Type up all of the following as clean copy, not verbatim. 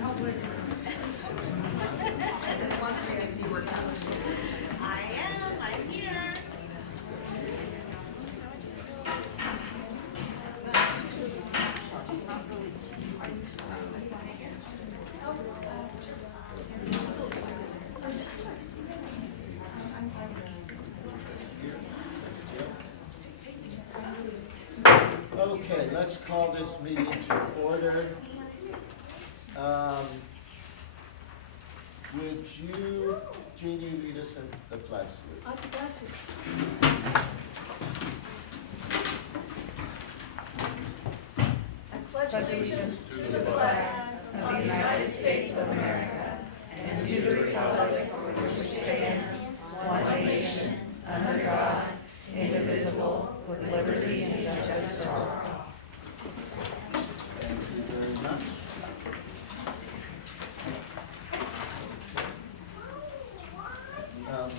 I'm here. Okay, let's call this meeting to order. Would you, Jeannie, lead us in the flag salute? I'd be glad to. I pledge allegiance to the flag of the United States of America and to the republic for which it stands, one nation, under God, indivisible, with liberty and justice for all. Thank you very much.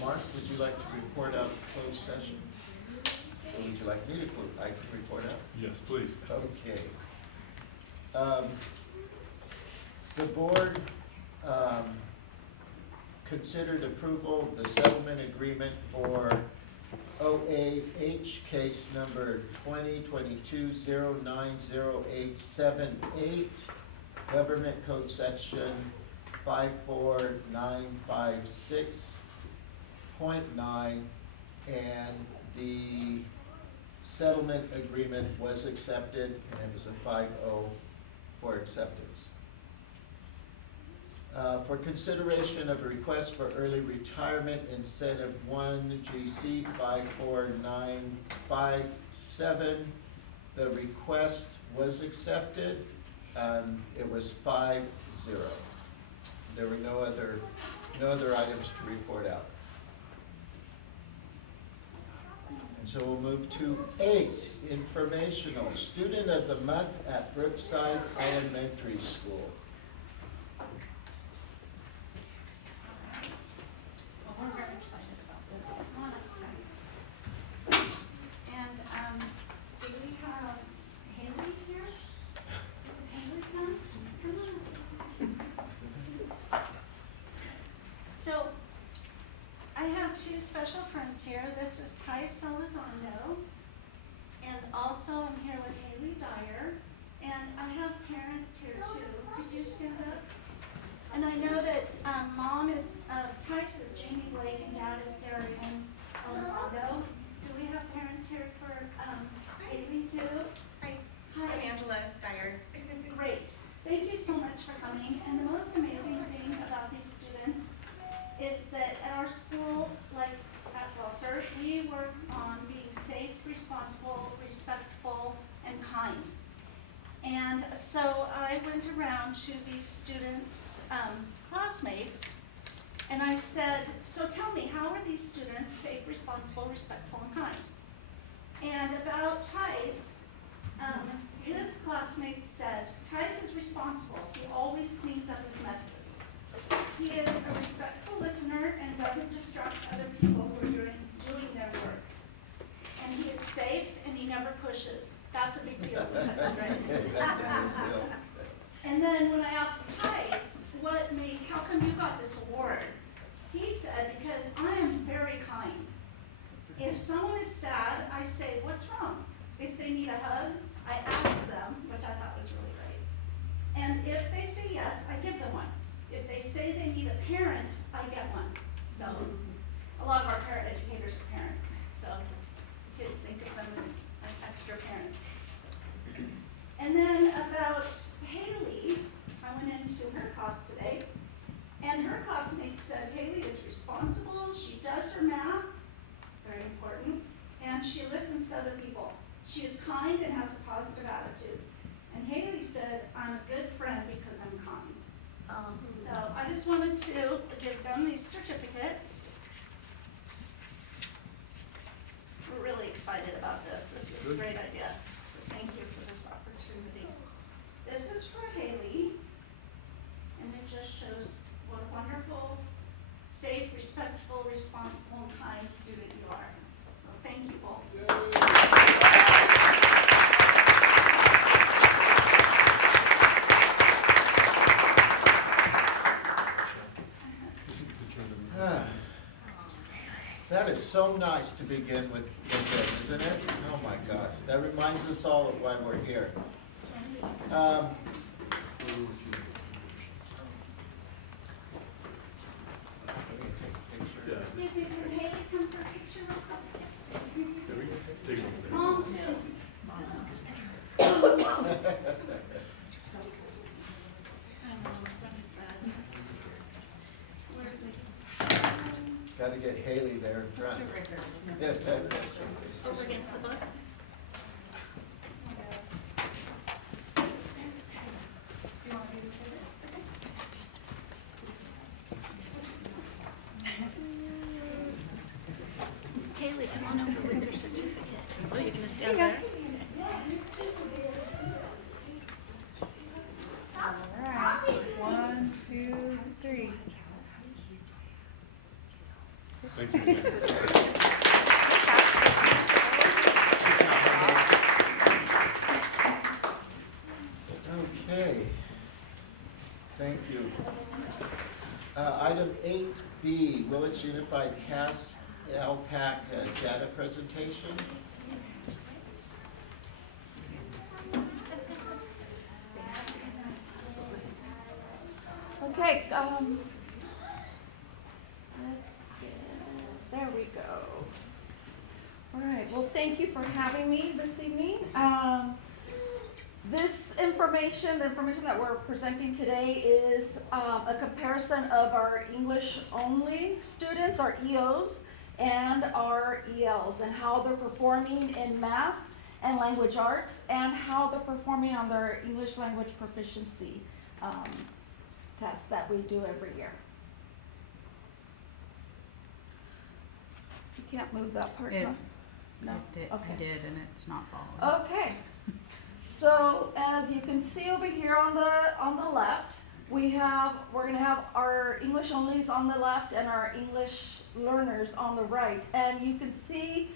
Mark, would you like to report out closed session? Or would you like me to I can report out? Yes, please. Okay. The board considered approval of the settlement agreement for OAH case number 2022-090878, Government Code Section 54956.9, and the settlement agreement was accepted, and it was a 5-0 for acceptance. For consideration of a request for early retirement incentive 1 GC 54957, the request was accepted. It was 5-0. There were no other items to report out. And so we'll move to 8, informational, Student of the Month at Brookside Elementary School. Well, we're very excited about this. Come on up, guys. And, do we have Haley here? Haley, come on. So, I have two special friends here. This is Ty Elizondo, and also I'm here with Haley Dyer, and I have parents here too. Could you stand up? And I know that mom is Ty's is Jamie Blake and dad is Darian Elizondo. Do we have parents here for Haley too? Hi, Hi. I'm Angela Dyer. Great. Thank you so much for coming. And the most amazing thing about these students is that at our school, like at Rosser, we work on being safe, responsible, respectful, and kind. And so I went around to these students' classmates, and I said, so tell me, how are these students safe, responsible, respectful, and kind? And about Ty's, his classmates said, Ty's is responsible. He always cleans up his messes. He is a respectful listener and doesn't distract other people who are doing their work. And he is safe and he never pushes. That's a big deal in second grade. And then when I asked Tice, how come you got this award? He said, because I am very kind. If someone is sad, I say, what's wrong? If they need a hug, I ask them, which I thought was really great. And if they say yes, I give them one. If they say they need a parent, I get one. So a lot of our parent educators are parents, so kids think of them as extra parents. And then about Haley, I went into her class today, and her classmates said Haley is responsible, she does her math, very important, and she listens to other people. She is kind and has a positive attitude. And Haley said, I'm a good friend because I'm kind. So I just wanted to give them these certificates. We're really excited about this. This is a great idea. So thank you for this opportunity. This is for Haley, and it just shows what a wonderful, safe, respectful, responsible, and kind student you are. So thank you all. so nice to begin with it, isn't it? Oh my gosh, that reminds us all of why we're here. Excuse me, can Haley come for a picture real quick? Mom, too. Got to get Haley there in front. Over against the book. You want me to do this? Haley, come on over with your certificate. Oh, you're gonna stand there? All right, 1, 2, 3. Thank you. Okay. Thank you. Item 8B, Willits Unified CAS LPAC data presentation. Okay, let's get, there we go. All right, well, thank you for having me this evening. This information, the information that we're presenting today is a comparison of our English-only students, our EOs, and our ELs, and how they're performing in math and language arts, and how they're performing on their English language proficiency tests that we do every year. You can't move that part, huh? No? Okay. I did, and it's not following. Okay. So as you can see over here on the left, we're going to have our English onlys on the left and our English learners on the right. And you can see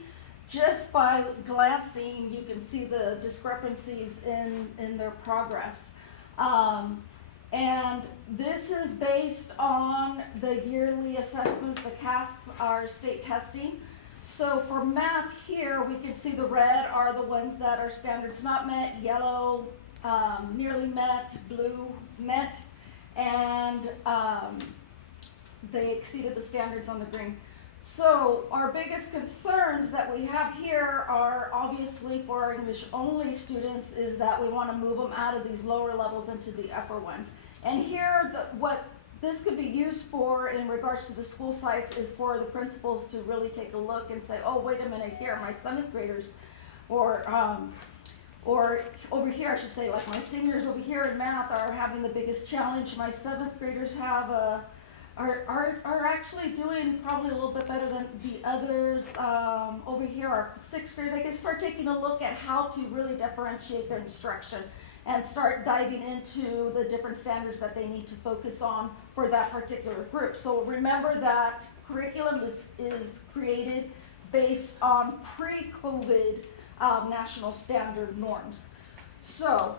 just by glancing, you can see the discrepancies in their progress. And this is based on the yearly assessments, the CAS, our state testing. So for math here, we can see the red are the ones that are standards not met, yellow nearly met, blue met, and they exceeded the standards on the green. So our biggest concerns that we have here are obviously for our English only students is that we want to move them out of these lower levels into the upper ones. And here, what this could be used for in regards to the school sites is for the principals to really take a look and say, oh, wait a minute here, my 7th graders, or over here, I should say, like my seniors over here in math are having the biggest challenge. My 7th graders are actually doing probably a little bit better than the others. Over here, our 6th grade, they can start taking a look at how to really differentiate their instruction and start diving into the different standards that they need to focus on for that particular group. So remember that curriculum is created based on pre-COVID national standard norms. So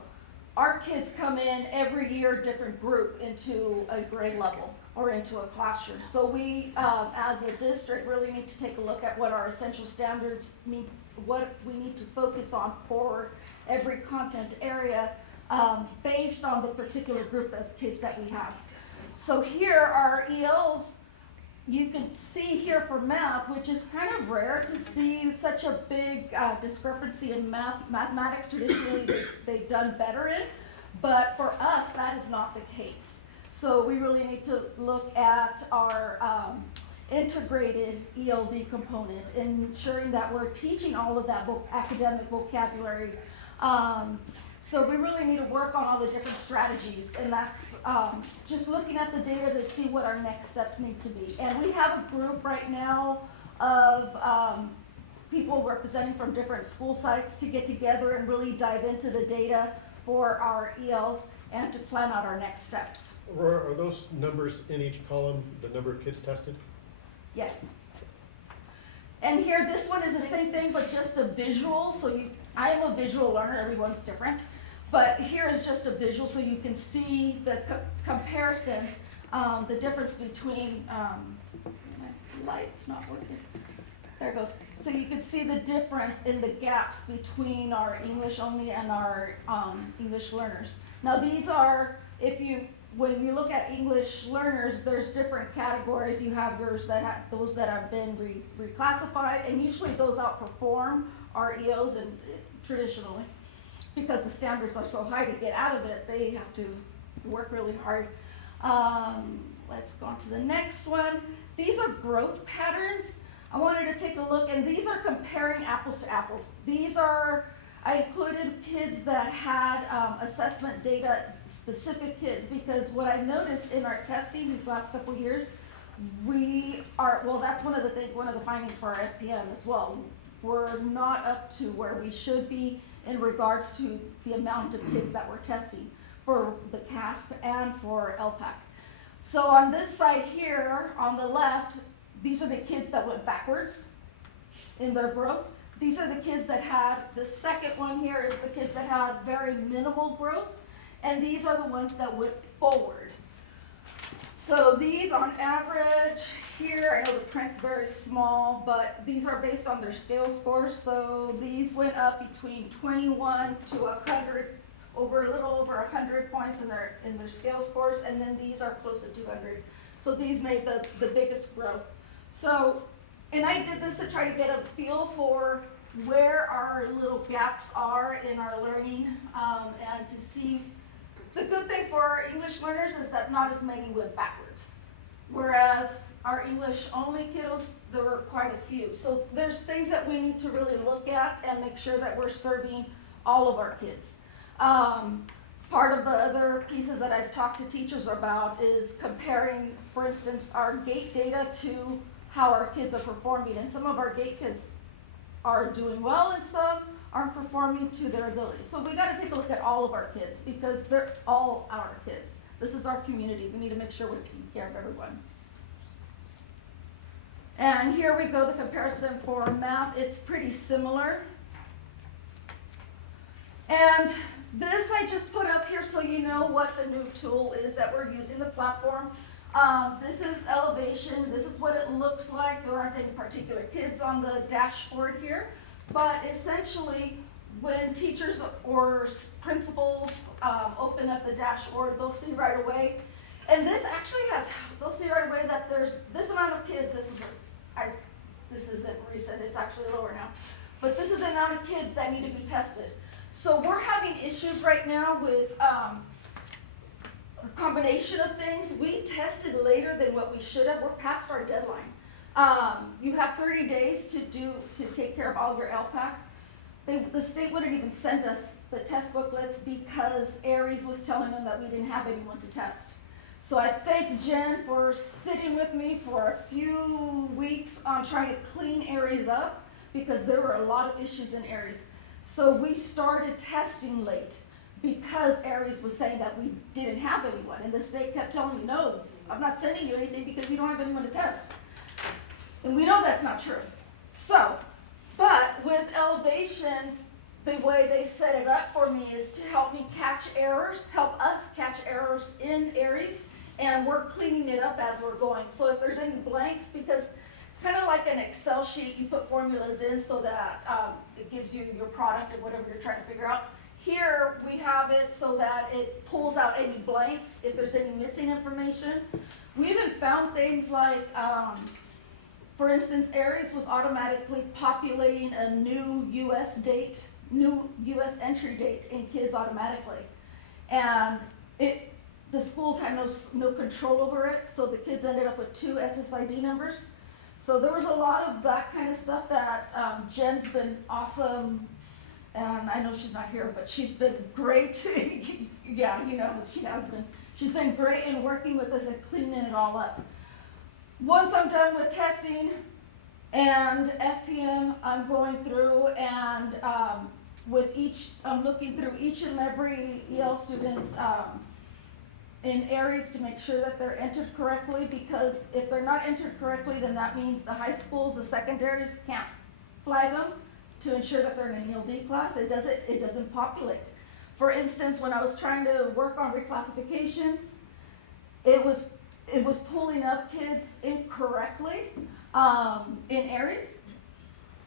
our kids come in every year, different group into a grade level or into a classroom. So we, as a district, really need to take a look at what our essential standards mean, what we need to focus on for every content area based on the particular group of kids that we have. So here our ELs, you can see here for math, which is kind of rare to see such a big discrepancy in mathematics. Traditionally they've done better in, but for us that is not the case. So we really need to look at our integrated ELD component, ensuring that we're teaching all of that academic vocabulary. So we really need to work on all the different strategies, and that's just looking at the data to see what our next steps need to be. And we have a group right now of people representing from different school sites to get together and really dive into the data for our ELs and to plan out our next steps. Aurora, are those numbers in each column, the number of kids tested? Yes. And here, this one is the same thing, but just a visual. So I am a visual learner, everyone's different. But here is just a visual so you can see the comparison, the difference between, light's not working. there it goes. So you can see the difference in the gaps between our English only and our English learners. Now these are, when you look at English learners, there's different categories. You have yours those that have been reclassified, and usually those outperform our EOs and traditionally, because the standards are so high to get out of it, they have to work really hard. Let's go on to the next one. These are growth patterns. I wanted to take a look, and these are comparing apples to apples. I included kids that had assessment data, specific kids, because what I noticed in our testing these last couple years, that's one of the findings for our FPM as well. We're not up to where we should be in regards to the amount of kids that we're testing for the CASP and for LPAC. So on this side here, on the left, these are the kids that went backwards in their growth. These are the kids that had, the second one here is the kids that had very minimal growth, and these are the ones that went forward. So these on average here, I know the print's very small, but these are based on their scale scores. So these went up between 21 to 100, a little over 100 points in their scale scores, and then these are close to 200. So these made the biggest growth. So, and I did this to try to get a feel for where our little gaps are in our learning, and to see. The good thing for our English learners is that not as many went backwards, whereas our English only kiddos, there were quite a few. So there's things that we need to really look at and make sure that we're serving all of our kids. Part of the other pieces that I've talked to teachers about is comparing, for instance, our GATE data to how our kids are performing. And some of our GATE kids are doing well, and some aren't performing to their ability. So we got to take a look at all of our kids, because they're all our kids. This is our community. We need to make sure we're taking care of everyone. And here we go, the comparison for math. It's pretty similar. And this I just put up here so you know what the new tool is that we're using, the platform. This is elevation. This is what it looks like. There aren't any particular kids on the dashboard here. But essentially, when teachers or principals open up the dashboard, they'll see right away. And this actually they'll see right away that there's this amount of kids. This isn't recent, it's actually lower now. But this is the amount of kids that need to be tested. So we're having issues right now with a combination of things. We tested later than what we should have. We're past our deadline. You have 30 days to take care of all of your LPAC. The state wouldn't even send us the test booklets because Aries was telling them that we didn't have anyone to test. So I thank Jen for sitting with me for a few weeks on trying to clean Aries up, because there were a lot of issues in Aries. So we started testing late because Aries was saying that we didn't have anyone, and the state kept telling me, no, I'm not sending you anything because you don't have anyone to test. And we know that's not true. So, but with elevation, the way they set it up for me is to help me catch errors, help us catch errors in Aries, and we're cleaning it up as we're going. So if there's any blanks, because kind of like an Excel sheet, you put formulas in so that it gives you your product and whatever you're trying to figure out. Here we have it so that it pulls out any blanks if there's any missing information. We even found things like, for instance, Aries was automatically populating a new US entry date in kids automatically. And the schools had no control over it, so the kids ended up with 2 SSID numbers. So there was a lot of that kind of stuff that Jen's been awesome, and I know she's not here, but she's been great. Yeah, you know, she has been. She's been great in working with us and cleaning it all up. Once I'm done with testing and FPM, I'm going through and I'm looking through each and every EL student's in Aries to make sure that they're entered correctly, because if they're not entered correctly, then that means the high schools, the secondaries can't flag them to ensure that they're in an ELD class. It doesn't populate. For instance, when I was trying to work on reclassifications, it was pulling up kids incorrectly in Aries,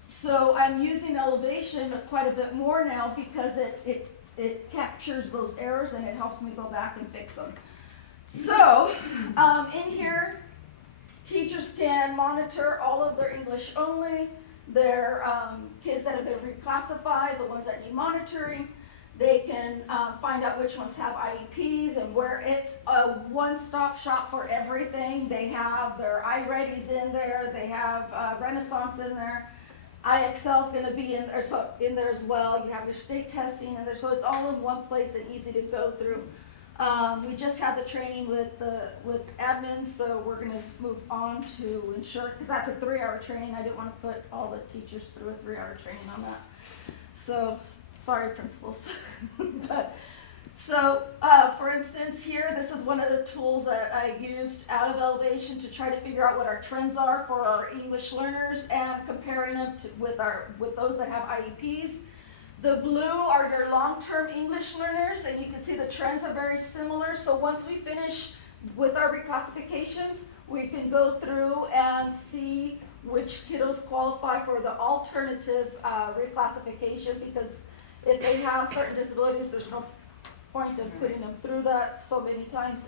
So I'm using Elevation quite a bit more now because it captures those errors and it helps me go back and fix them. So in here, teachers can monitor all of their English only, their kids that have been reclassified, the ones that need monitoring. They can find out which ones have IEPs and where it's a one-stop shop for everything. They have their iReadies in there, they have Renaissance in there. IXL is going to be in there as well. You have your state testing in there, so it's all in one place and easy to go through. We just had the training with admins, so we're going to move on to ensure, because that's a 3-hour training. I didn't want to put all the teachers through a 3-hour training on that. So, sorry, principals. For instance, here, this is one of the tools that I used out of Elevation to try to figure out what our trends are for our English learners and comparing them with those that have IEPs. The blue are your long-term English learners, and you can see the trends are very similar. So once we finish with our reclassifications, we can go through and see which kiddos qualify for the alternative reclassification, because if they have certain disabilities, there's no point in putting them through that so many times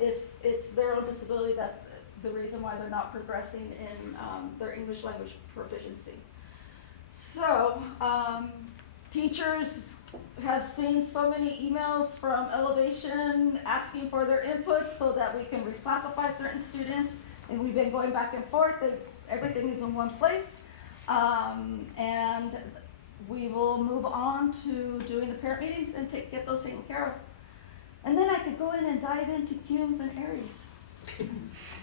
if it's their own disability that the reason why they're not progressing in their English language proficiency. So, teachers have seen so many emails from Elevation asking for their input so that we can reclassify certain students, and we've been going back and forth. Everything is in one place, and we will move on to doing the parent meetings and get those taken care of. And then I could go in and dive into Cumes and Aries.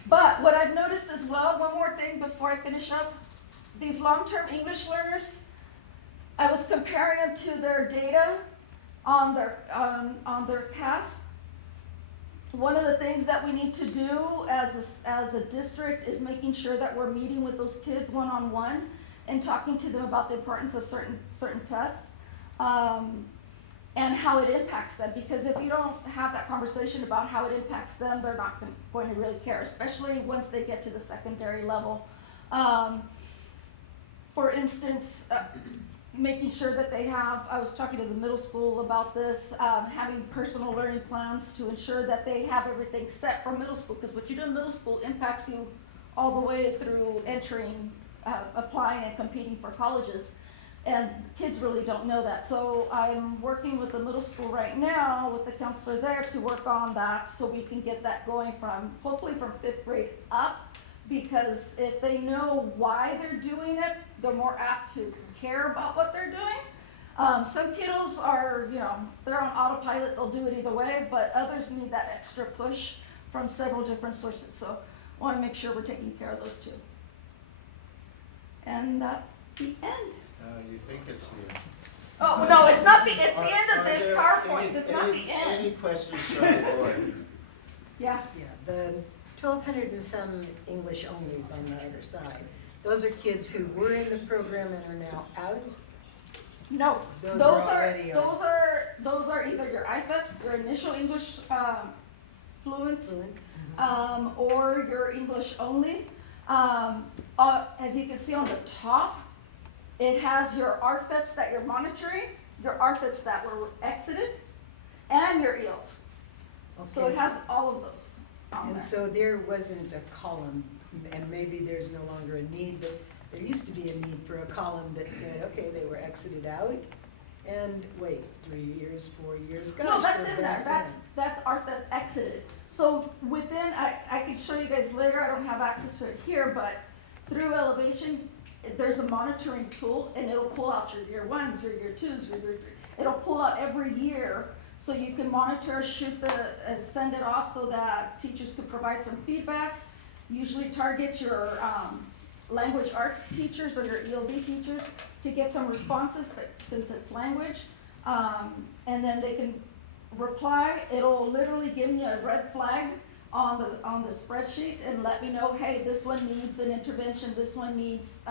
But what I've noticed as well, one more thing before I finish up, these long-term English learners, I was comparing them to their data on their CASP. One of the things that we need to do as a district is making sure that we're meeting with those kids one-on-one and talking to them about the importance of certain tests and how it impacts them. Because if you don't have that conversation about how it impacts them, they're not going to really care, especially once they get to the secondary level. For instance, making sure that they have, I was talking to the middle school about this, having personal learning plans to ensure that they have everything set for middle school, because what you do in middle school impacts you all the way through entering, applying and competing for colleges. And kids really don't know that. So I'm working with the middle school right now with the counselor there to work on that so we can get that going hopefully from 5th grade up, because if they know why they're doing it, they're more apt to care about what they're doing. Some kiddos are, they're on autopilot, they'll do it either way, but others need that extra push from several different sources. So I want to make sure we're taking care of those too. And that's the end. You think it's the end? Oh, no, it's not it's the end of Are this there PowerPoint. It's not the Any end. questions from the board? Yeah. Yeah, the 1,200 and some English onlys on the other side. Those are kids who were in the program and are now out. No, Those are already on. those are either your IFEPs, your initial English fluent, or your English only. As you can see on the top, it has your RFEPs that you're monitoring, your RFEPs that were exited, and your ELs. Okay. So it has all of those on And there. so there wasn't a column, and maybe there's no longer a need, but there used to be a need for a column that said, okay, they were exited out, and wait, 3 years, 4 years, gosh. No, that's they're in there. back That's RFEP exited. So within, I can show you guys later. I don't have access to it here, but through Elevation, there's a monitoring tool, and it'll pull out your year ones, your year twos, your year three. It'll pull out every year, so you can monitor, send it off so that teachers can provide some feedback. Usually target your language arts teachers or your ELD teachers to get some responses, but since it's language, and then they can reply. It'll literally give me a red flag on the spreadsheet and let me know, hey, this one needs an intervention, this one needs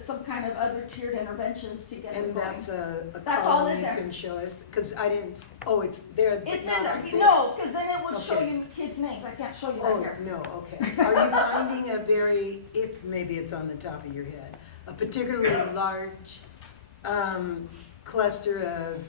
some kind of other tiered interventions to get it And going. that's a That's all column in you there. can show us, because I didn't, it's there, but It's not in there. on this. No, because then it would to show Okay. you kids' names, I can't show you that Oh, here. no, okay. Are you finding a very, maybe it's on the top of your head, a particularly large cluster of,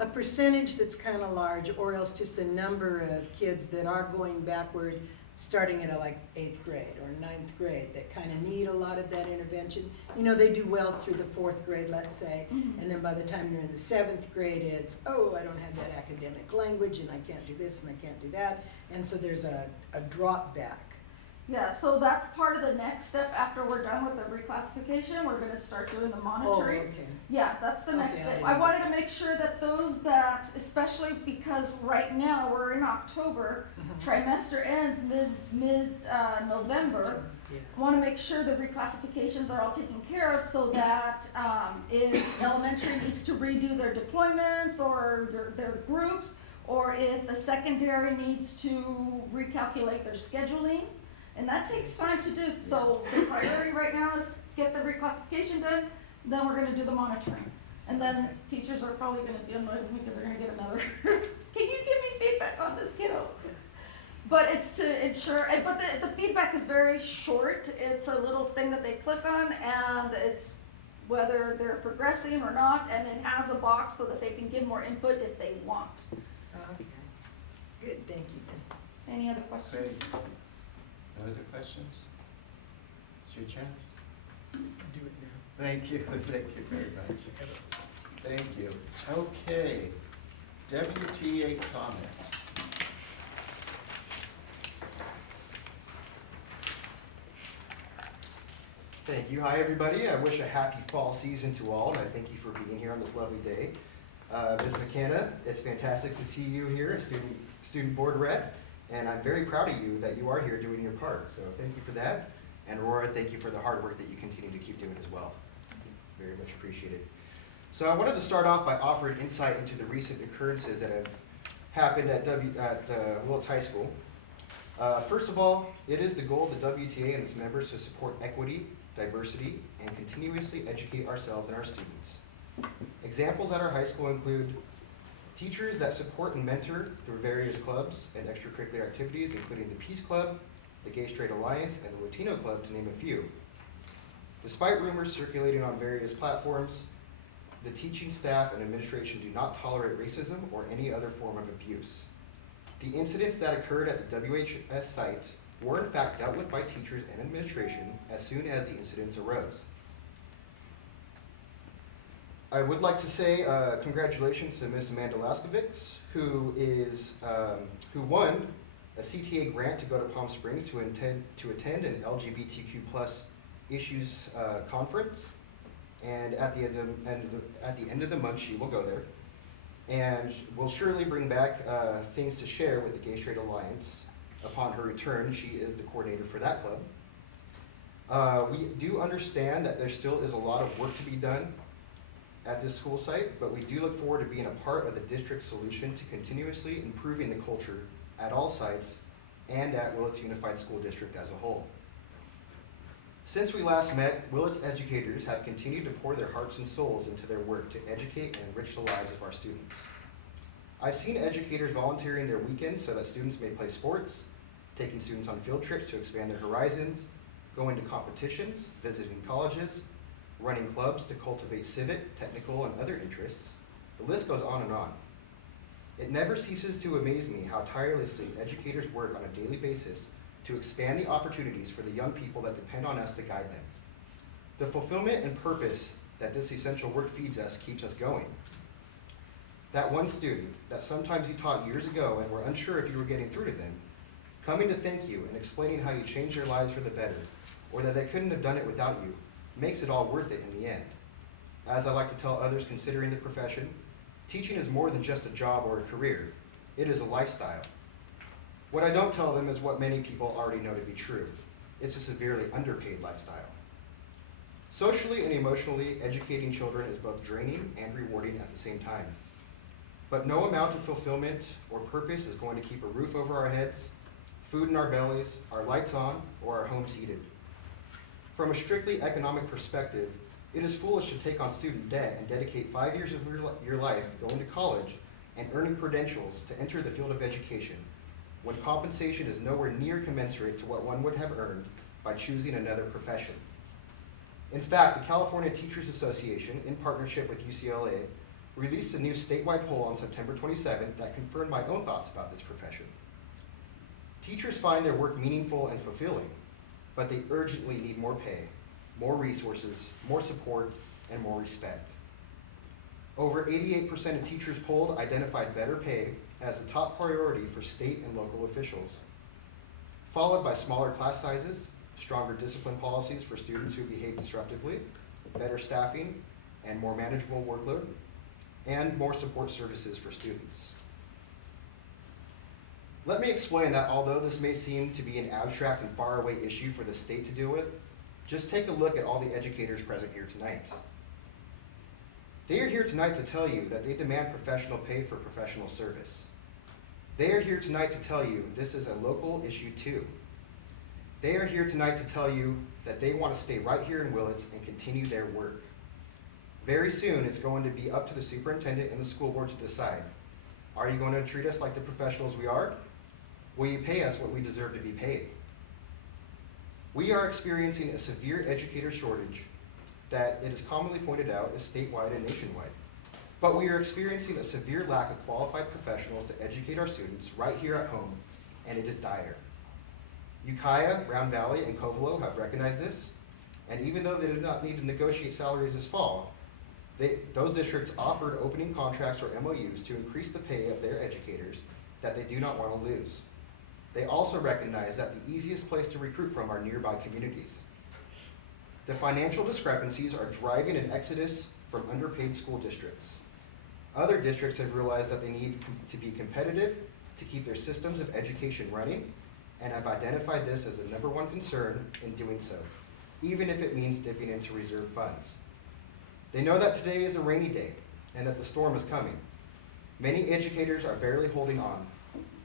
a percentage that's kind of large, or else just a number of kids that are going backward, starting at like 8th grade or 9th grade, that kind of need a lot of that intervention? You know, they do well through the 4th grade, let's say, Mhm. and then by the time they're in the 7th grade, it's, oh, I don't have that academic language, and I can't do this, and I can't do that, and so there's a drop back. Yeah, so that's part of the next step after we're done with the reclassification, we're gonna start doing the Oh, monitoring. okay. Yeah, that's the Okay, next I step. didn't I know wanted to that. make sure that those that, especially because right now, we're in October, trimester ends November. Yeah. Want to make sure the reclassifications are all taken care of so that if elementary needs to redo their deployments or their groups, or if the secondary needs to recalculate their scheduling, and that takes time to do. So the priority right now is get the reclassification done, then we're gonna do the monitoring. And then Okay. teachers are probably gonna be annoyed with me because they're gonna get another, can you give me feedback on this kiddo? But it's to ensure, but the feedback is very short. It's a little thing that they click on, and it's whether they're progressing or not, and it has a box so that they can give more input if they want. Okay. Good, thank you. Any other questions? Great. No other questions? It's your chance. Do it now. Thank you, thank you very much. Thank you. Okay, WTA comments. Thank you. Hi, everybody. I wish a happy fall season to all, and I thank you for being here on this lovely day. Ms. McKenna, it's fantastic to see you here, student board rep, and I'm very proud of you that you are here doing your part. So thank you for that. And Aurora, thank you for the hard work that you continue to keep doing as well. Very much appreciated. So I wanted to start off by offering insight into the recent occurrences that have happened at Willits High School. First of all, it is the goal of the WTA and its members to support equity, diversity, and continuously educate ourselves and our students. Examples at our high school include teachers that support and mentor through various clubs and extracurricular activities, including the Peace Club, the Gay Straight Alliance, and the Latino Club, to name a few. Despite rumors circulating on various platforms, the teaching staff and administration do not tolerate racism or any other form of abuse. The incidents that occurred at the WHS site were in fact dealt with by teachers and administration as soon as the incidents arose. I would like to say congratulations to Ms. Amanda Laskovics, who won a CTA grant to go to Palm Springs to attend an LGBTQ+ issues conference. And at the end of the month, she will go there, and will surely bring back things to share with the Gay Straight Alliance upon her return. She is the coordinator for that club. We do understand that there still is a lot of work to be done at this school site, but we do look forward to being a part of the district's solution to continuously improving the culture at all sites and at Willits Unified School District as a whole. Since we last met, Willits educators have continued to pour their hearts and souls into their work to educate and enrich the lives of our students. I've seen educators volunteering their weekends so that students may play sports, taking students on field trips to expand their horizons, going to competitions, visiting colleges, running clubs to cultivate civic, technical, and other interests. The list goes on and on. It never ceases to amaze me how tirelessly educators work on a daily basis to expand the opportunities for the young people that depend on us to guide them. The fulfillment and purpose that this essential work feeds us keeps us going. That one student that sometimes you taught years ago and were unsure if you were getting through to them, coming to thank you and explaining how you changed their lives for the better, or that they couldn't have done it without you, makes it all worth it in the end. As I like to tell others considering the profession, teaching is more than just a job or a career. It is a lifestyle. What I don't tell them is what many people already know to be true. It's a severely underpaid lifestyle. Socially and emotionally, educating children is both draining and rewarding at the same time. But no amount of fulfillment or purpose is going to keep a roof over our heads, food in our bellies, our lights on, or our homes heated. From a strictly economic perspective, it is foolish to take on student debt and dedicate 5 years of your life going to college and earning credentials to enter the field of education when compensation is nowhere near commensurate to what one would have earned by choosing another profession. In fact, the California Teachers Association, in partnership with UCLA, released a new statewide poll on September 27th that confirmed my own thoughts about this profession. Teachers find their work meaningful and fulfilling, but they urgently need more pay, more resources, more support, and more respect. Over 88% of teachers polled identified better pay as the top priority for state and local officials, followed by smaller class sizes, stronger discipline policies for students who behave disruptively, better staffing, and more manageable workload, and more support services for students. Let me explain that although this may seem to be an abstract and faraway issue for the state to deal with, just take a look at all the educators present here tonight. They are here tonight to tell you that they demand professional pay for professional service. They are here tonight to tell you this is a local issue too. They are here tonight to tell you that they want to stay right here in Willits and continue their work. Very soon, it's going to be up to the superintendent and the school board to decide. Are you going to treat us like the professionals we are? Will you pay us what we deserve to be paid? We are experiencing a severe educator shortage that it is commonly pointed out is statewide and nationwide. But we are experiencing a severe lack of qualified professionals to educate our students right here at home, and it is dire. Ukiah, Round Valley, and Covelo have recognized this, and even though they did not need to negotiate salaries this fall, those districts offered opening contracts or MOUs to increase the pay of their educators that they do not want to lose. They also recognize that the easiest place to recruit from are nearby communities. The financial discrepancies are driving an exodus from underpaid school districts. Other districts have realized that they need to be competitive to keep their systems of education running, and have identified this as the #1 concern in doing so, even if it means dipping into reserve funds. They know that today is a rainy day and that the storm is coming. Many educators are barely holding on.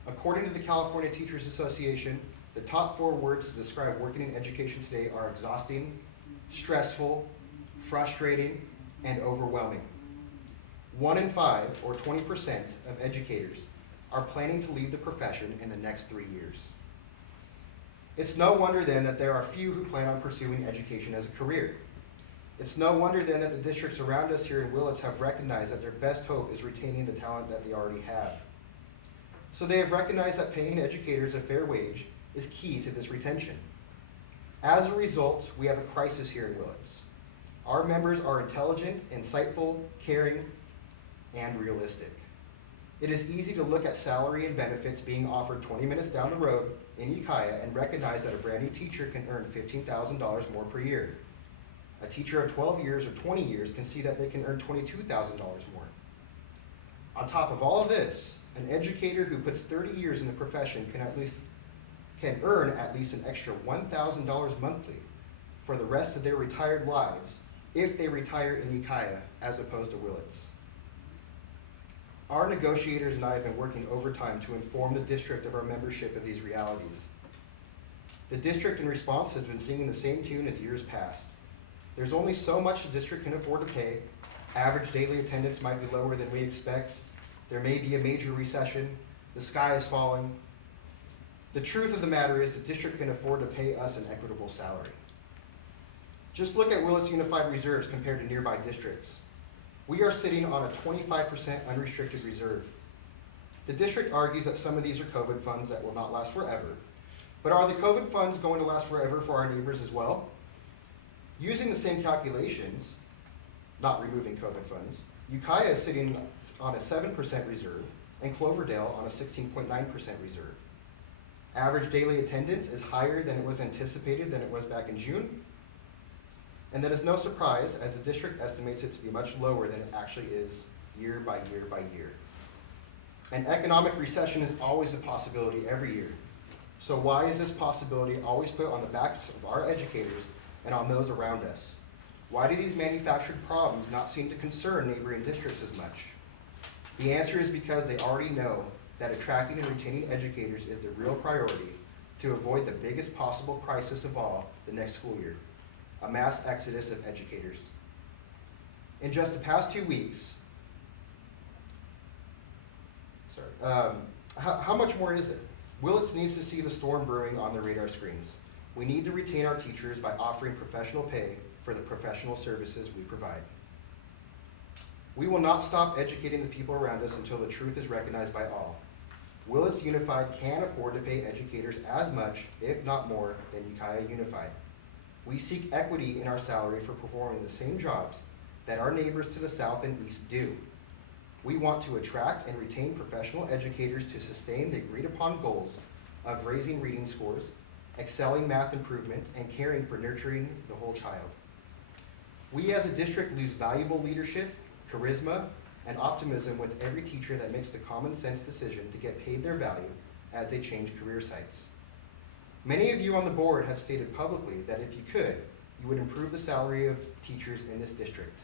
According to the California Teachers Association, the top 4 words to describe working in education today are exhausting, stressful, frustrating, and overwhelming. 1 in 5, or 20%, of educators are planning to leave the profession in the next 3 years. It's no wonder then that there are few who plan on pursuing education as a career. It's no wonder then that the districts around us here in Willits have recognized that their best hope is retaining the talent that they already have. So they have recognized that paying educators a fair wage is key to this retention. As a result, we have a crisis here in Willits. Our members are intelligent, insightful, caring, and realistic. It is easy to look at salary and benefits being offered 20 minutes down the road in Ukiah and recognize that a brand new teacher can earn $15,000 more per year. A teacher of 12 years or 20 years can see that they can earn $22,000 more. On top of all of this, an educator who puts 30 years in the profession can earn at least an extra $1,000 monthly for the rest of their retired lives if they retire in Ukiah as opposed to Willits. Our negotiators and I have been working overtime to inform the district of our membership of these realities. The district in response has been singing the same tune as years past. There's only so much the district can afford to pay. Average daily attendance might be lower than we expect. There may be a major recession. The sky is falling. The truth of the matter is the district can afford to pay us an equitable salary. Just look at Willits Unified Reserves compared to nearby districts. We are sitting on a 25% unrestricted reserve. The district argues that some of these are COVID funds that will not last forever. But are the COVID funds going to last forever for our neighbors as well? Using the same calculations, not removing COVID funds, Ukiah is sitting on a 7% reserve and Cloverdale on a 16.9% reserve. Average daily attendance is higher than it was anticipated than it was back in June. And that is no surprise, as the district estimates it to be much lower than it actually is year by year by year. An economic recession is always a possibility every year. So why is this possibility always put on the backs of our educators and on those around us? Why do these manufactured problems not seem to concern neighboring districts as much? The answer is because they already know that attracting and retaining educators is the real priority to avoid the biggest possible crisis of all the next school year, a mass exodus of educators. In just the past 2 weeks, How much more is it? Willits needs to see the storm brewing on the radar screens. We need to retain our teachers by offering professional pay for the professional services we provide. We will not stop educating the people around us until the truth is recognized by all. Willits Unified can afford to pay educators as much, if not more, than Ukiah Unified. We seek equity in our salary for performing the same jobs that our neighbors to the south and east do. We want to attract and retain professional educators to sustain the agreed upon goals of raising reading scores, excelling math improvement, and caring for nurturing the whole child. We as a district lose valuable leadership, charisma, and optimism with every teacher that makes the common sense decision to get paid their value as they change career sites. Many of you on the board have stated publicly that if you could, you would improve the salary of teachers in this district.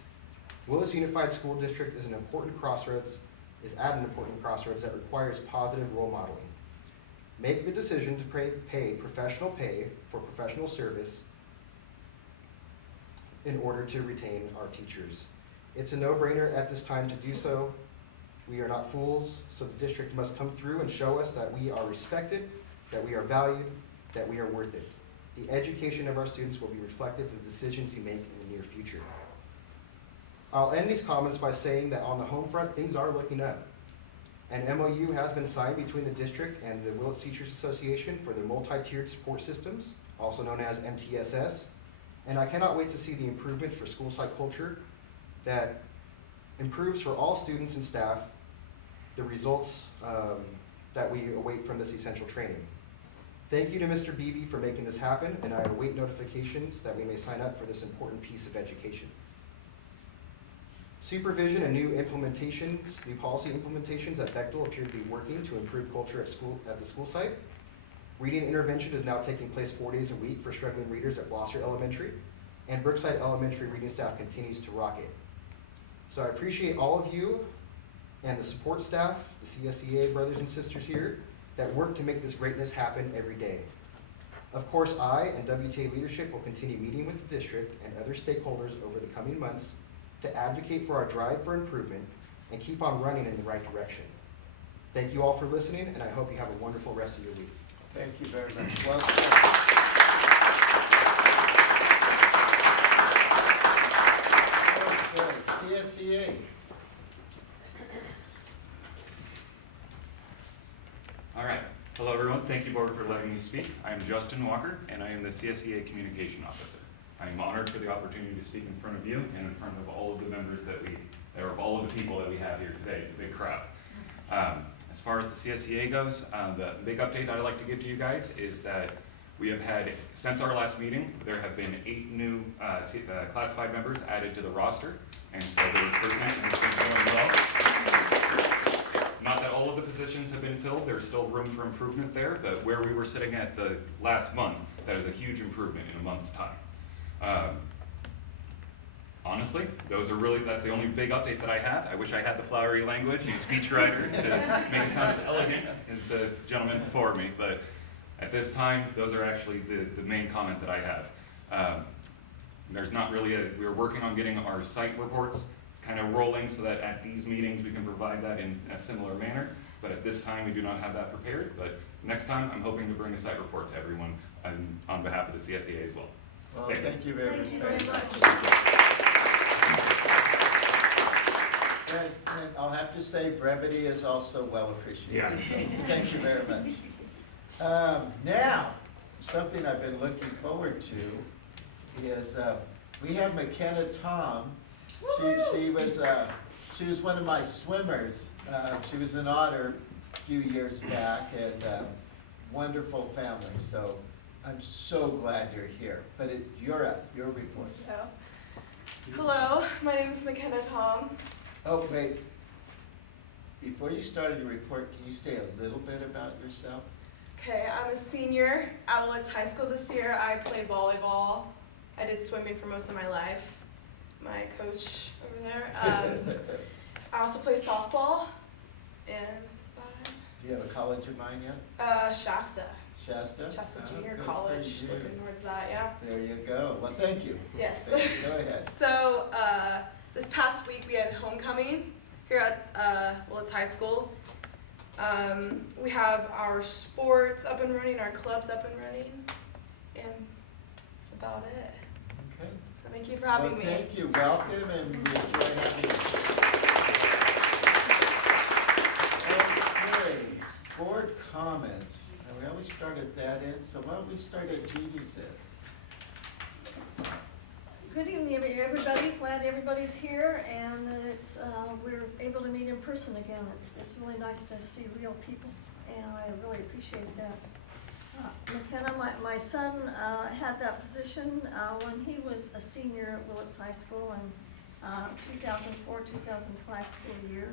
Willits Unified School District is at an important crossroads that requires positive role modeling. Make the decision to pay professional pay for professional service in order to retain our teachers. It's a no-brainer at this time to do so. We are not fools, so the district must come through and show us that we are respected, that we are valued, that we are worth it. The education of our students will be reflective of the decisions you make in the near future. I'll end these comments by saying that on the home front, things are looking up. An MOU has been signed between the district and the Willits Teachers Association for the multi-tiered support systems, also known as MTSS, and I cannot wait to see the improvement for school site culture that improves for all students and staff the results that we await from this essential training. Thank you to Mr. Beebe for making this happen, and I await notifications that we may sign up for this important piece of education. Supervision and new policy implementations at Bechtel appear to be working to improve culture at the school site. Reading intervention is now taking place 4 days a week for struggling readers at Blosser Elementary, and Brookside Elementary reading staff continues to rock it. So I appreciate all of you and the support staff, the CSEA brothers and sisters here, that work to make this greatness happen every day. Of course, I and WTA leadership will continue meeting with the district and other stakeholders over the coming months to advocate for our drive for improvement and keep on running in the right direction. Thank you all for listening, and I hope you have a wonderful rest of your week. Thank you very much. Well said. Okay, CSEA. All right. Hello, everyone. Thank you, Board, for letting me speak. I am Justin Walker, and I am the CSEA Communication Officer. I am honored for the opportunity to speak in front of you and in front of all of the members of all of the people that we have here today. It's a big crowd. As far as the CSEA goes, the big update I'd like to give to you guys is that we have had, since our last meeting, there have been 8 new classified members added to the roster, and so the recruitment has been going well. Not that all of the positions have been filled, there's still room for improvement there. Where we were sitting at the last month, that is a huge improvement in a month's time. Honestly, that's the only big update that I have. I wish I had the flowery language and speechwriter to make it sound as elegant as the gentleman before me, but at this time, those are actually the main comment that I have. There's not really we're working on getting our site reports kind of rolling so that at these meetings we can provide that in a similar manner, but at this time we do not have that prepared, but next time I'm hoping to bring a site report to everyone on behalf of the CSEA as well. Well, thank you very much. And I'll have to say brevity is also well appreciated. Yeah. So thank you very much. Now, something I've been looking forward to is we have McKenna Tom. She was one of my swimmers. She was an otter a few years back, and wonderful family. So I'm so glad you're here. But you're up. Your report. Oh. Hello, my name is McKenna Tom. Oh, wait. Before you started your report, can you say a little bit about yourself? Okay, I'm a senior at Willits High School this year. I played volleyball. I did swimming for most of my life. My coach over there. I also play softball, and that's about it. Do you have a college in mind yet? Shasta. Shasta? Shasta Oh, Junior good College, for you. looking towards that, yeah. There you go. Well, thank you. Yes. Thank you. Go ahead. So, this past week we had homecoming here at Willits High School, We have our sports up and running, our clubs up and running, and that's about it. Okay. Thank you for having Well, me. thank you, welcome, and we enjoy having you. Okay, board comments, and we always start at that end, so why don't we start at Judy's end? Good evening, everybody. Glad everybody's here, and that it's we're able to meet in person again. It's really nice to see real people, and I really appreciate that. McKenna, my son had that position when he was a senior at Willits High School in 2004-2005 school year,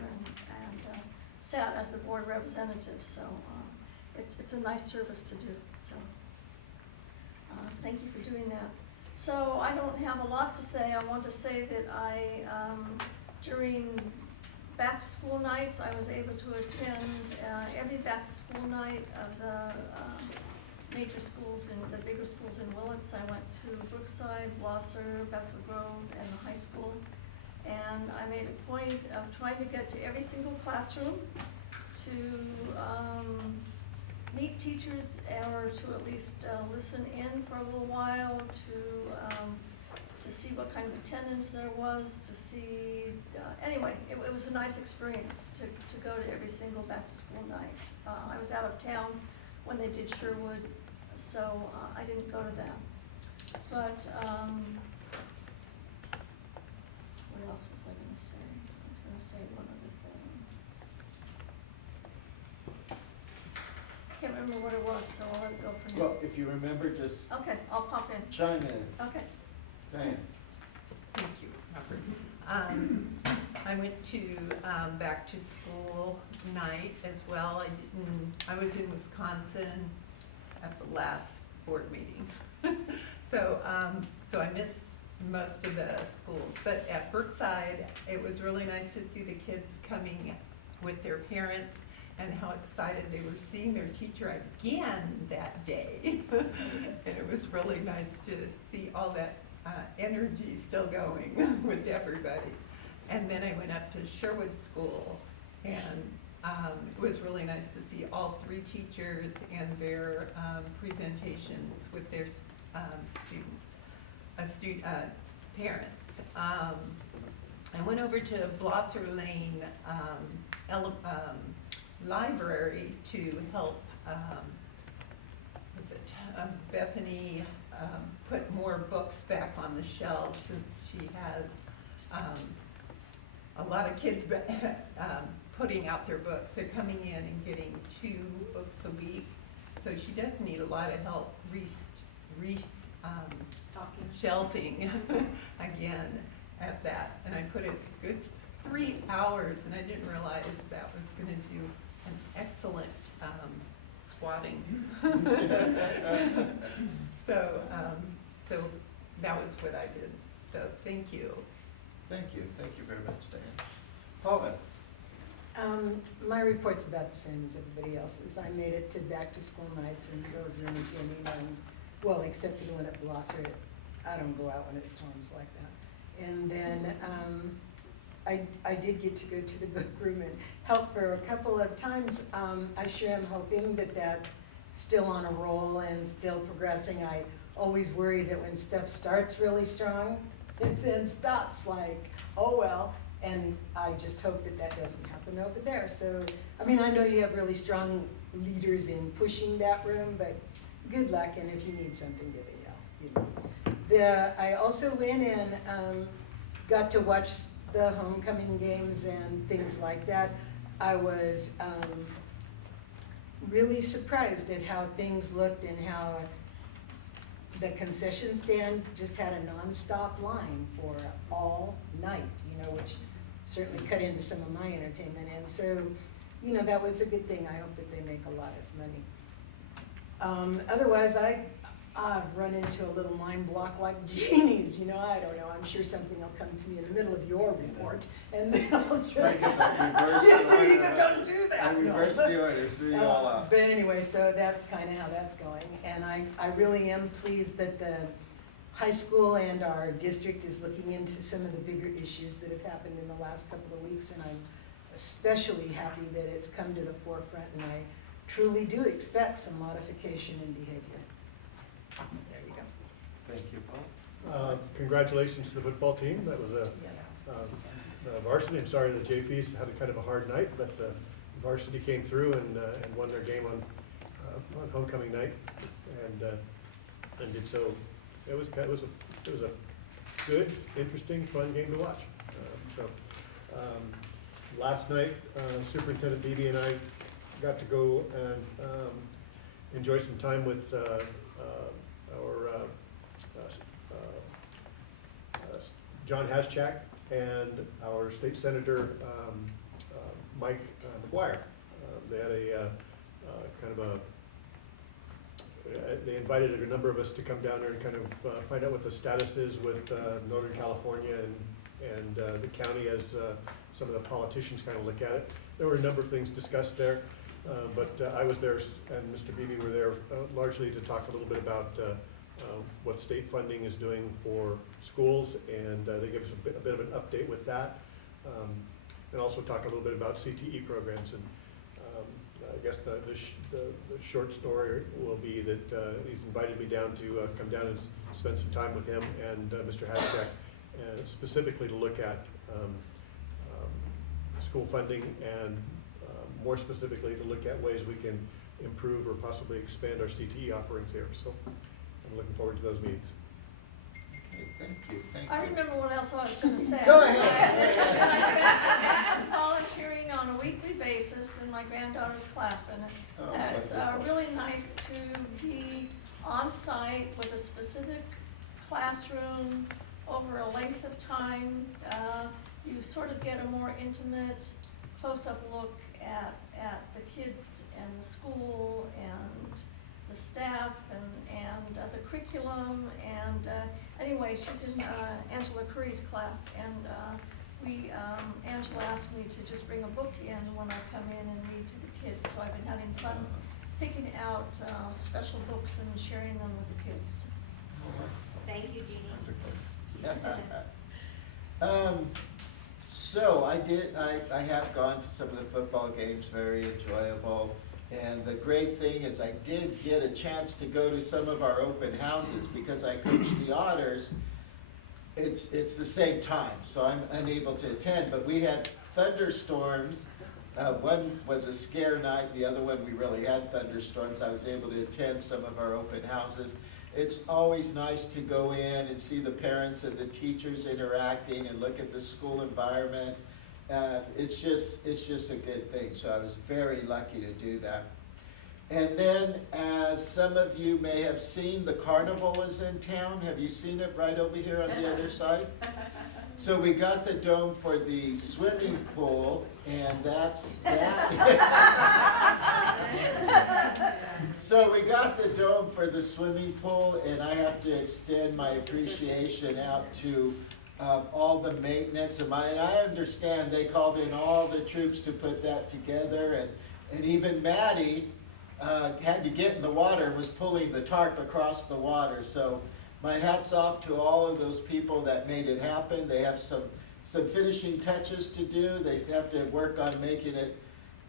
and sat as the board representative. So it's a nice service to do. So thank you for doing that. So I don't have a lot to say. I want to say that during back to school nights, I was able to attend every back to school night of the major schools and the bigger schools in Willits. I went to Brookside, Blosser, Bethel Grove, and the high school. And I made a point of trying to get to every single classroom to meet teachers, or to at least listen in for a little while, to see what kind of attendance there was, to see, anyway, it was a nice experience to go to every single back to school night. I was out of town when they did Sherwood, so I didn't go to that. But what else was I gonna say? I was gonna say one other thing. Can't remember what it was, so I'll let it go for now. Well, if you remember, just Okay, I'll pop in. chime in. Okay. Diane? Thank you, Robert. I went to back to school night as well. I was in Wisconsin at the last board meeting. So I missed most of the schools. But at Brookside, it was really nice to see the kids coming with their parents and how excited they were seeing their teacher again that day. And it was really nice to see all that energy still going with everybody. And then I went up to Sherwood School, and it was really nice to see all three teachers and their presentations with their parents. I went over to Blosser Lane Library to help Bethany put more books back on the shelves, since she has a lot of kids putting out their books. They're coming in and getting 2 books a week, so she does need a lot of help shelving again at that. And I put a good 3 hours, and I didn't realize that was going to do an excellent squatting. So that was what I did. So thank you. Thank you very much, Diane. Paula? My report's about the same as everybody else's. I made it to back to school nights, and those were entertaining, and, well, except for the one at Blosser. I don't go out when it storms like that. And then I did get to go to the book room and help for a couple of times. I sure am hoping that that's still on a roll and still progressing. I always worry that when stuff starts really strong, it then stops, like, oh well. And I just hope that that doesn't happen over there. So, I mean, I know you have really strong leaders in pushing that room, but good luck, and if you need something, give a yell, you know. I also went and got to watch the homecoming games and things like that. I was really surprised at how things looked, and how the concession stand just had a nonstop line for all night, you know, which certainly cut into some of my entertainment. And so, you know, that was a good thing. I hope that they make a lot of money. Otherwise, I've run into a little mind block like Jeannie's, you know, I don't know. I'm sure something will come to me in the middle of your report, and then I'll just, I guess I reversed the order. Don't do that. I reversed the order, threw you all off. But anyway, so that's kind of how that's going. And I really am pleased that the high school and our district is looking into some of the bigger issues that have happened in the last couple of weeks, and I'm especially happy that it's come to the forefront, and I truly do expect some modification in behavior. There you go. Thank you, Paul. Congratulations to the football team. That was a Yeah, that was varsity. I'm sorry the JVs had a kind of a hard night, but the varsity came through and won their game on homecoming night, and did so. It was a good, interesting, fun game to watch. Last night, Superintendent Beebe and I got to go and enjoy some time with our John Haschak and our state senator, Mike McGuire. They had a kind of they invited a number of us to come down there and kind of find out what the status is with Northern California and the county as some of the politicians kind of look at it. There were a number of things discussed there, but I was there and Mr. Beebe were there largely to talk a little bit about what state funding is doing for schools, and they give us a bit of an update with that, and also talk a little bit about CTE programs. And I guess the short story will be that he's invited me down to come down and spend some time with him and Mr. Haschak, specifically to look at school funding and more specifically to look at ways we can improve or possibly expand our CTE offerings here. So I'm looking forward to those meetings. Okay, thank you. I remember what else I was going to say. Go ahead. I'm back to volunteering on a weekly basis in my granddaughter's class, and Oh, it's wonderful. really nice to be on site with a specific classroom over a length of time. You sort of get a more intimate, close-up look at the kids and the school and the staff and the curriculum. And anyway, she's in Angela Curry's class, and Angela asked me to just bring a book in when I come in and read to the kids. So I've been having fun picking out special books and sharing them with the kids. Thank you, Jeannie. So I have gone to some of the football games, very enjoyable. And the great thing is I did get a chance to go to some of our open houses because I coach the Otters. It's the same time, so I'm unable to attend, but we had thunderstorms. One was a scare night, the other one we really had thunderstorms. I was able to attend some of our open houses. It's always nice to go in and see the parents and the teachers interacting and look at the school environment. It's just a good thing, so I was very lucky to do that. And then, as some of you may have seen, the carnival is in town. Have you seen it right over here on the other side? So we got the dome for the swimming pool, and that's that. So we got the dome for the swimming pool, and I have to extend my appreciation out to all the maintenance and I understand they called in all the troops to put that together, and even Maddie had to get in the water and was pulling the tarp across the water. So my hat's off to all of those people that made it happen. They have some finishing touches to do. They have to work on making it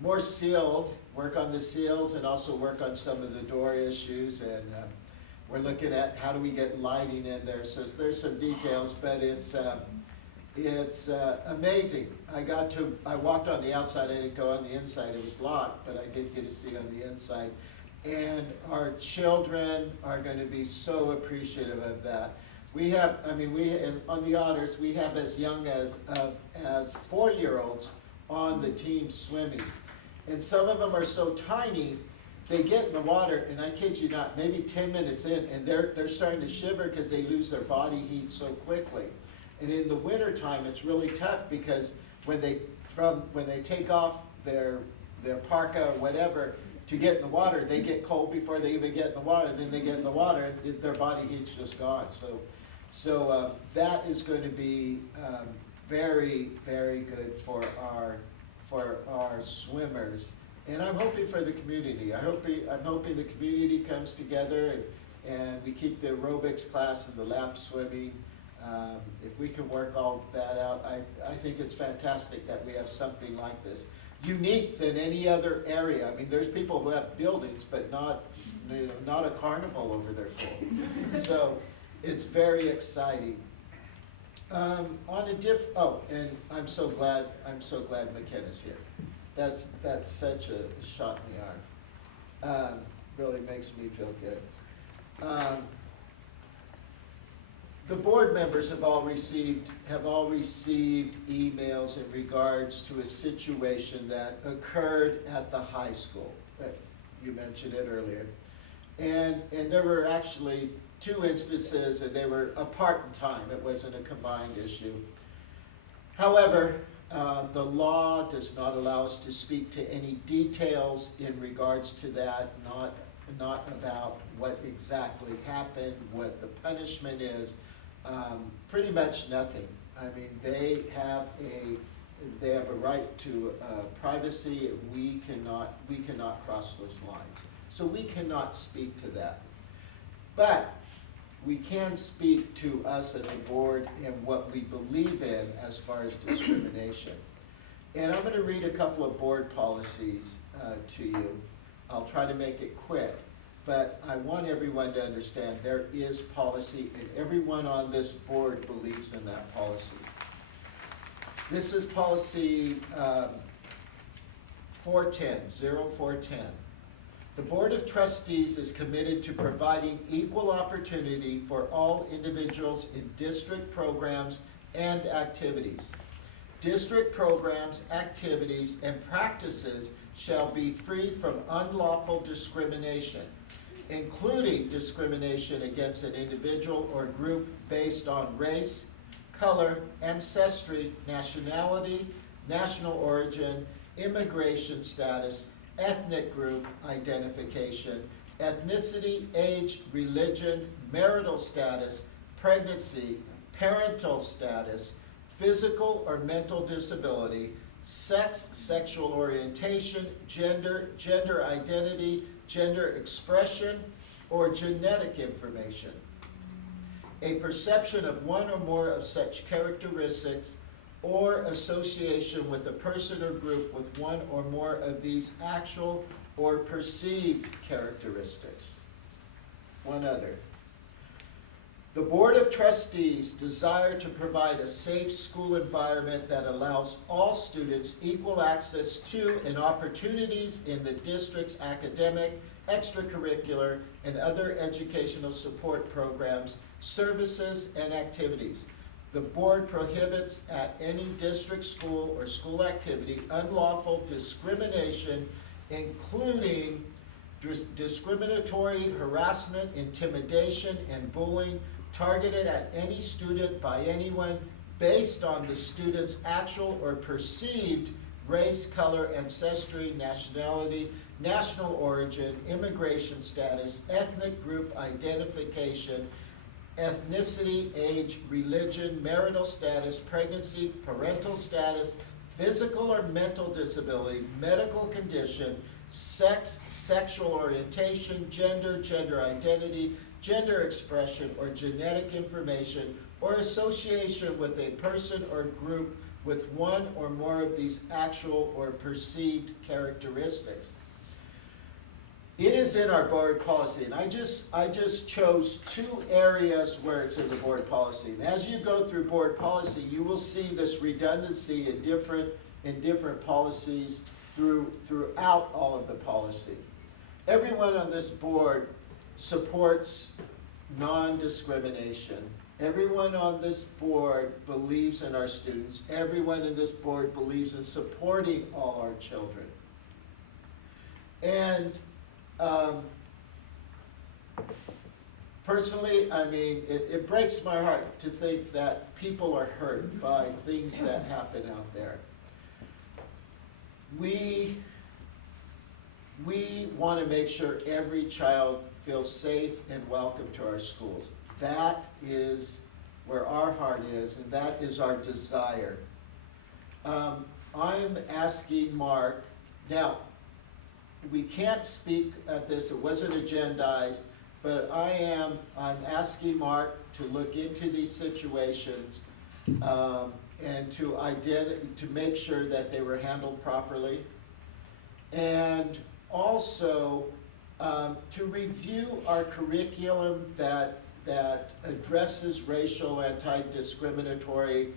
more sealed, work on the seals, and also work on some of the door issues. And we're looking at how do we get lighting in there. So there's some details, but it's amazing. I walked on the outside. I didn't go on the inside. It was locked, but I did get to see on the inside. And our children are going to be so appreciative of that. We have, on the Otters, we have as young as 4-year-olds on the team swimming. And some of them are so tiny, they get in the water, and I kid you not, maybe 10 minutes in, and they're starting to shiver because they lose their body heat so quickly. And in the wintertime, it's really tough because when they take off their parka or whatever to get in the water, they get cold before they even get in the water. Then they get in the water, and their body heat's just gone. So that is going to be very, very good for our swimmers. And I'm hoping for the community. I'm hoping the community comes together and we keep the aerobics class and the lap swimming If we can work all that out, I think it's fantastic that we have something like this. Unique than any other area. I mean, there's people who have buildings, but not, not a carnival over their full. So it's very exciting. And I'm so glad McKenna's here. That's such a shot in the arm. Really makes me feel good. The board members have all received emails in regards to a situation that occurred at the high school. You mentioned it earlier. And there were actually 2 instances, and they were apart in time. It wasn't a combined issue. However, the law does not allow us to speak to any details in regards to that, not about what exactly happened, what the punishment is, pretty much nothing. I mean, they have a right to privacy. We cannot cross those lines. So we cannot speak to that. But we can speak to us as a board and what we believe in as far as discrimination. And I'm going to read a couple of board policies to you. I'll try to make it quick, but I want everyone to understand there is policy, and everyone on this board believes in that policy. This is policy 0410. The Board of Trustees is committed to providing equal opportunity for all individuals in district programs and activities. District programs, activities, and practices shall be free from unlawful discrimination, including discrimination against an individual or group based on race, color, ancestry, nationality, national origin, immigration status, ethnic group identification, ethnicity, age, religion, marital status, pregnancy, parental status, physical or mental disability, sex, sexual orientation, gender, gender identity, gender expression, or genetic information. A perception of one or more of such characteristics or association with a person or group with one or more of these actual or perceived characteristics. One other. The Board of Trustees desire to provide a safe school environment that allows all students equal access to and opportunities in the district's academic, extracurricular, and other educational support programs, services, and activities. The board prohibits at any district, school, or school activity unlawful discrimination, including discriminatory harassment, intimidation, and bullying targeted at any student by anyone based on the student's actual or perceived race, color, ancestry, nationality, national origin, immigration status, ethnic group identification, ethnicity, age, religion, marital status, pregnancy, parental status, physical or mental disability, medical condition, sex, sexual orientation, gender, gender identity, gender expression, or genetic information, or association with a person or group with one or more of these actual or perceived characteristics. It is in our board policy, and I just chose 2 areas where it's in the board policy. And as you go through board policy, you will see this redundancy in different policies throughout all of the policy. Everyone on this board supports non-discrimination. Everyone on this board believes in our students. Everyone in this board believes in supporting all our children. And personally, I mean, it breaks my heart to think that people are hurt by things that happen out there. We want to make sure every child feels safe and welcome to our schools. That is where our heart is, and that is our desire. I'm asking Mark, now, we can't speak at this, it wasn't agendized, but I'm asking Mark to look into these situations, and to make sure that they were handled properly. And also, to review our curriculum that addresses racial, anti-discriminatory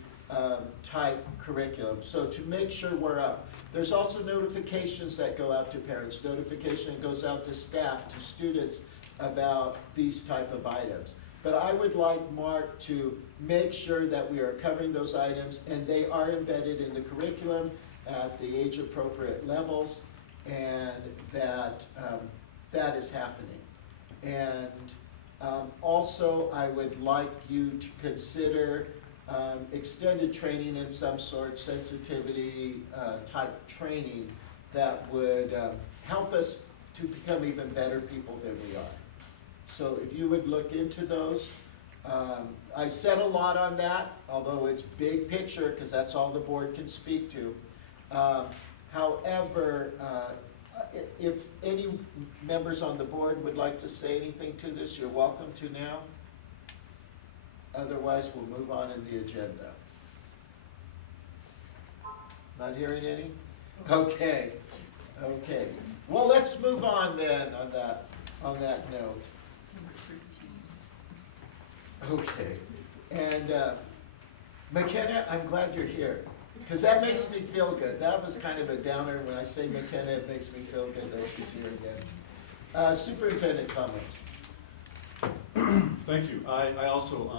type curriculum. So to make sure we're up. There's also notifications that go out to parents, notification that goes out to staff, to students about these type of items. But I would like Mark to make sure that we are covering those items and they are embedded in the curriculum at the age-appropriate levels, and that that is happening. And also, I would like you to consider extended training in some sort, sensitivity type training that would help us to become even better people than we are. So if you would look into those. I said a lot on that, although it's big picture, because that's all the board can speak to. However, if any members on the board would like to say anything to this, you're welcome to now. Otherwise, we'll move on in the agenda. Not hearing any? Okay. Okay. Well, let's move on then on that note. Okay. And McKenna, I'm glad you're here, because that makes me feel good. That was kind of a downer. When I say McKenna, it makes me feel good that she's here again. Superintendent comments. Thank you. I also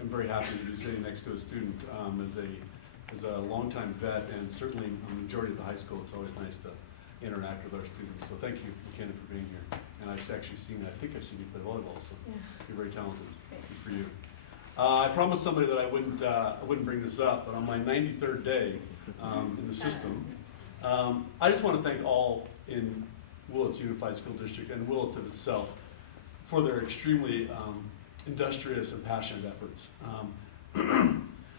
am very happy to be sitting next to a student. As a longtime vet, and certainly a majority of the high school, it's always nice to interact with our students. So thank you, McKenna, for being here. And I've actually seen, I think I've seen you play volleyball, so you're very talented. Good for you. I promised somebody that I wouldn't bring this up, but on my 93rd day in the system, I just want to thank all in Willits Unified School District and Willits of itself for their extremely industrious and passionate efforts.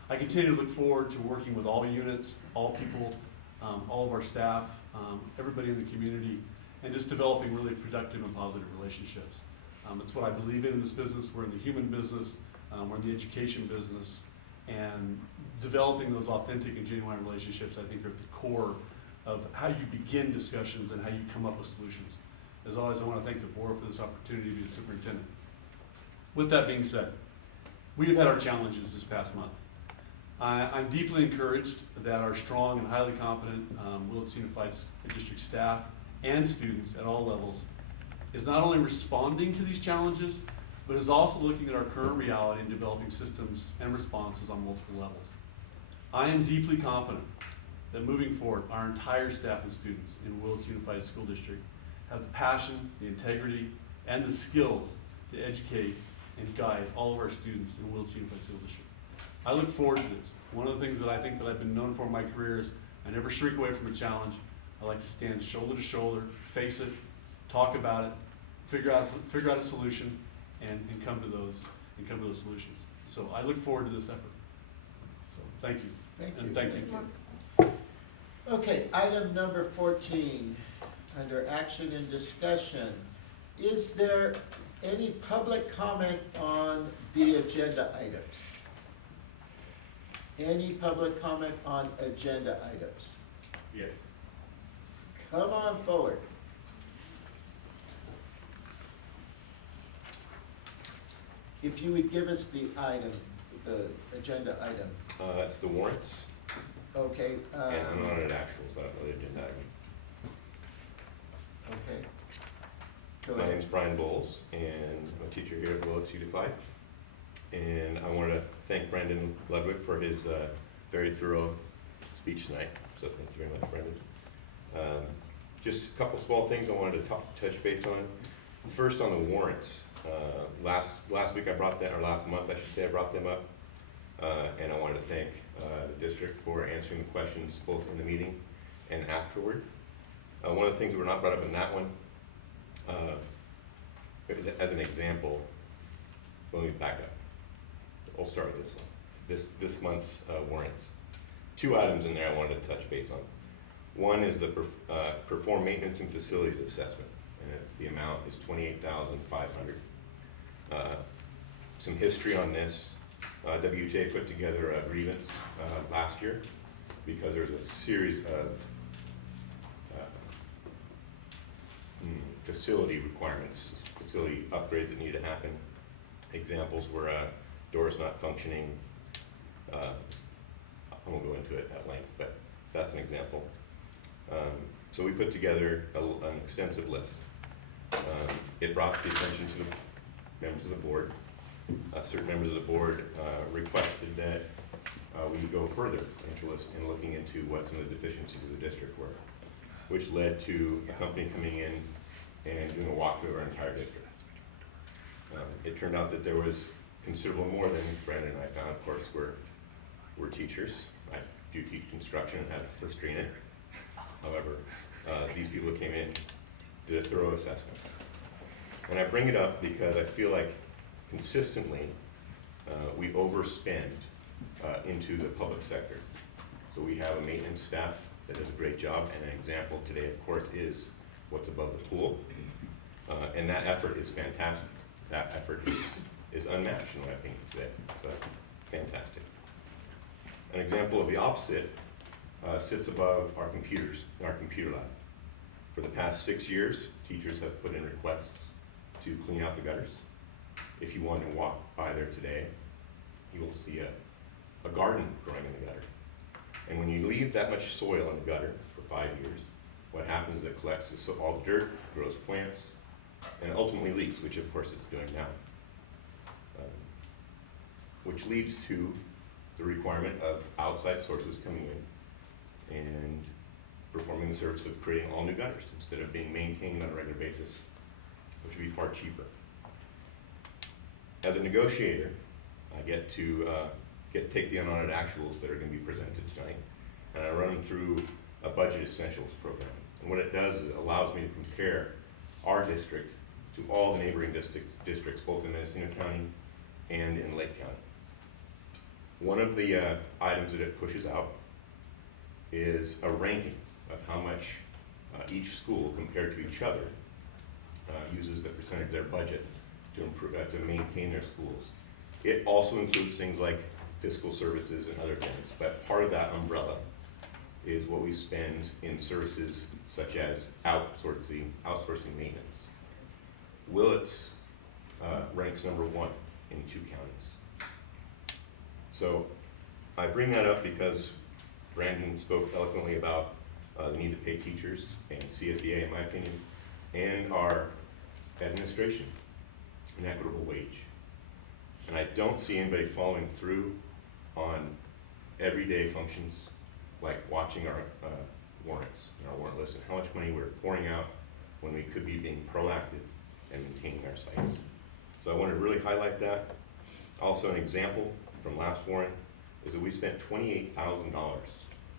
I continue to look forward to working with all units, all people, all of our staff, everybody in the community, and just developing really productive and positive relationships. It's what I believe in this business. We're in the human business, we're in the education business, and developing those authentic and genuine relationships, I think, are at the core of how you begin discussions and how you come up with solutions. As always, I want to thank the board for this opportunity to be the superintendent. With that being said, we have had our challenges this past month. I'm deeply encouraged that our strong and highly competent Willits Unified District staff and students at all levels is not only responding to these challenges, but is also looking at our current reality and developing systems and responses on multiple levels. I am deeply confident that moving forward, our entire staff and students in Willits Unified School District have the passion, the integrity, and the skills to educate and guide all of our students in Willits Unified School District. I look forward to this. One of the things that I think that I've been known for in my career is I never shrink away from a challenge. I like to stand shoulder to shoulder, face it, talk about it, figure out a solution, and come to those solutions. So I look forward to this effort. So thank you. Thank you. And thank you. Okay, item number 14, under action and discussion. Is there any public comment on the agenda items? Any public comment on agenda items? Yes. Come on forward. If you would give us the item, the agenda item. It's the warrants, Okay. and I'm not at actuals, I don't know the agenda item. Okay. Go My ahead. name's Brian Bowles, and I'm a teacher here at Willits Unified. And I want to thank Brendan Ludwig for his very thorough speech tonight, so thank you very much, Brendan. Just a couple small things I wanted to touch base on. First, on the warrants. Last week I brought them, or last month I should say, I brought them up. And I wanted to thank the district for answering the questions both in the meeting and afterward. One of the things that were not brought up in that one, as an example, let me back up. I'll start with this one. This month's warrants. 2 items in there I wanted to touch base on. One is the perform maintenance and facilities assessment, and the amount is $28,500. Some history on this. WJ put together a grievance last year because there's a series of facility requirements, facility upgrades that need to happen. Examples were doors not functioning. I won't go into it at length, but that's an example. So we put together an extensive list. It brought the attention to the members of the board. Certain members of the board requested that we go further in looking into what some of the deficiencies of the district were, which led to a company coming in and doing a walkthrough of our entire district. It turned out that there was considerable more than Brandon and I found. Of course, we're teachers. I do teach construction and have history in it. However, these people came in, did a thorough assessment. And I bring it up because I feel like consistently we overspend into the public sector. So we have a maintenance staff that does a great job, and an example today, of course, is what's above the pool. And that effort is fantastic. That effort is unmatched in my opinion today, but fantastic. An example of the opposite sits above our computers, in our computer lab. For the past 6 years, teachers have put in requests to clean out the gutters. If you want to walk by there today, you will see a garden growing in the gutter. And when you leave that much soil in the gutter for 5 years, what happens is it collects all the dirt, grows plants, and ultimately leaks, which of course it's doing now. Which leads to the requirement of outside sources coming in and performing the service of creating all new gutters instead of being maintained on a regular basis, which would be far cheaper. As a negotiator, I get to take the unaudited actuals that are going to be presented tonight, and I run them through a budget essentials program. And what it does is it allows me to compare our district to all the neighboring districts both in Mendocino County and in Lake County. One of the items that it pushes out is a ranking of how much each school compared to each other uses the percentage of their budget to improve, to maintain their schools. It also includes things like fiscal services and other things, but part of that umbrella is what we spend in services such as outsourcing maintenance. Willits ranks #1 in 2 counties. So I bring that up because Brandon spoke eloquently about the need to pay teachers and CSEA, in my opinion, and our administration an equitable wage. And I don't see anybody following through on everyday functions like watching our warrants and our warrant list and how much money we're pouring out when we could be being proactive and maintaining our sites. So I want to really highlight that. Also, an example from last warrant is that we spent $28,000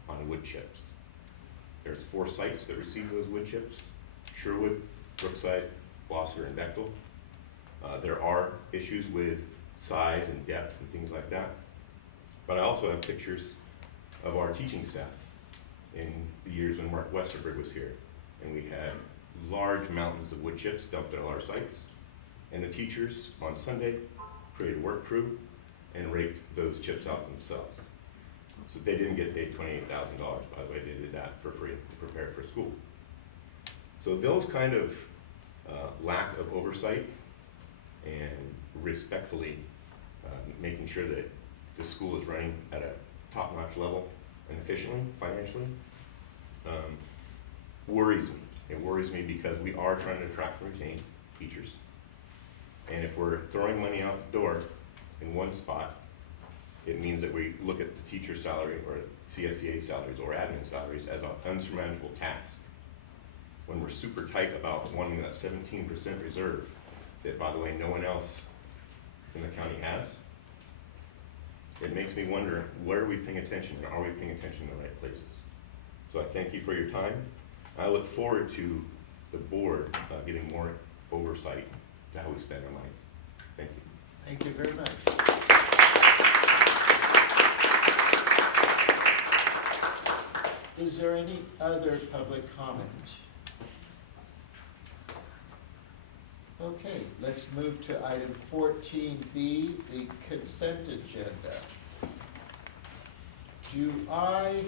on wood chips. There's 4 sites that receive those wood chips: Sherwood, Brookside, Gloucester, and Bechtel. There are issues with size and depth and things like that. But I also have pictures of our teaching staff in the years when Mark Westerberg was here. And we had large mountains of wood chips dumped at all our sites. And the teachers on Sunday created a work crew and raked those chips out themselves. So they didn't get paid $28,000, by the way. They did that for free to prepare for school. So those kind of lack of oversight and respectfully making sure that the school is running at a top-notch level and efficiently, financially, worries me. It worries me because we are trying to attract and retain teachers. And if we're throwing money out the door in one spot, it means that we look at the teacher salary or CSEA salaries or admin salaries as an unsurmountable task. When we're super tight about wanting that 17% reserve that, by the way, no one else in the county has, it makes me wonder, where are we paying attention, and are we paying attention in the right places? So I thank you for your time. I look forward to the board giving more oversight to how we spend our money. Thank you. Thank you very much. Is there any other public comment? Okay, let's move to item 14B, the consent agenda. Do I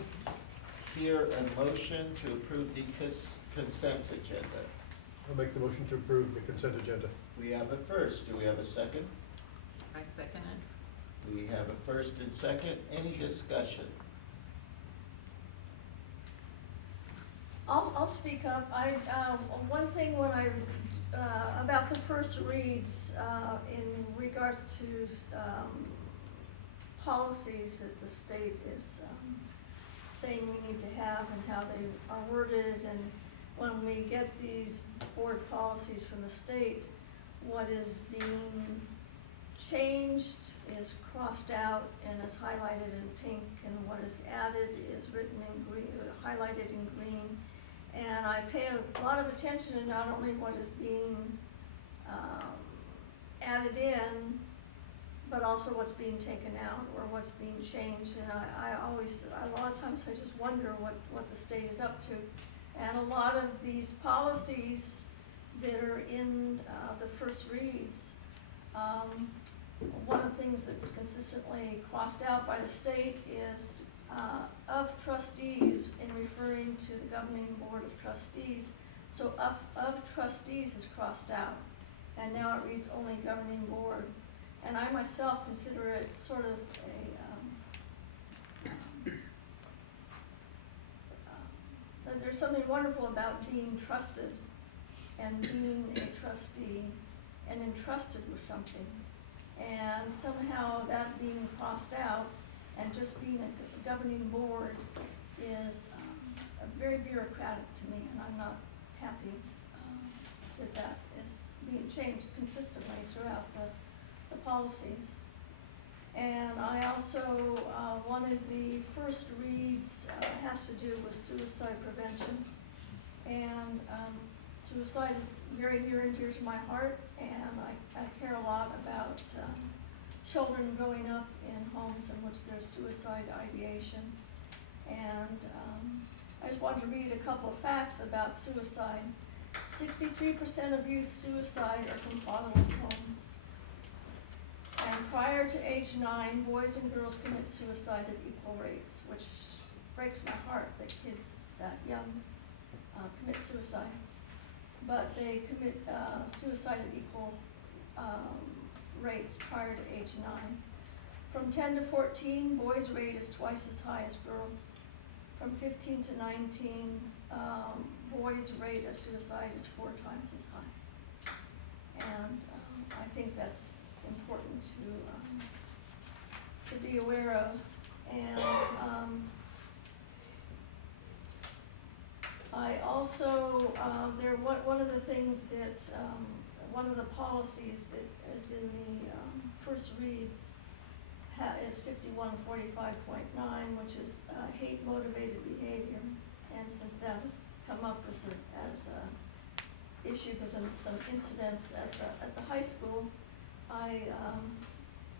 hear a motion to approve the consent agenda? I'll make the motion to approve the consent agenda. We have a first. Do we have a second? I second it. We have a first and second. Any discussion? I'll speak up. One thing when about the first reads, in regards to, policies that the state is, saying we need to have and how they are worded, and when we get these board policies from the state, what is being changed is crossed out and is highlighted in pink, and what is added is written in green, highlighted in green. And I pay a lot of attention to not only what is being added in, but also what's being taken out or what's being changed. And a lot of times I just wonder what the state is up to. And a lot of these policies that are in the first reads, one of the things that's consistently crossed out by the state is of trustees, in referring to the governing board of trustees. So of trustees is crossed out, and now it reads only governing board. And I myself consider it sort of there's something wonderful about being trusted and being a trustee and entrusted with something. And somehow that being crossed out and just being a governing board is very bureaucratic to me, and I'm not happy that is being changed consistently throughout the policies. And I also, one of the first reads has to do with suicide prevention. And suicide is very near and dear to my heart, and I care a lot about children growing up in homes in which there's suicide ideation. And I just wanted to read a couple of facts about suicide. 63% of youth suicide are from fatherless homes. And prior to age 9, boys and girls commit suicide at equal rates, which breaks my heart that kids that young commit suicide. But they commit suicide at equal rates prior to age 9. From 10 to 14, boys' rate is twice as high as girls. From 15 to 19, boys' rate of suicide is 4 times as high. And I think that's important to be aware of. And I also, one of the things that, one of the policies that is in the first reads is 5145.9, which is hate motivated behavior. And since that has come up as a issue because of some incidents at the high school,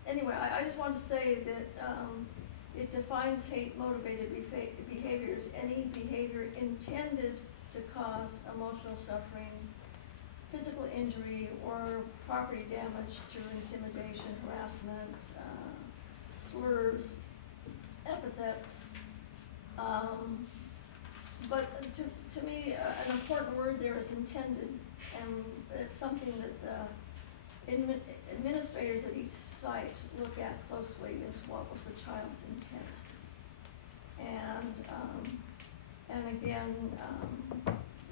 anyway, I just want to say that it defines hate motivated behavior as any behavior intended to cause emotional suffering, physical injury, or property damage through intimidation, harassment, slurs, epithets. But to me, an important word there is intended, and it's something that the administrators at each site look at closely, is what was the child's intent. And again,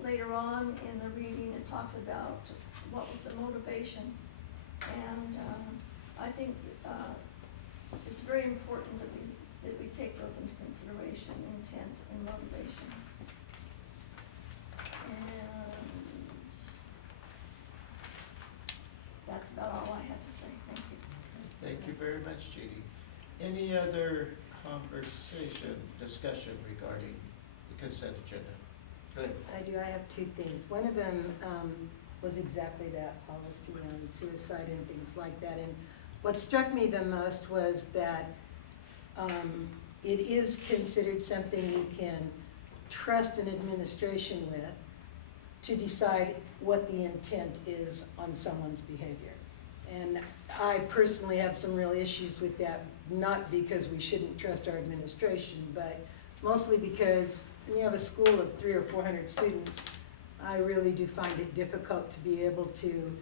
later on in the reading, it talks about what was the motivation. And I think it's very important that we take those into consideration, intent and motivation. And that's about all I had to say. Thank you. Thank you very much, Judy. Any other discussion regarding the consent agenda? Go ahead. I do. I have 2 things. One of them was exactly that, policy on suicide and things like that. And what struck me the most was that it is considered something you can trust an administration with, to decide what the intent is on someone's behavior. And I personally have some real issues with that, not because we shouldn't trust our administration, but mostly because when you have a school of 300 or 400 students, I really do find it difficult to be able to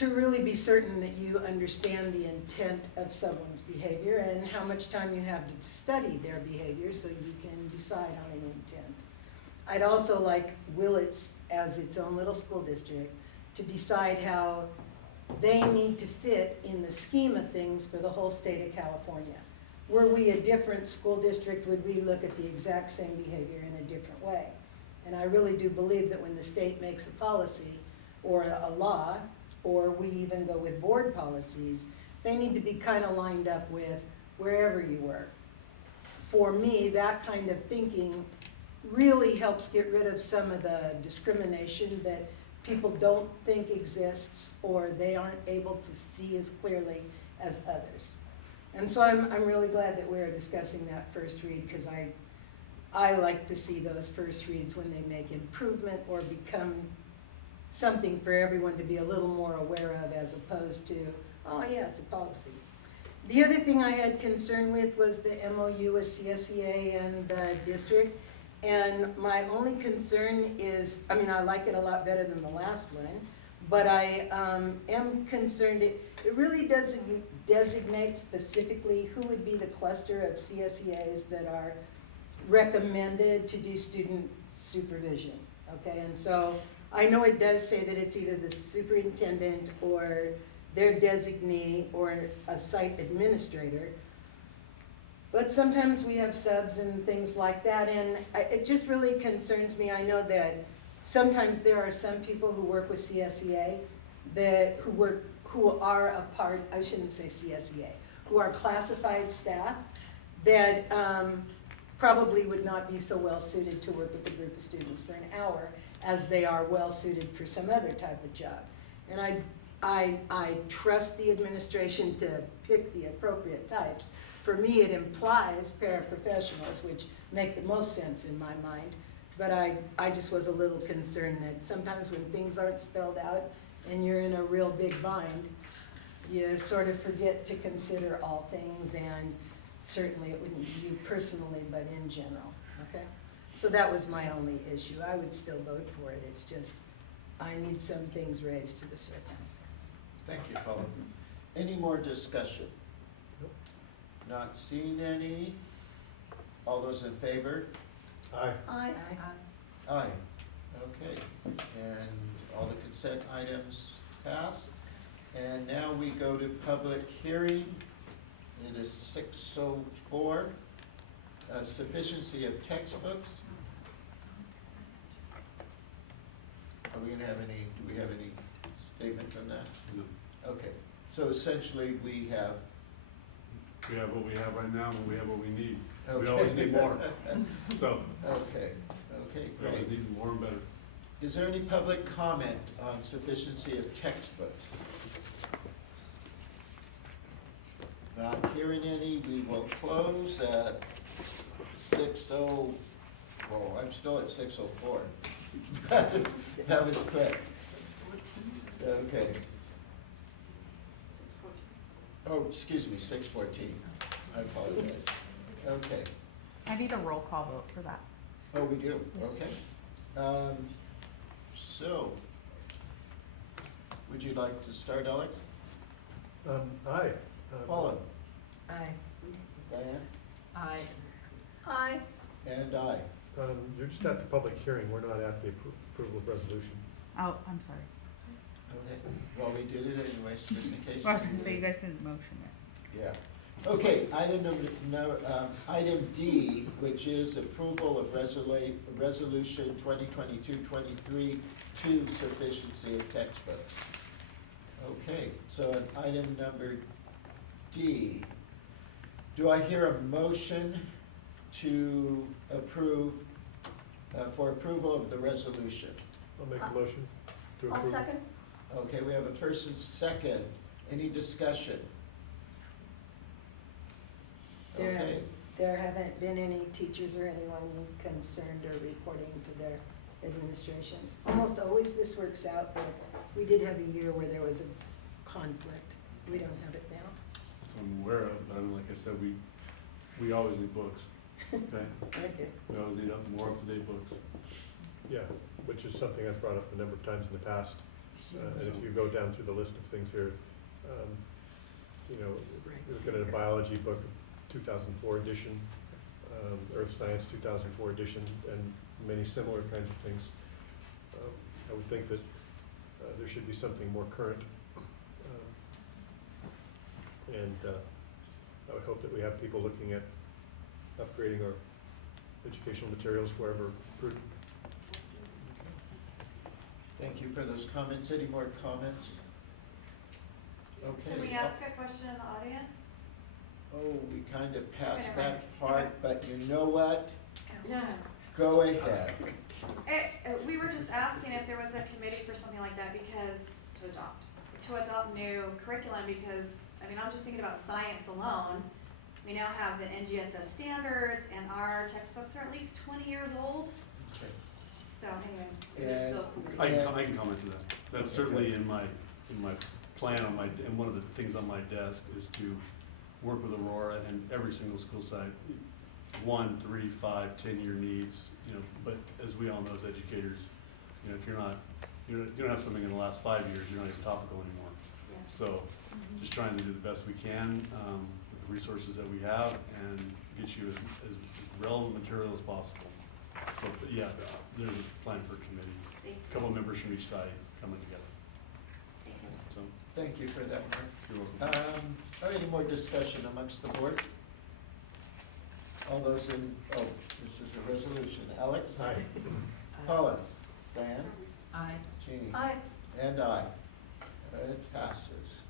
really be certain that you understand the intent of someone's behavior and how much time you have to study their behavior so you can decide on an intent. I'd also like Willits, as its own little school district, to decide how they need to fit in the scheme of things for the whole state of California. Were we a different school district, would we look at the exact same behavior in a different way? And I really do believe that when the state makes a policy or a law, or we even go with board policies, they need to be kind of lined up with wherever you work. For me, that kind of thinking really helps get rid of some of the discrimination that people don't think exists or they aren't able to see as clearly as others. And so I'm really glad that we're discussing that first read, because I like to see those first reads when they make improvement or become something for everyone to be a little more aware of, as opposed to, oh yeah, it's a policy. The other thing I had concern with was the MOU with CSEA and the district. And my only concern is, I mean, I like it a lot better than the last one, but I am concerned it really doesn't designate specifically who would be the cluster of CSEAs that are recommended to do student supervision, okay? And so I know it does say that it's either the superintendent or their designee or a site administrator, but sometimes we have subs and things like that, and it just really concerns me. I know that sometimes there are some people who work with CSEA who are a part, I shouldn't say CSEA, who are classified staff that probably would not be so well suited to work with a group of students for an hour as they are well suited for some other type of job. And I trust the administration to pick the appropriate types. For me, it implies paraprofessionals, which make the most sense in my mind. But I just was a little concerned that sometimes when things aren't spelled out and you're in a real big bind, you sort of forget to consider all things, and certainly it wouldn't be you personally, but in general, okay? So that was my only issue. I would still vote for it. It's just, I need some things raised to the surface. Thank you, Paula. Any more discussion? Not seeing any. All those in favor? Aye. Aye. Aye. Okay, and all the consent items passed. And now we go to public hearing. It is 6:04. Sufficiency of textbooks. Are we gonna have any, do we have any statement on that? No. Okay, so essentially we have. We have what we have right now, and we have what we need. We Okay. always need more. So, Okay, we always great. need more and better. Is there any public comment on sufficiency of textbooks? Not hearing any, we will close at 6:00, well, I'm still at 6:04. That was quick. Okay. Oh, excuse me, 6:14. I apologize. Okay. I need a roll call vote for that. Oh, we do, okay. So, would you like to start, Alex? Aye. Paula? Aye. Diane? Aye. Aye. And I. You're just at the public hearing, we're not at the approval of resolution. Oh, I'm sorry. Okay, well, we did it anyways, just in case. I was gonna say, you guys didn't motion it. Yeah. Okay, item D, which is approval of resolution 2022-23 to sufficiency of textbooks. Okay, so on item number D, do I hear a motion to approve, for approval of the resolution? I'll make a motion to I'll approve. second. Okay, we have a first and second. Any discussion? Okay, There haven't been any teachers or anyone concerned or reporting to their administration. Almost always this works out, but we did have a year where there was a conflict. We don't have it now. That's what I'm aware of, but like I said, we always need books, okay? Okay. We always need more up-to-date books. Yeah, which is something I've brought up a number of times in the past. And if you go down through the list of things here, you know, you're looking at a biology book, 2004 edition, Earth Science 2004 edition, and many similar kinds of things. I would think that there should be something more current. And I would hope that we have people looking at upgrading our educational materials wherever prudent. Thank you for those comments. Any more comments? Okay. Can we ask a question in the audience? Oh, we kind of passed Okay, that right. part, but you know what? No. Go ahead. We were just asking if there was a committee for something like that because, to adopt new curriculum because, I mean, I'm just thinking about science alone. We now have the NGSS standards and our textbooks are at least 20 years old. Okay. So anyways. And- I can comment to that. That's certainly in my plan and one of the things on my desk is to work with Aurora and every single school site, 1, 3, 5, 10-year needs, you know, but as we all know as educators, you know, if you don't have something in the last 5 years, you're not even topical anymore. Yeah. So just trying to do the best we can with the resources that we have and get you as relevant material as possible. So, but yeah, there's a plan for a committee. A couple of members from each side coming together. Thank you. So, Thank you for that, Mark. you're welcome. All right, any more discussion amongst the board? All those in, oh, this is a resolution. Alex? Aye. Paula? Diane? Aye. Jeannie? Aye. And I. It passes.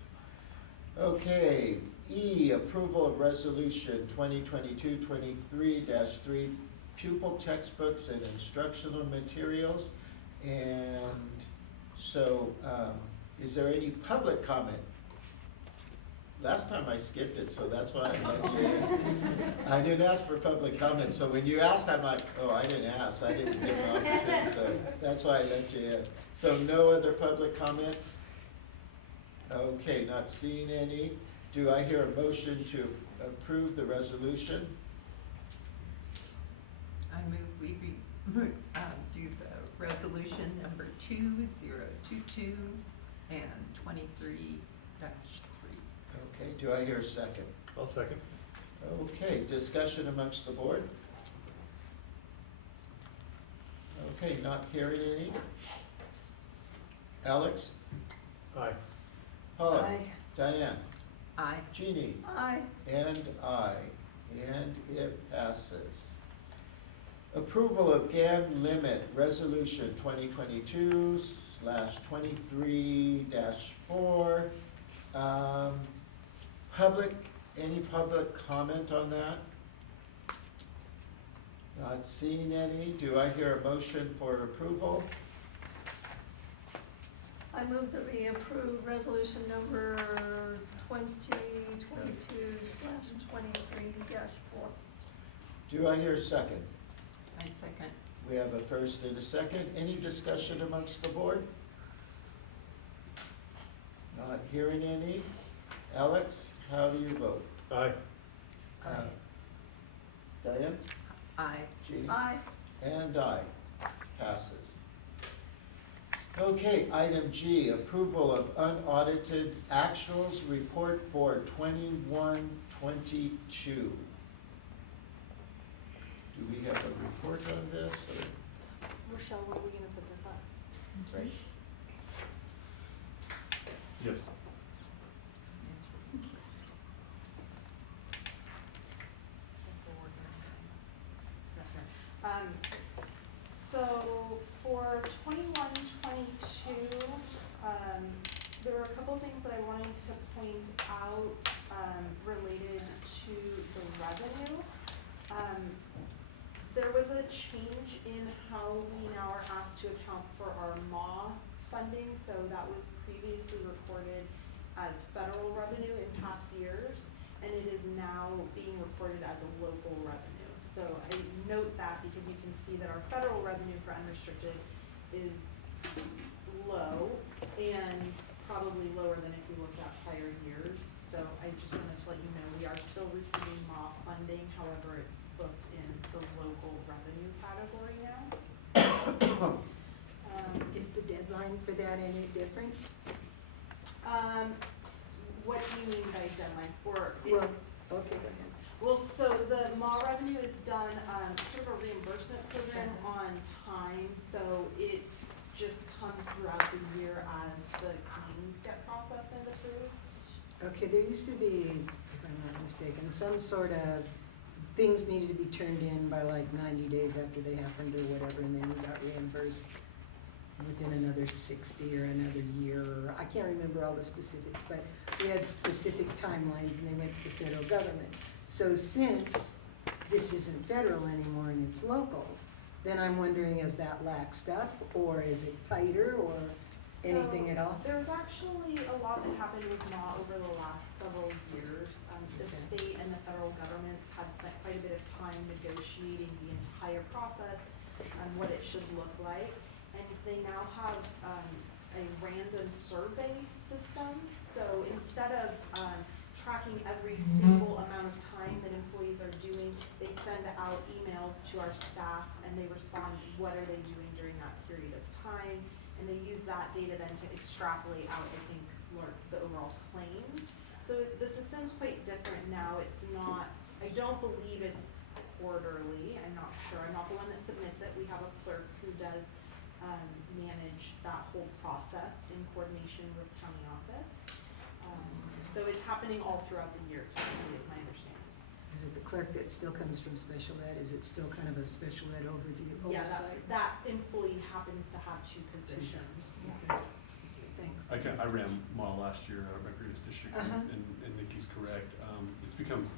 Okay, E, approval of resolution 2022-23-3, pupil textbooks and instructional materials. And so, is there any public comment? Last time I skipped it, so that's why I let you in. I didn't ask for public comment, so when you asked, I'm like, oh, I didn't ask, I didn't give an opportunity, so that's why I let you in. So no other public comment? Okay, not seeing any. Do I hear a motion to approve the resolution? I move we do the resolution number 2022 and 23-3. Okay, do I hear a second? I'll second. Okay, discussion amongst the board? Okay, not hearing any. Alex? Aye. Paula? Aye. Diane? Aye. Jeannie? Aye. And I, and it passes. Approval of GAN limit resolution 2022/23-4. Any public comment on that? Not seeing any. Do I hear a motion for approval? I move that we approve resolution number 2022/23-4. Do I hear a second? I second. We have a first and a second. Any discussion amongst the board? Not hearing any. Alex, how do you vote? Aye. Diane? Aye. Jeannie? Aye. And I. Passes. Okay, item G, approval of unaudited actuals report for 21-22. Do we have a report on this, or? Rochelle, where are we gonna put this up? Right. Yes. So for 21-22, there were a couple things that I wanted to point out related to the revenue. There was a change in how we now are asked to account for our MAW funding, so that was previously recorded as federal revenue in past years, and it is now being reported as a local revenue. So I note that because you can see that our federal revenue for unrestricted is low and probably lower than if you looked at prior years. So I just wanted to let you know we are still receiving MOP funding, however, it's booked in the local revenue category now. Is the deadline for that any different? What do you mean by deadline for? Well, okay, go ahead. Well, so the MA revenue is done, sort of a reimbursement program on time, so it just comes throughout the year as the claims get processed and approved. Okay, there used to be, if I'm not mistaken, some sort of things needed to be turned in by like 90 days after they happened or whatever, and then you got reimbursed within another 60 or another year, or I can't remember all the specifics, but we had specific timelines and they went to the federal government. So since this isn't federal anymore and it's local, then I'm wondering, is that laxed up, or is it tighter, or anything at all? There's actually a lot that happened with MA over the last several years. The Okay. state and the federal governments had spent quite a bit of time negotiating the entire process and what it should look like. And they now have a random survey system. So instead of tracking every single amount of time that employees are doing, they send out emails to our staff and they respond, what are they doing during that period of time? And they use that data then to extrapolate out, I think, the overall claims. So the system's quite different now. It's not, I don't believe it's quarterly. I'm not sure. I'm not the one that submits it. We have a clerk who does manage that whole process in coordination with county office. So it's happening all throughout the year, typically, is my understanding. Is it the clerk that still comes from special ed? Is it still kind of a special ed overview, Yeah, oversight? that employee happens to have two Two positions. jobs. Yeah. Okay, thanks. I ran MA last year out of my previous district, and Nikki's correct. It's become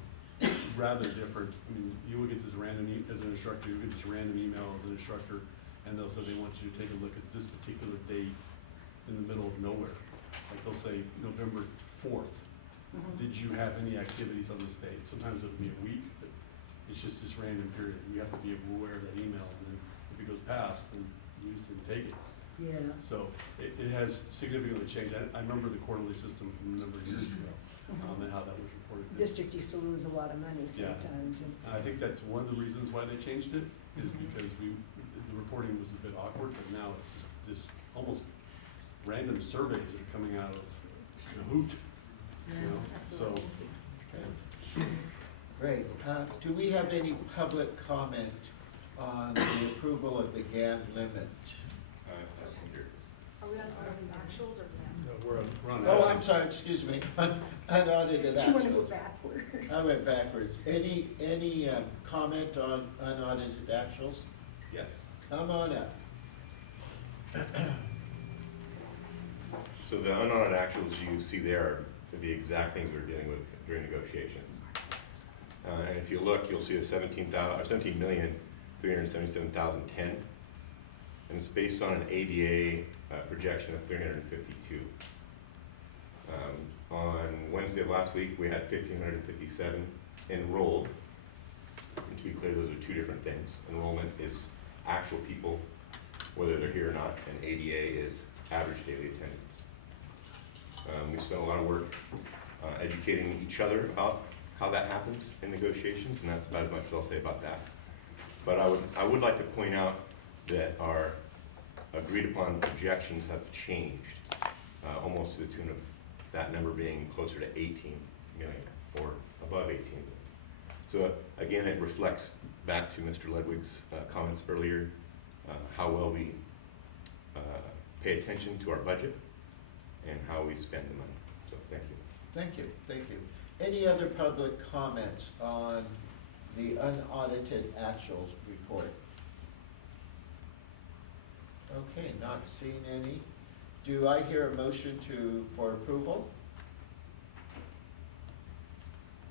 rather different. I mean, you will get this random, as an instructor, you get this random email as an instructor, and they'll say they want you to take a look at this particular date in the middle of nowhere. Like they'll say November 4th. Did you have any activities on this date? Sometimes it'll be a week, but it's just this random period. You have to be aware of that email, and then if it goes past, then you just didn't take it. Yeah. So it has significantly changed. I remember the quarterly system from a number of years ago, and how that was reported. District used to lose a lot of money Yeah. sometimes. And I think that's one of the reasons why they changed it, is because the reporting was a bit awkward, but now it's just this almost random surveys that are coming out of the hoot, you know, so. Okay. Great. Do we have any public comment on the approval of the GAN limit? Are we on actuals or No, we're on Oh, I'm sorry, excuse me, unaudited do you want to go actuals. backwards? I went backwards. Any comment on unaudited actuals? Yes. Come on up. So the unaudited actuals you see there are the exact things we're dealing with during negotiations. And if you look, you'll see a 17,377,010, and it's based on an ADA projection of 352. On Wednesday of last week, we had 1,557 enrolled. And to be clear, those are two different things. Enrollment is actual people, whether they're here or not, and ADA is average daily attendance. We spent a lot of work educating each other about how that happens in negotiations, and that's about as much as I'll say about that. But I would like to point out that our agreed upon projections have changed, almost to the tune of that number being closer to 18 million or above 18 million. So again, it reflects back to Mr. Ledwig's comments earlier, how well we pay attention to our budget and how we spend the money. So thank you. Thank you, thank you. Any other public comments on the unaudited actuals report? Okay, not seeing any. Do I hear a motion for approval?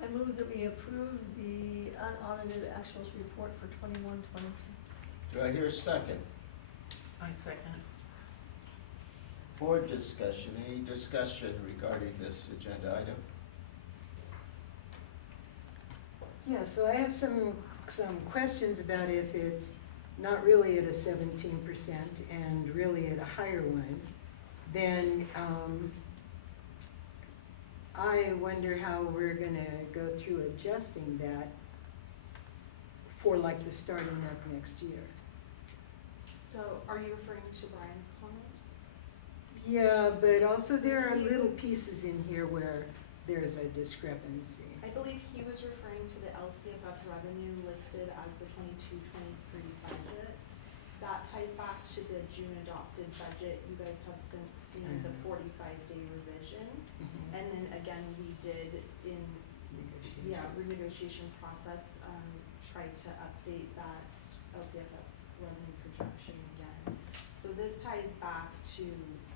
I move that we approve the unaudited actuals report for 21-22. Do I hear a second? I second. Board discussion, any discussion regarding this agenda item? Yeah, so I have some some questions about if it's not really at a 17% and really at a higher one, then I wonder how we're gonna go through adjusting that for like the starting of next year. So are you referring to Brian's comment? Yeah, but also there are little pieces in here where there's a discrepancy. I believe he was referring to the LCFF revenue listed as the 22-23 budget. That ties back to the June adopted budget. You guys have since seen the 45-day revision. And then again, we did in renegotiation process, try to update that LCFF revenue projection again. So this ties back to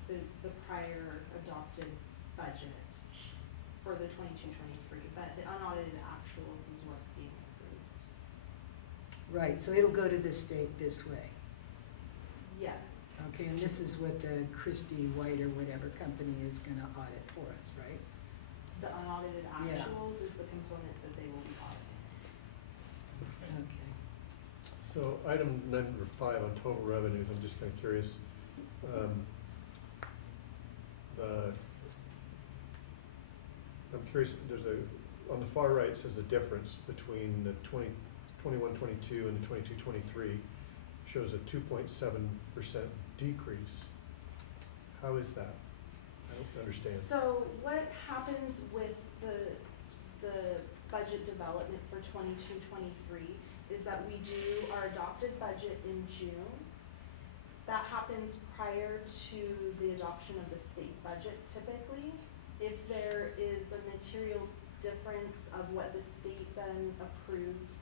the prior adopted budget for the 22-23, but the unaudited actuals is what's being approved. Right, so it'll go to the state this way. Yes. Okay, and this is what the Christie White or whatever company is gonna audit for us, right? The unaudited Yeah. actuals is the component that they will be auditing. Okay. So item number 5 on total revenues, I'm just kind of curious. I'm curious, on the far right says a difference between the 21-22 and the 22-23 shows a 2.7% decrease. How is that? I don't understand. So what happens with the budget development for 22-23 is that we do our adopted budget in June. That happens prior to the adoption of the state budget typically. If there is a material difference of what the state then approves,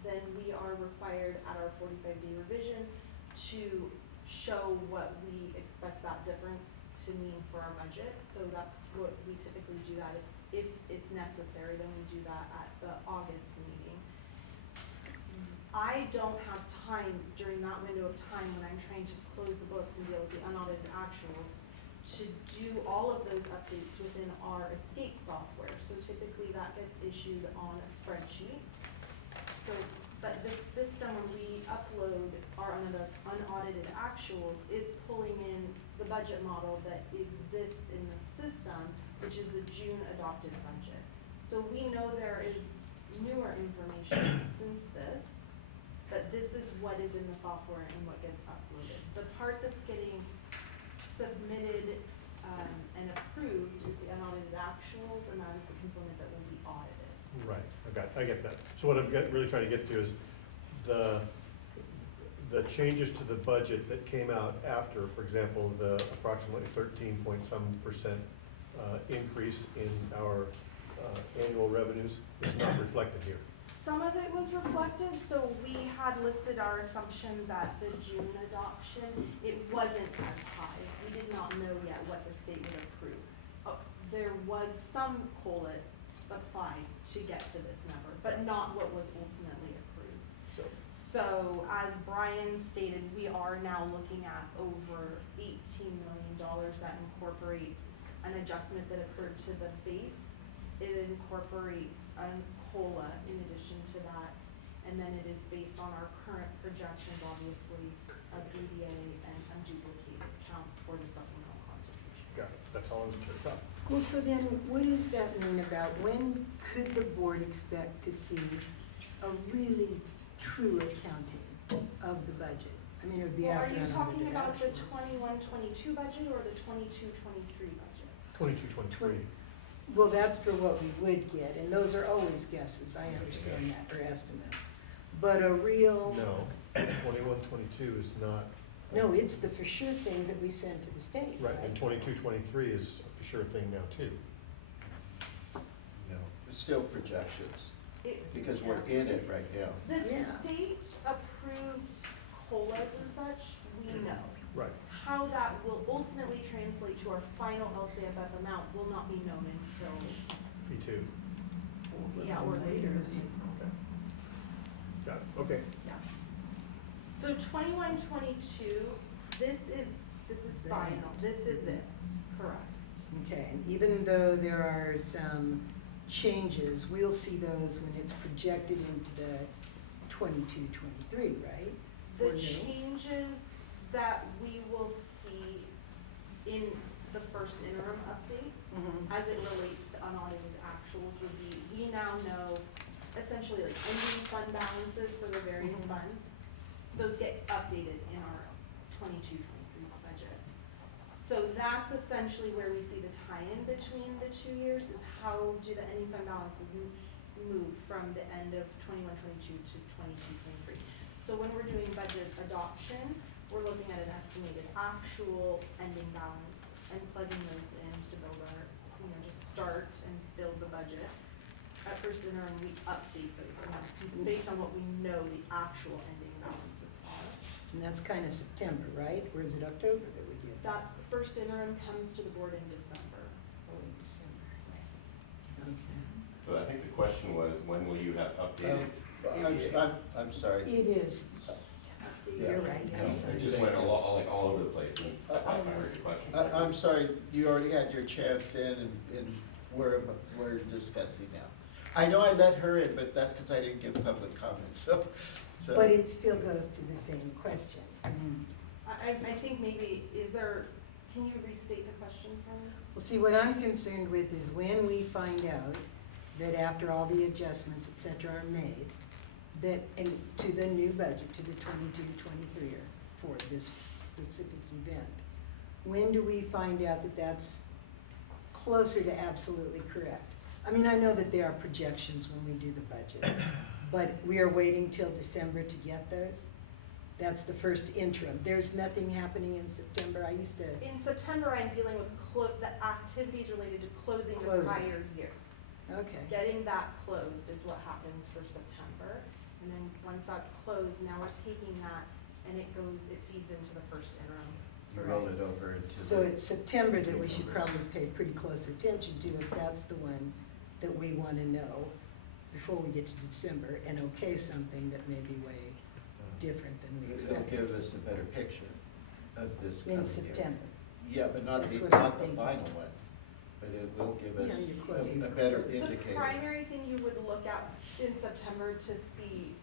then we are required at our 45-day revision to show what we expect that difference to mean for our budget. So that's what we typically do that. If it's necessary, then we do that at the August meeting. I don't have time during that window of time when I'm trying to close the books and deal with the unaudited actuals to do all of those updates within our escape software. So typically that gets issued on a spreadsheet. So, but the system, when we upload our unaudited actuals, it's pulling in the budget model that exists in the system, which is the June adopted budget. So we know there is newer information since this, but this is what is in the software and what gets uploaded. The part that's getting submitted and approved is the unaudited actuals, and that is the component that will be audited. Right, I get that. So what I'm really trying to get to is the changes to the budget that came out after, for example, the approximately 13-point-some% increase in our annual revenues is not reflected here. Some of it was reflected, so we had listed our assumptions at the June adoption. It wasn't as high. We did not know yet what the state would approve. There was some COLA applied to get to this number, but not what was ultimately approved. So as Brian stated, we are now looking at over $18 million that incorporates an adjustment that occurred to the base. It incorporates a COLA in addition to that, and then it is based on our current projections, obviously, of ADA and unduplicated count for the supplemental concentration. Got it. That's all I was curious about. Well, so then what does that mean about when could the board expect to see a really true accounting of the budget? I mean, it would be Well, are after you talking unaudited about the actuals. 21-22 budget or the 22-23 budget? 22-23. Well, that's for what we would get, and those are always guesses, I understand that, or estimates. But a real. No, 21-22 is not. No, it's the for sure thing that we send to the state, Right, right? and 22-23 is a for sure thing now too. No, it's still projections, It's- because we're in it right now. The Yeah. state approved COLAs and such, we know. Right. How that will ultimately translate to our final LCFF amount will not be known until, P2. yeah, or later. Okay. Got it, okay. Yeah. So 21-22, this is final, this is it, correct. Okay, and even though there are some changes, we'll see those when it's projected into the 22, 23, right? The Or no? changes that we will see in the first interim update, Mhm. as it relates to unaudited actuals, would be, we now know essentially like ending fund balances for the various Mhm. funds. Those get updated in our 22-23 budget. So that's essentially where we see the tie-in between the 2 years, is how do the ending fund balances move from the end of 21-22 to 22-23. So when we're doing budget adoption, we're looking at an estimated actual ending balance and plugging those in to build our, just start and build the budget. At first interim, we update those amounts based on what we know the actual ending balances are. And that's kind of September, right? Or is it October that we give? That's, the first interim comes to the board in December. Oh, in December. Okay. So I think the question was, when will you have updated? I'm sorry. It is, Yeah. you're right, No, I'm It sorry. just went all over the place, and I heard your question. I'm sorry, you already had your chance in, and we're discussing now. I know I let her in, but that's because I didn't give public comment, so. But it still goes to the same question. I mean, I think maybe, can you restate the question for me? well, see, what I'm concerned with is when we find out that after all the adjustments, et cetera, are made, that, and to the new budget, to the 22-23 for this specific event, when do we find out that that's closer to absolutely correct? I mean, I know that there are projections when we do the budget, but we are waiting till December to get those. That's the first interim. There's nothing happening in September. I used to, In September, I'm dealing with the activities related to closing the Closing. prior year. okay. Getting that closed is what happens for September. And then once that's closed, now we're taking that and it feeds into the first interim. You roll it over into. So the- it's September that we should numbers. probably pay pretty close attention to if that's the one that we want to know before we get to December and okay something that may be way different than we It'll expected give us a better picture of this coming in year. September. Yeah, but not That's the, what I'm not the thinking. final one, but it will give Yeah, us you're closing a the- better The indicator. primary thing you would look at in September to see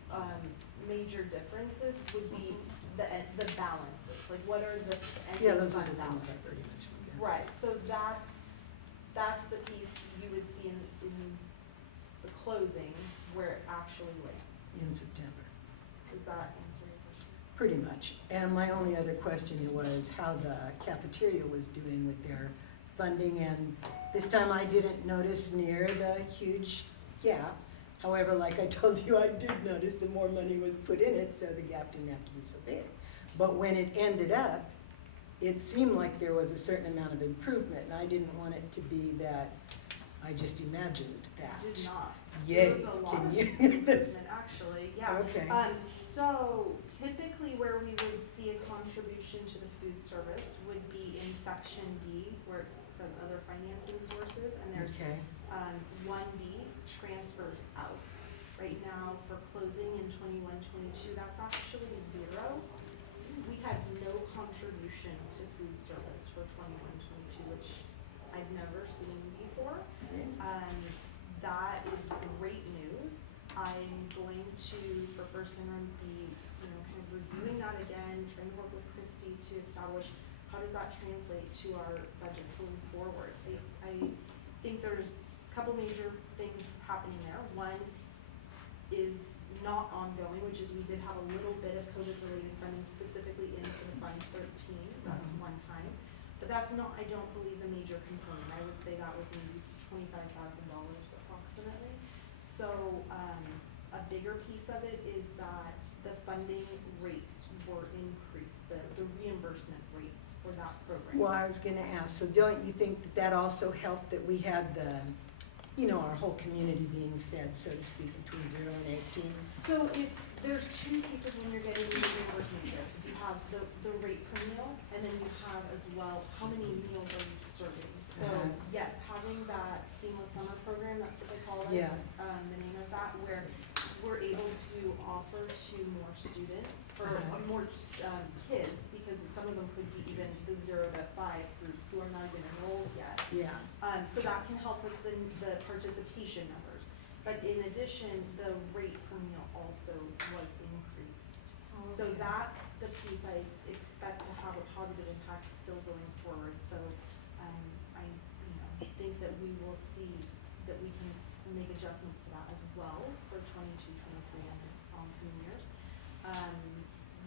major differences would be the balances, like what are the ending Yeah, those are fund the things I balances. pretty much look at. Right, so that's the piece you would see in the closing where it actually lands. In September, Does that answer your question? pretty much. And my only other question was how the cafeteria was doing with their funding, and this time I didn't notice near the huge gap. However, like I told you, I did notice that more money was put in it, so the gap didn't have to be so big. But when it ended up, it seemed like there was a certain amount of improvement, and I didn't want it to be that I just imagined that. Did not. Yay, There was a lot can of you, that's, improvement, actually, yeah. okay. So typically where we would see a contribution to the food service would be in section D, where it says other financing sources, and there's Okay, 1B, transfers out. Right now, for closing in 21-22, that's actually 0. We had no contribution to food service for 21-22, which I've never seen before. That is great news. I'm going to, for first interim, be, kind of reviewing that again, trying to work with Christy to establish how does that translate to our budgets going forward. I think there's a couple major things happening there. One is not ongoing, which is we did have a little bit of COVID-related funding specifically into the Fund 13. That's one time. But that's not, I don't believe, the major component. I would say that was maybe $25,000 approximately. So a bigger piece of it is that the funding rates were increased, the reimbursement rates for that program. well, I was gonna ask, so don't you think that that also helped that we had the, our whole community being fed, so to speak, between 0 and 18? So there's two pieces when you're getting the reimbursement rates. You have the rate per meal, and then you have as well, how many meals are you serving? So yes, having that seamless summer program, that's what they call it. Yeah. The name of that, where we're able to offer to more students, or more kids, because some of them could be even the 0 to 5 group who are not even enrolled yet. Yeah, So that can help with the participation numbers. But in addition, the rate per meal also was increased. So Okay. that's the piece I expect to have a positive impact still going forward. So, I, think that we will see that we can make adjustments to that as well for 22, 23 and coming years.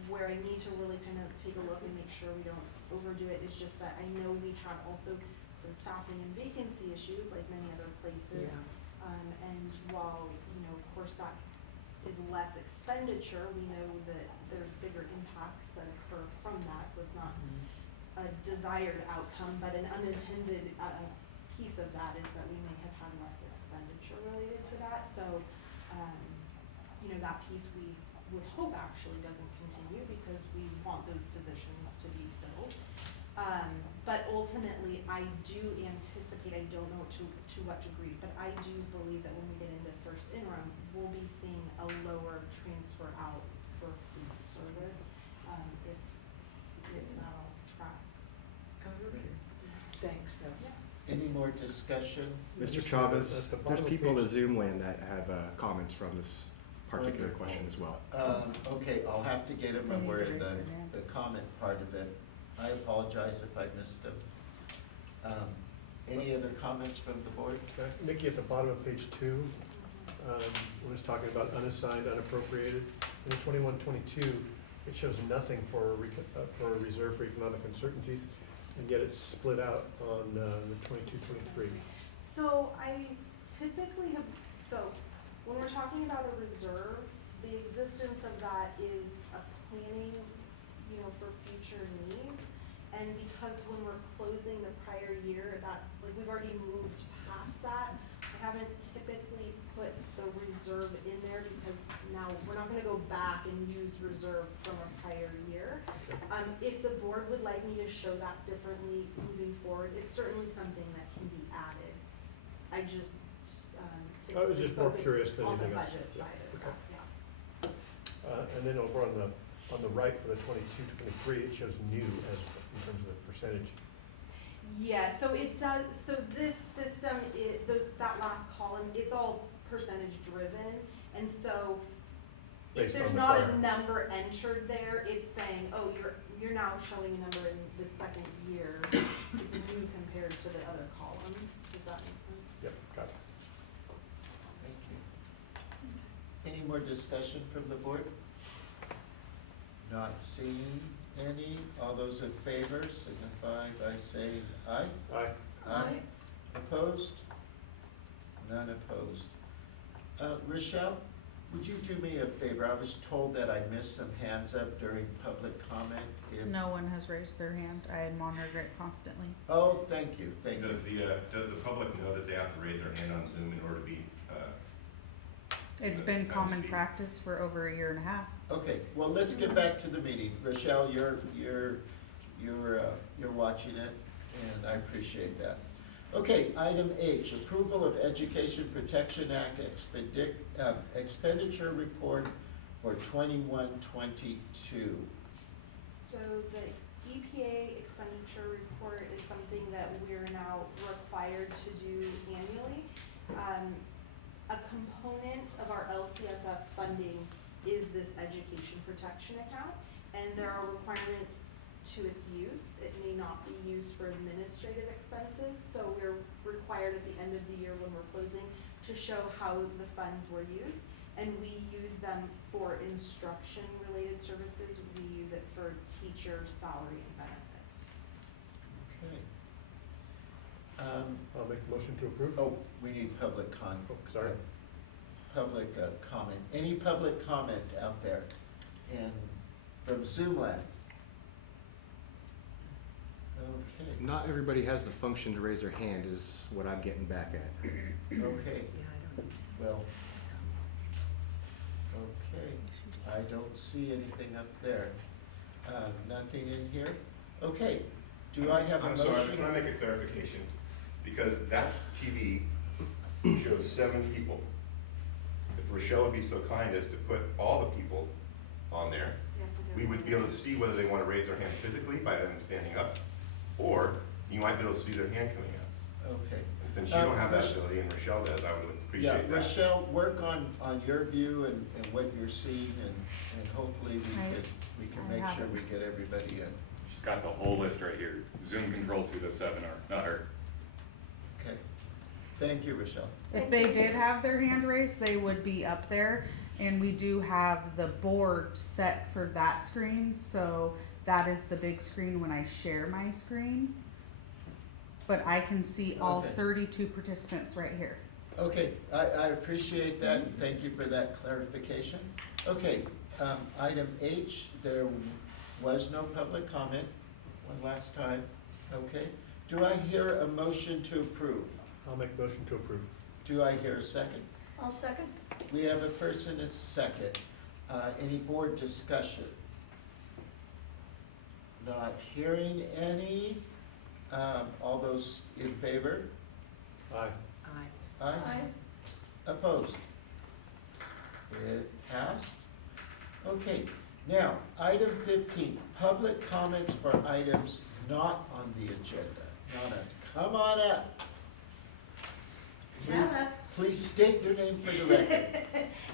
Where I need to really kind of take a look and make sure we don't overdo it is just that I know we have also some staffing and vacancy issues like many other places. Yeah. And while, of course that is less expenditure, we know that there's bigger impacts that occur from that, so it's not a desired outcome, but an unintended piece of that is that we may have had less expenditure related to that. So, that piece we would hope actually doesn't continue because we want those positions to be filled. But ultimately, I do anticipate, I don't know to what degree, but I do believe that when we get into first interim, we'll be seeing a lower transfer out for food service, if that all tracks. Okay. Thanks, that's, Any more discussion? Mr. Chavez, At the there's bottom of people in the page- Zoom land that have comments from this particular Wonderful. question as well. Okay, I'll have to get them They and need we're to in raise their hand. the comment part of it. I apologize if I missed them. Any other comments from the board? Nikki, at the bottom of page 2, we're just talking about unassigned, unappropriated. In the 21-22, it shows nothing for a reserve for economic uncertainties, and yet it's split out on the 22-23. So I typically have, when we're talking about a reserve, the existence of that is a planning, for future needs. And because when we're closing the prior year, that's, like, we've already moved past that. I haven't typically put the reserve in there because now we're not gonna go back and use reserve from a prior year. If the board would like me to show that differently moving forward, it's certainly something that can be added. I just, I was just more focus curious than on the anything else. budget Yeah, side of okay. that, yeah. And then over on the right for the 22-23, it shows new as in terms of the percentage. Yeah, so it does, so this system, that last column, it's all percentage driven, and so if Based there's on the not prior. a number entered there, it's saying, oh, you're now showing a number in the second year, it's new compared to the other columns, does that make sense? Yep, got it. Thank you. Any more discussion from the board? Not seeing any. All those in favor signify by saying aye. Aye. Aye. Opposed? None opposed. Rochelle, would you do me a favor? I was told that I missed some hands up during public comment. If- No one has raised their hand. I monitor it constantly. Oh, thank you, thank you. Does the public know that they have to raise their hand on Zoom in order to be, It's Yeah, been kind of common speak. practice for over a year and a half. Okay, well, let's get back to the meeting. Rochelle, you're watching it, and I appreciate that. Okay, item H, approval of Education Protection Act expenditure report for 21-22. So the EPA expenditure report is something that we're now required to do annually. A component of our LCFF funding is this education protection account, and there are requirements to its use. It may not be used for administrative expenses, so we're required at the end of the year when we're closing to show how the funds were used, and we use them for instruction-related services. We use it for teacher salary and benefits. Okay. I'll make a motion to approve. Oh, we need public Oh, sorry. Public comment. Any public comment out there? And from Zoom land? Okay. Not everybody has the function to raise their hand is what I'm getting back at. Okay, yeah, I don't know. well, okay. I don't see anything up there. Nothing in here? Okay, do I have a I'm motion? sorry, I'm just trying to make a clarification, because that TV shows 7 people. If Rochelle would be so kind as to put all the people on there, we would be able to see whether they want to raise their hand physically by them standing up, or you might be able to see their hand coming Okay. And since you don't have that Mich- ability and Rochelle does, I would Yeah, appreciate that. Rochelle, work on your view and what you're seeing, and hopefully we can I make have sure it. we get everybody in. She's got the whole list right here. Zoom controls who the 7 are, not her. Okay. Thank you, Rochelle. If they did have their hand raised, they would be up there. And we do have the board set for that screen, so that is the big screen when I share my screen. But I can see all Okay. 32 participants right here. Okay, I appreciate that, and thank you for that clarification. Okay, item H, there was no public comment, one last time, okay? Do I hear a motion to approve? I'll make a motion to approve. Do I hear a second? I'll second. We have a first and a second. Any board discussion? Not hearing any. All those in favor? Aye. Aye. Aye. Aye. Opposed? It passed. Okay, now, item 15, public comments for items not on the agenda. Come on up. Please, Nana. please state your name for the record.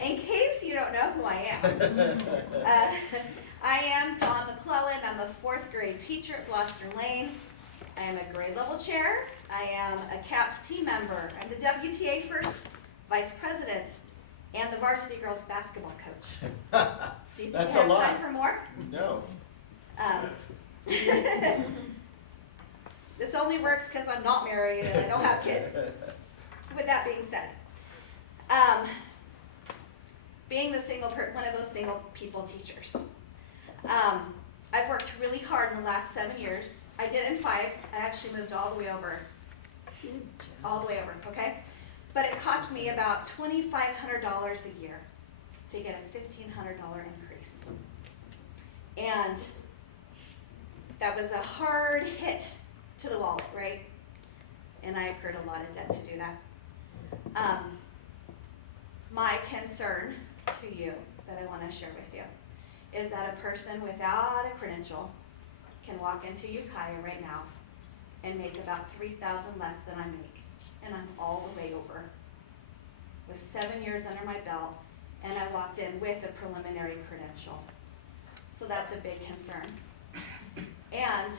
In case you don't know who I am, I am Dawn McClellan. I'm a 4th grade teacher at Gloucester Lane. I am a grade level chair. I am a CAPS team member. I'm the WTA first vice president and the varsity girls basketball coach. Do you think That's I a have lot. time for more? No. This only works because I'm not married and I don't have kids. With that being said, being one of those single people teachers, I've worked really hard in the last 7 years. I did in 5. I actually moved all the way over, okay? But it cost me about $2,500 a year to get a $1,500 increase. And that was a hard hit to the wallet, right? And I incurred a lot of debt to do that. My concern to you that I want to share with you is that a person without a credential can walk into Ukiah right now and make about $3,000 less than I make. And I'm all the way over. With 7 years under my belt, and I walked in with a preliminary credential. So that's a big concern. And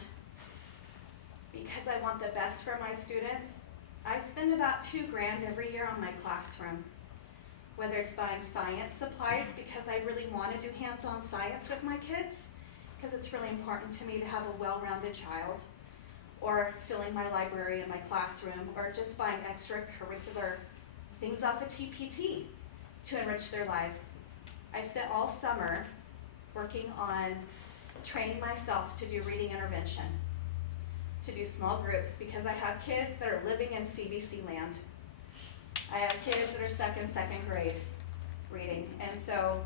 because I want the best for my students, I spend about $2,000 every year on my classroom. Whether it's buying science supplies because I really want to do hands-on science with my kids, because it's really important to me to have a well-rounded child, or filling my library in my classroom, or just buying extracurricular things off of TPT to enrich their lives. I spent all summer working on training myself to do reading intervention, to do small groups, because I have kids that are living in CBC land. I have kids that are stuck in 2nd grade reading, and so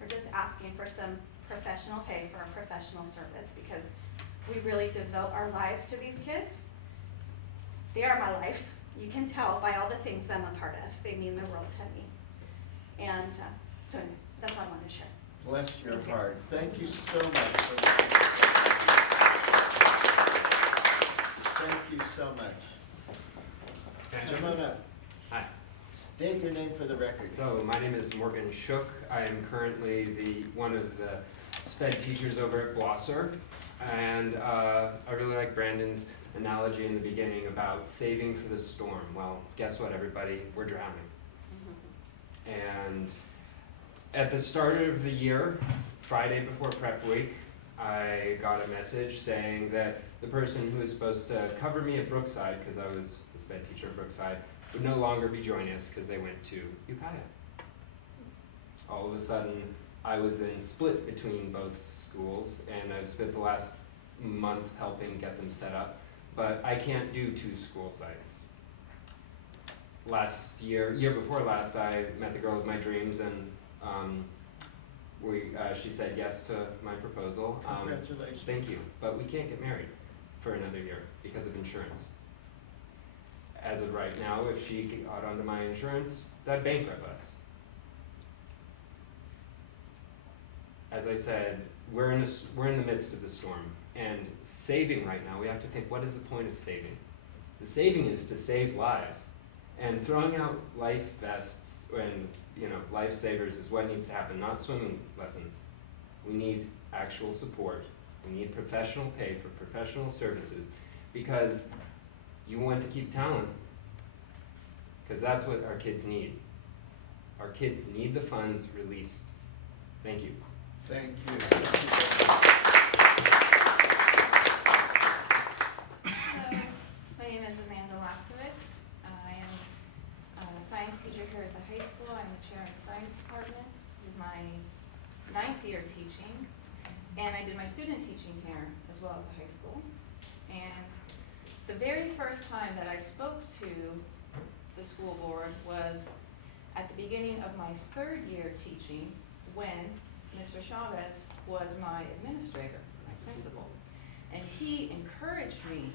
we're just asking for some professional pay for a professional service, because we really devote our lives to these kids. They are my life. You can tell by all the things I'm a part of. They mean the world to me. And so anyways, that's all I wanted to share. Bless your Thank you. heart. Thank you so much. Thank you so much. Come on up. Hi. State your name for the record. So my name is Morgan Shook. I am currently one of the SPED teachers over at Blosser. And I really like Brandon's analogy in the beginning about saving for the storm. Well, guess what, everybody? We're drowning. And at the start of the year, Friday before prep week, I got a message saying that the person who was supposed to cover me at Brookside, because I was the SPED teacher at Brookside, would no longer be joining us because they went to Ukiah. All of a sudden, I was then split between both schools, and I've spent the last month helping get them set up, but I can't do 2 school sites. Year before last, I met the girl of my dreams, and she said yes to my proposal. Congratulations. Thank you, but we can't get married for another year because of insurance. As of right now, if she got onto my insurance, that'd bankrupt us. As I said, we're in the midst of the storm. And saving right now, we have to think, what is the point of saving? The saving is to save lives. And throwing out life vests and, lifesavers is what needs to happen, not swimming lessons. We need actual support. We need professional pay for professional services, because you want to keep talent, because that's what our kids need. Our kids need the funds released. Thank you. Thank you. Hello, my name is Amanda Laskowitz. I am a science teacher here at the high school. I'm the chair of the science department. This is my 9th year teaching, and I did my student teaching here as well at the high school. And the very first time that I spoke to the school board was at the beginning of my 3rd year teaching, when Mr. Chavez was my administrator, my principal. And he encouraged me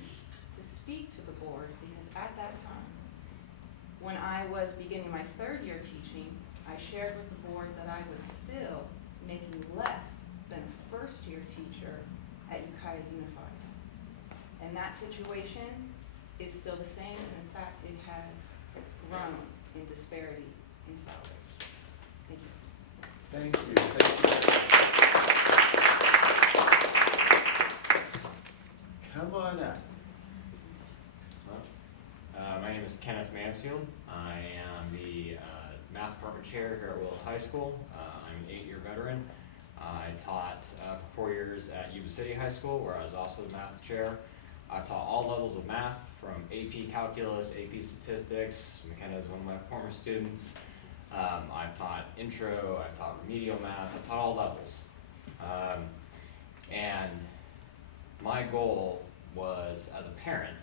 to speak to the board, because at that time, when I was beginning my 3rd year teaching, I shared with the board that I was still making less than a 1st year teacher at Ukiah Unified. And that situation is still the same, and in fact, it has grown in disparity in salary. Thank you. Thank you. Thank you. Come on up. My name is Kenneth Mansfield. I am the math department chair here at Willits High School. I'm an 8-year veteran. I taught for 4 years at Yuba City High School, where I was also the math chair. I've taught all levels of math, from AP Calculus, AP Statistics. McKenna is one of my former students. I've taught intro, I've taught remedial math, I've taught all levels. And my goal was, as a parent,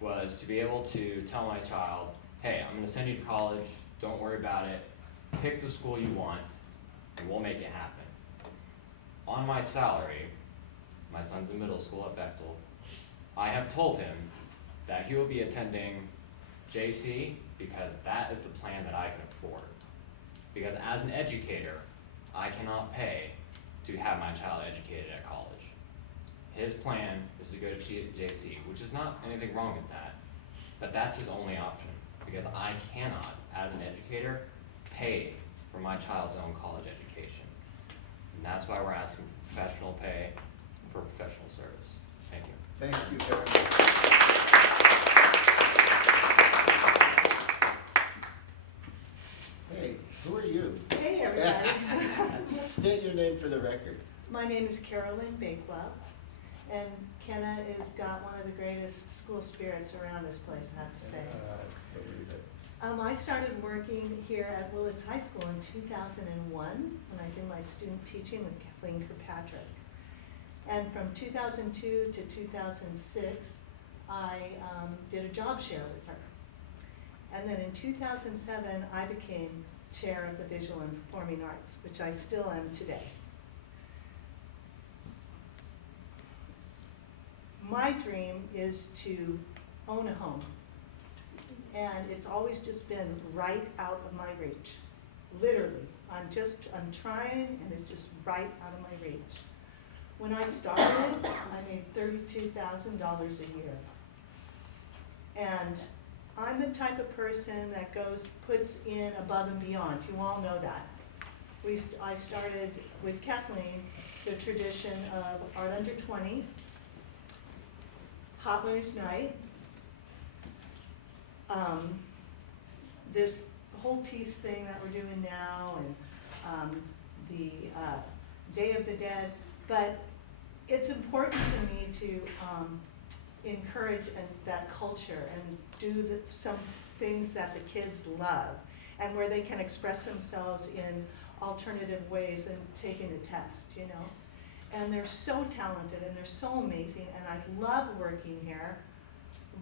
was to be able to tell my child, hey, I'm gonna send you to college, don't worry about it, pick the school you want, and we'll make it happen. On my salary, my son's in middle school at Bechtel, I have told him that he will be attending JC because that is the plan that I can afford. Because as an educator, I cannot pay to have my child educated at college. His plan is to go to JC, which is not anything wrong with that, but that's his only option, because I cannot, as an educator, pay for my child's own college education. And that's why we're asking for professional pay for professional service. Thank you. Thank you very much. Hey, who are you? Hey, everybody. State your name for the record. My name is Carolyn Bakewell, and Kenna has got one of the greatest school spirits around this place, I have to say. Believe it. I started working here at Willits High School in 2001 when I did my student teaching with Kathleen Kirkpatrick. And from 2002 to 2006, I did a job share with her. And then in 2007, I became chair of the Visual and Performing Arts, which I still am today. My dream is to own a home. And it's always just been right out of my reach. Literally, I'm trying, and it's just right out of my reach. When I started, I made $32,000 a year. And I'm the type of person that puts in above and beyond. You all know that. I started with Kathleen the tradition of Art Under 20, Hot Winners Night, this whole piece thing that we're doing now, and the Day of the Dead. But it's important to me to encourage that culture and do some things that the kids love, and where they can express themselves in alternative ways than taking a test, you know. And they're so talented and they're so amazing, and I love working here,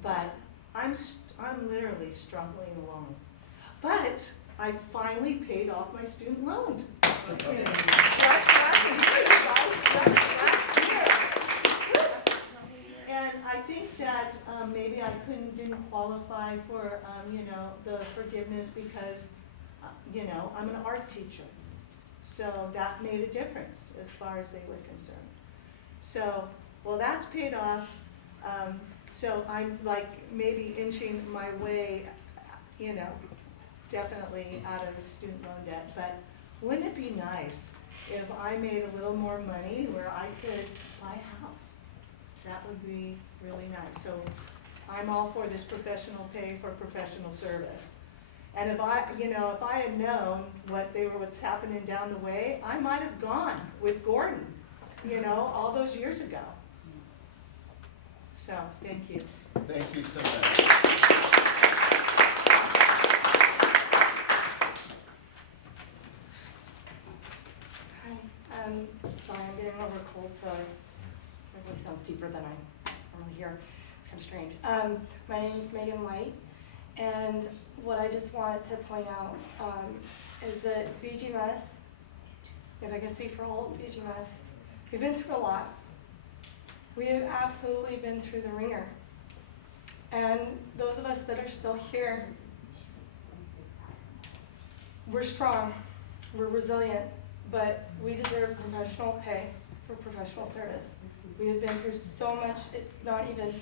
but I'm literally struggling along. But I finally paid off my student loan. Just last year. And I think that maybe I didn't qualify for the forgiveness because I'm an art teacher. So that made a difference as far as they were concerned. So Well, that's paid off, so I'm like maybe inching my way, you know, definitely out of student loan debt, but wouldn't it be nice if I made a little more money where I could buy a house? That would be really nice. So I'm all for this professional pay for professional service. And if I, you know, if I had known what's happening down the way, I might have gone with Gordon, you know, all those years ago. So, thank you. Thank you so much. Hi, sorry, I'm getting over a cold, so my voice sounds deeper than I normally hear. It's kind of strange. My name is Megan White, and what I just wanted to point out is that BGMS, if I can speak for all of BGMS, we've been through a lot. We have absolutely been through the ringer. And those of us that are still here, we're strong, we're resilient, but we deserve professional pay for professional service. We have been through so much, it's not even,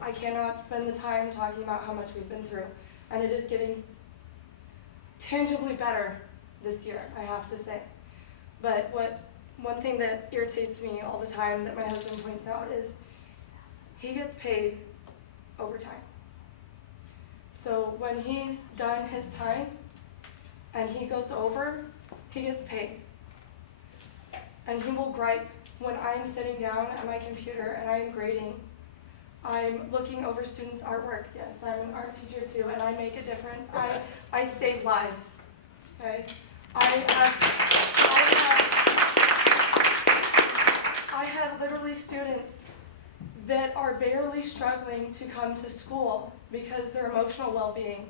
I cannot spend the time talking about how much we've been through. And it is getting tangibly better this year, I have to say. But one thing that irritates me all the time that my husband points out is he gets paid overtime. So when he's done his time and he goes over, he gets paid. And he will gripe when I'm sitting down at my computer and I'm grading. I'm looking over students' artwork. Yes, I'm an art teacher too, and I make a difference. I save lives. Okay? I have literally students that are barely struggling to come to school because their emotional well-being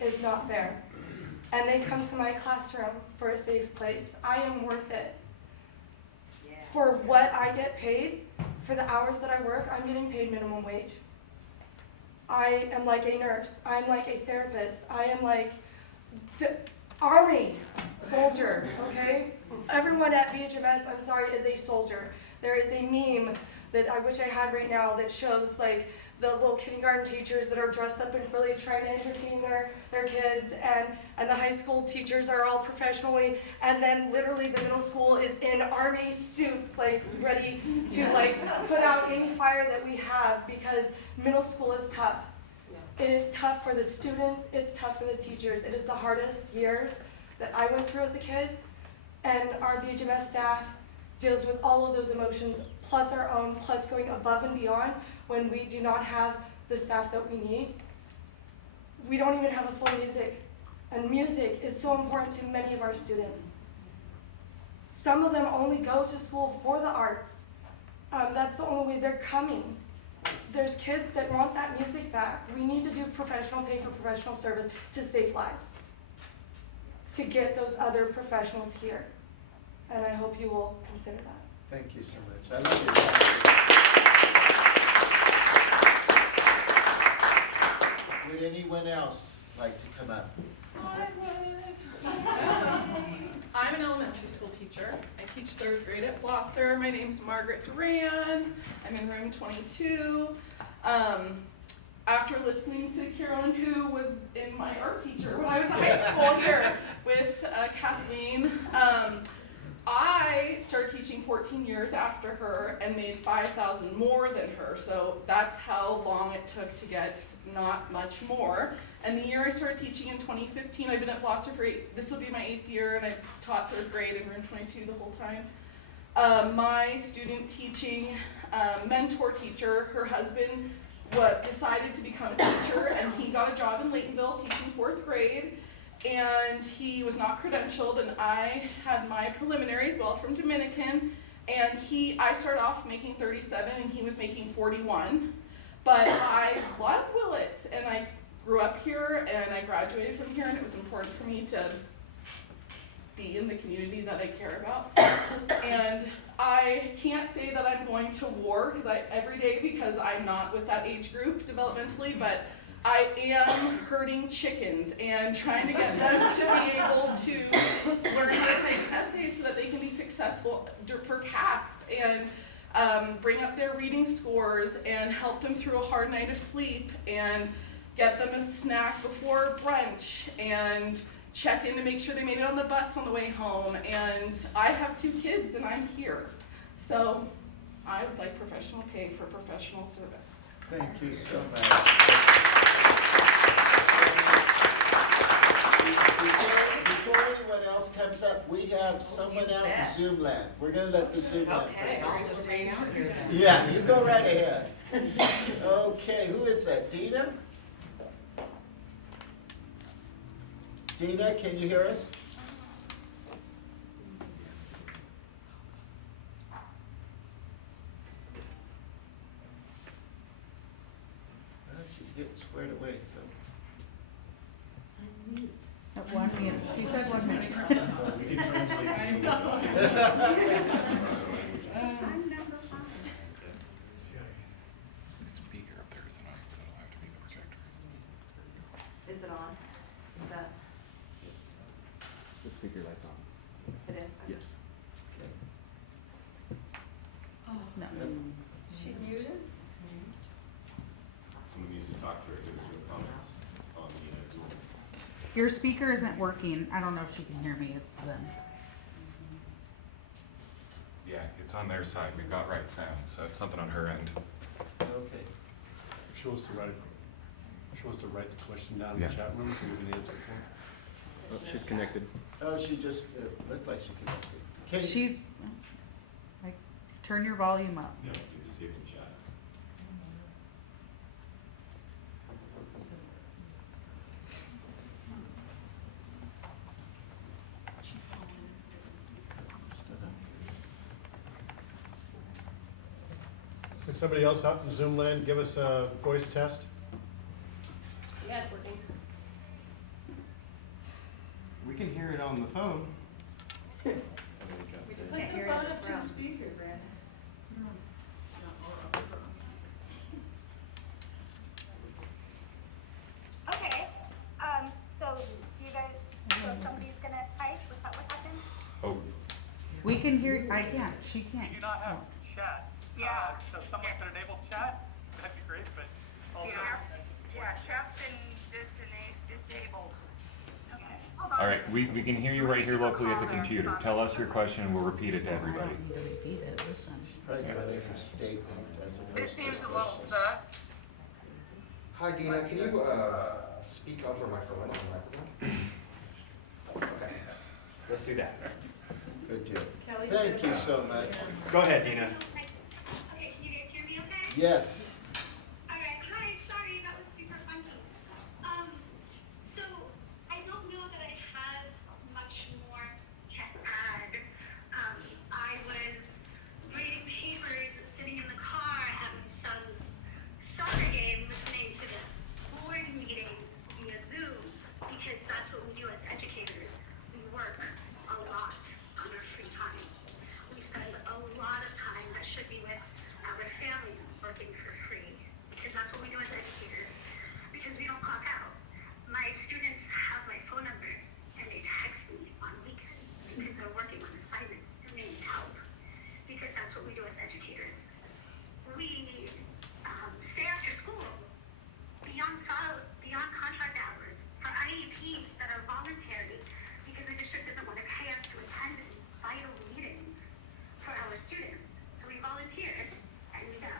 is not there. And they come to my classroom for a safe place. I am worth it. For what I get paid, for the hours that I work, I'm getting paid minimum wage. I am like a nurse. I'm like a therapist. I am like the army soldier, okay? Everyone at BHMS, I'm sorry, is a soldier. There is a meme that I wish I had right now that shows like the little kindergarten teachers that are dressed up in frillies trying to entertain their kids, and the high school teachers are all professionally, and then literally the middle school is in army suits, like ready to like put out any fire that we have, because middle school is tough. It is tough for the students, it's tough for the teachers. It is the hardest years that I went through as a kid, and our BHMS staff deals with all of those emotions, plus our own, plus going above and beyond when we do not have the staff that we need. We don't even have a full music, and music is so important to many of our students. Some of them only go to school for the arts. That's the only way they're coming. There's kids that want that music back. We need to do professional pay for professional service to save lives, to get those other professionals here. And I hope you will consider that. Thank you so much. I love your passion. Would anyone else like to come up? I would. I'm an elementary school teacher. I teach 3rd grade at Blosser. My name's Margaret Duran. I'm in room 22. After listening to Carolyn, who was in my art teacher when I was in high school here with Kathleen, I started teaching 14 years after her and made $5,000 more than her. So that's how long it took to get not much more. And the year I started teaching in 2015, I've been at Blosser for this will be my 8th year, and I taught 3rd grade in room 22 the whole time. My student teaching mentor teacher, her husband decided to become a teacher, and he got a job in Laytonville teaching 4th grade. And he was not credentialed, and I had my preliminary as well from Dominican, and I started off making 37 and he was making 41. But I loved Willits, and I grew up here and I graduated from here, and it was important for me to be in the community that I care about. And I can't say that I'm going to war every day because I'm not with that age group developmentally, but I am herding chickens and trying to get them to be able to learn how to type essays so that they can be successful for CAST. And bring up their reading scores and help them through a hard night of sleep and get them a snack before brunch and check in to make sure they made it on the bus on the way home. And I have 2 kids and I'm here. So I would like professional pay for professional service. Thank you so much. Before anyone else comes up, we have someone out in Zoom land. We're gonna let the Zoom land Okay, proceed. I'll just hang out here then. Yeah, you go right ahead. Okay, who is that? Dina? Dina, can you hear us? Well, she's getting squared away, so. One minute. She said 1 minute. Well, we can translate I Zoom. know. I'm number 5. Speaker up there isn't on, so it'll have to be the projector. Is it on? Is that, The speaker light's on. it is? Yes. No. She muted? Someone needs to talk to her, give us some comments on the Zoom. Your speaker isn't working. I don't know if she can hear me. It's them. Yeah, it's on their side. We've got right sound, so it's something on her end. Okay. If she wants to write, the question down in Yeah. the chat room, so we can answer for her. Oh, she's connected. Oh, she just, it looked like she connected. Can She's like, turn your volume up. No, you just see it in the chat. Could somebody else out in Zoom land give us a voice test? Yeah, it's working. We can hear it on the phone. We just can't hear it in this room. speaker, Brad. Okay, so do you guys, so somebody's gonna type, was that what happened? Oh, We can hear. I can't. She can't. Do not have chat. Yeah. So someone could enable chat, that'd be great, but also. Yeah, chat's been disabled. Okay, hold on. all right. We can hear you right here locally at the computer. Tell us your question and we'll repeat it to everybody. she's probably gonna make a statement as opposed to. This seems a little sus. Hi, Dina, can you speak over my phone on the microphone? Okay, let's do that. Good deal. Thank you so much. Go ahead, Dina. Okay, can you guys hear me okay? Yes. Alright, hi, sorry, that was super funky. So I don't know that I have much more to add. I was reading papers, sitting in the car at my son's soccer game, listening to the board meeting via Zoom, because that's what we do as educators. We work a lot on our free time. We spend a lot of time that should be with our families working for free, because that's what we do as educators, because we don't clock out. My students have my phone number and they text me on weekends because they're working on assignments and they need help, because that's what we do as educators. We stay after school beyond contract hours for IEPs that are voluntary, because the district doesn't want to pay us to attend these vital meetings for our students. So we volunteer and we go.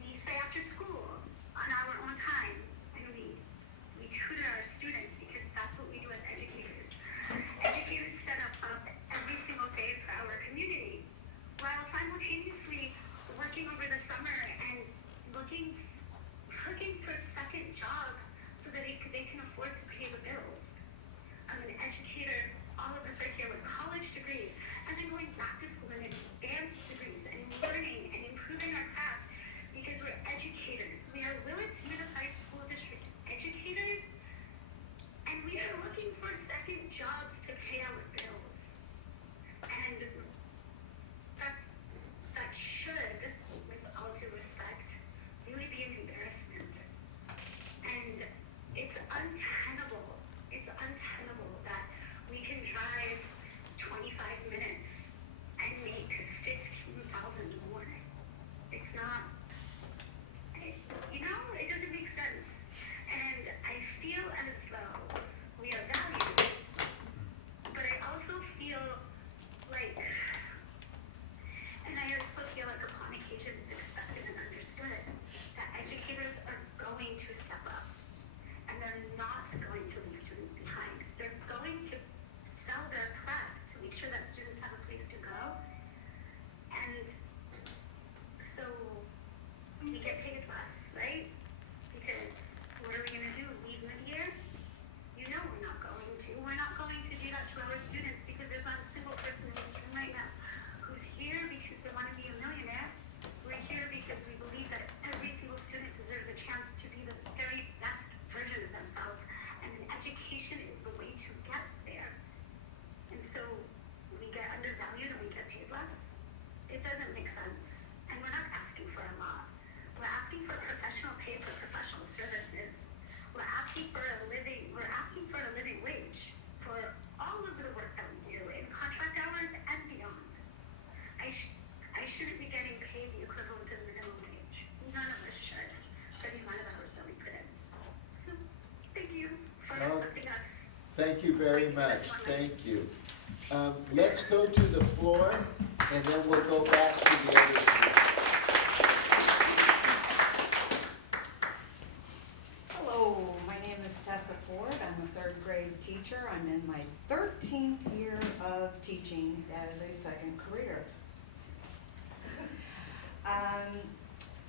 We stay after school on our own time and we tutor our students, because that's what we do as educators. Educators set up every single day for our community, while simultaneously working over the summer and looking for second jobs so that they can afford to pay the bills. I'm an educator, all of us are here with college degrees, and then going back to school and advanced degrees and learning and improving our craft, because we're educators. We are Willits Unified School District educators, and we are looking for second jobs to pay our bills. And that should, with all due respect, really be an embarrassment. And it's untenable. It's untenable that we can drive 25 minutes and make $15,000 more. professional pay for professional services. We're asking for a living wage for all of the work that we do in contract hours and beyond. I shouldn't be getting paid the equivalent of minimum wage. None of us should for the amount of hours that we put in. So, thank you for respecting us. Thank you very much. Thank you. Let's go to the floor, and then we'll go back to the other two. Hello, my name is Tessa Ford. I'm a third grade teacher. I'm in my 13th year of teaching as a second career.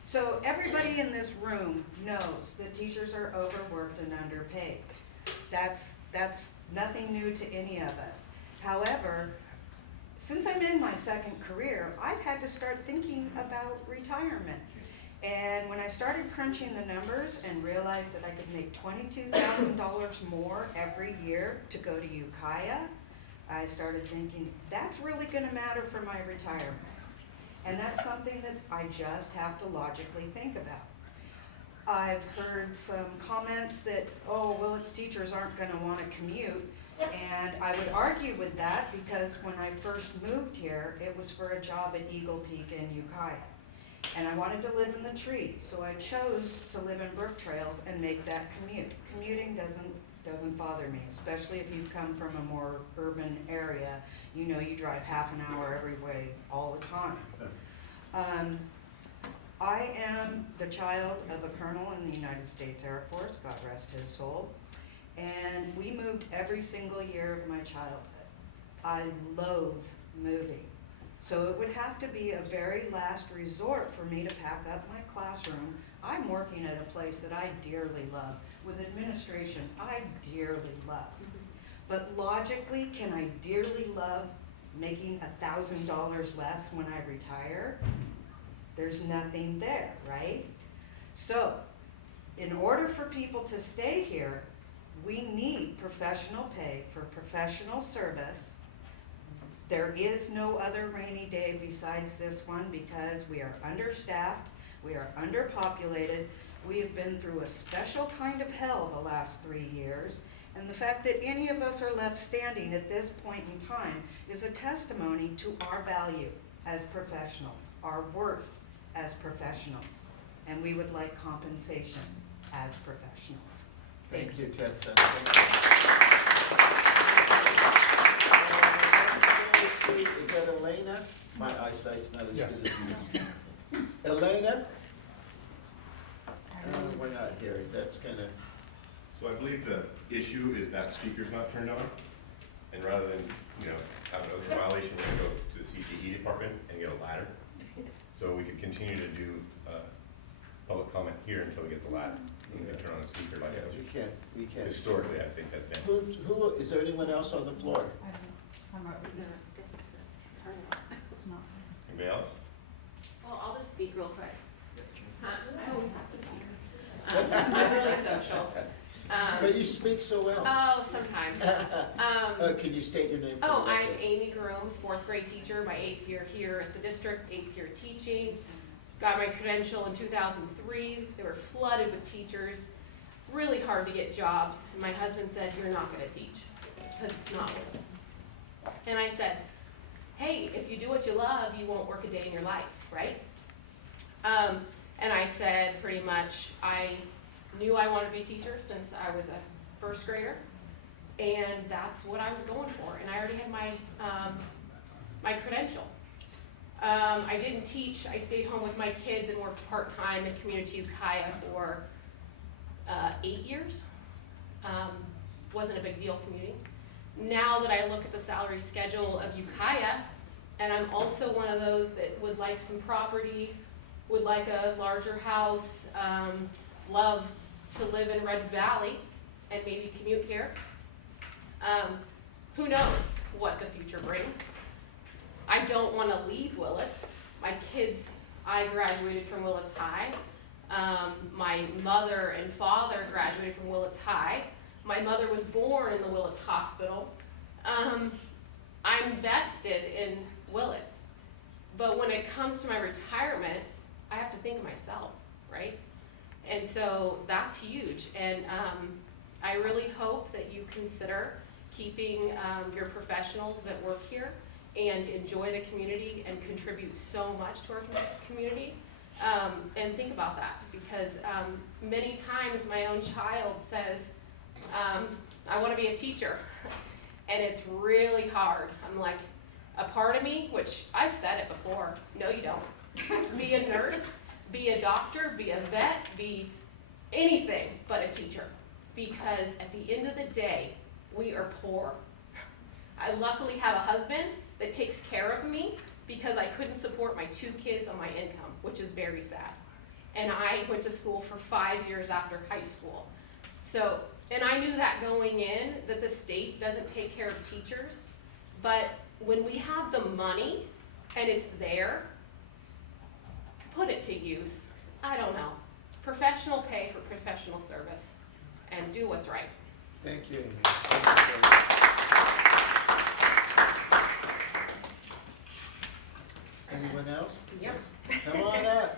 So everybody in this room knows that teachers are overworked and underpaid. That's nothing new to any of us. However, since I'm in my second career, I've had to start thinking about retirement. And when I started crunching the numbers and realized that I could make $22,000 more every year to go to Ukiah, I started thinking, that's really gonna matter for my retirement. And that's something that I just have to logically think about. I've heard some comments that, oh, Willits teachers aren't gonna wanna commute. And I would argue with that because when I first moved here, it was for a job at Eagle Peak in Ukiah. And I wanted to live in the trees, so I chose to live in Brook Trails and make that commute. Commuting doesn't bother me, especially if you've come from a more urban area. You know you drive half an hour every way all the time. I am the child of a colonel in the United States Air Force, God rest his soul, and we moved every single year of my childhood. I loathe moving. So it would have to be a very last resort for me to pack up my classroom. I'm working at a place that I dearly love. With administration, I dearly love. But logically, can I dearly love making $1,000 less when I retire? There's nothing there, right? So, in order for people to stay here, we need professional pay for professional service. There is no other rainy day besides this one because we are understaffed, we are underpopulated, we have been through a special kind of hell the last 3 years, and the fact that any of us are left standing at this point in time is a testimony to our value as professionals, our worth as professionals, and we would like compensation as professionals. Thank you, Tessa. Is that Elena? My eyesight's not as Yes. good as yours. Elena? We're not hearing, that's kind of, So I believe the issue is that speaker's not turned on, and rather than, have an OSHA violation, we're gonna go to the CTE department and get a ladder. So we could continue to do, public comment here until we get the ladder. We can turn on the speaker like that. we can't. Historically, I think that's been. Is there anyone else on the floor? I'm not. Anybody else? Well, I'll just speak real quick. I always have to speak. I'm really social. But you speak so well. Oh, sometimes. Can you state your name? For Oh, the I'm record? Amy Grooms, 4th grade teacher, my 8th year here at the district, 8th year teaching. Got my credential in 2003. They were flooded with teachers. Really hard to get jobs. And my husband said, you're not gonna teach, because it's not worth it. And I said, hey, if you do what you love, you won't work a day in your life, right? And I said pretty much, I knew I wanted to be a teacher since I was a 1st grader, and that's what I was going for. And I already had my, my credential. I didn't teach, I stayed home with my kids and worked part-time in Community Ukiah for 8 years. Wasn't a big deal commuting. Now that I look at the salary schedule of Ukiah, and I'm also one of those that would like some property, would like a larger house, love to live in Red Valley and maybe commute here. Who knows what the future brings. I don't want to leave Willits. My kids, I graduated from Willits High. My mother and father graduated from Willits High. My mother was born in the Willits Hospital. I'm vested in Willits. But when it comes to my retirement, I have to think of myself, right? And so that's huge. And I really hope that you consider keeping your professionals that work here and enjoy the community and contribute so much to our community. And think about that, because many times my own child says, I want to be a teacher. And it's really hard. I'm like, a part of me, which I've said it before, no you don't. Be a nurse, be a doctor, be a vet, be anything but a teacher. Because at the end of the day, we are poor. I luckily have a husband that takes care of me because I couldn't support my 2 kids on my income, which is very sad. And I went to school for 5 years after high school. So, and I knew that going in, that the state doesn't take care of teachers, but when we have the money and it's there, put it to use. I don't know. Professional pay for professional service, and do what's right. Thank you, Amy. Anyone else? Yep. Come on up.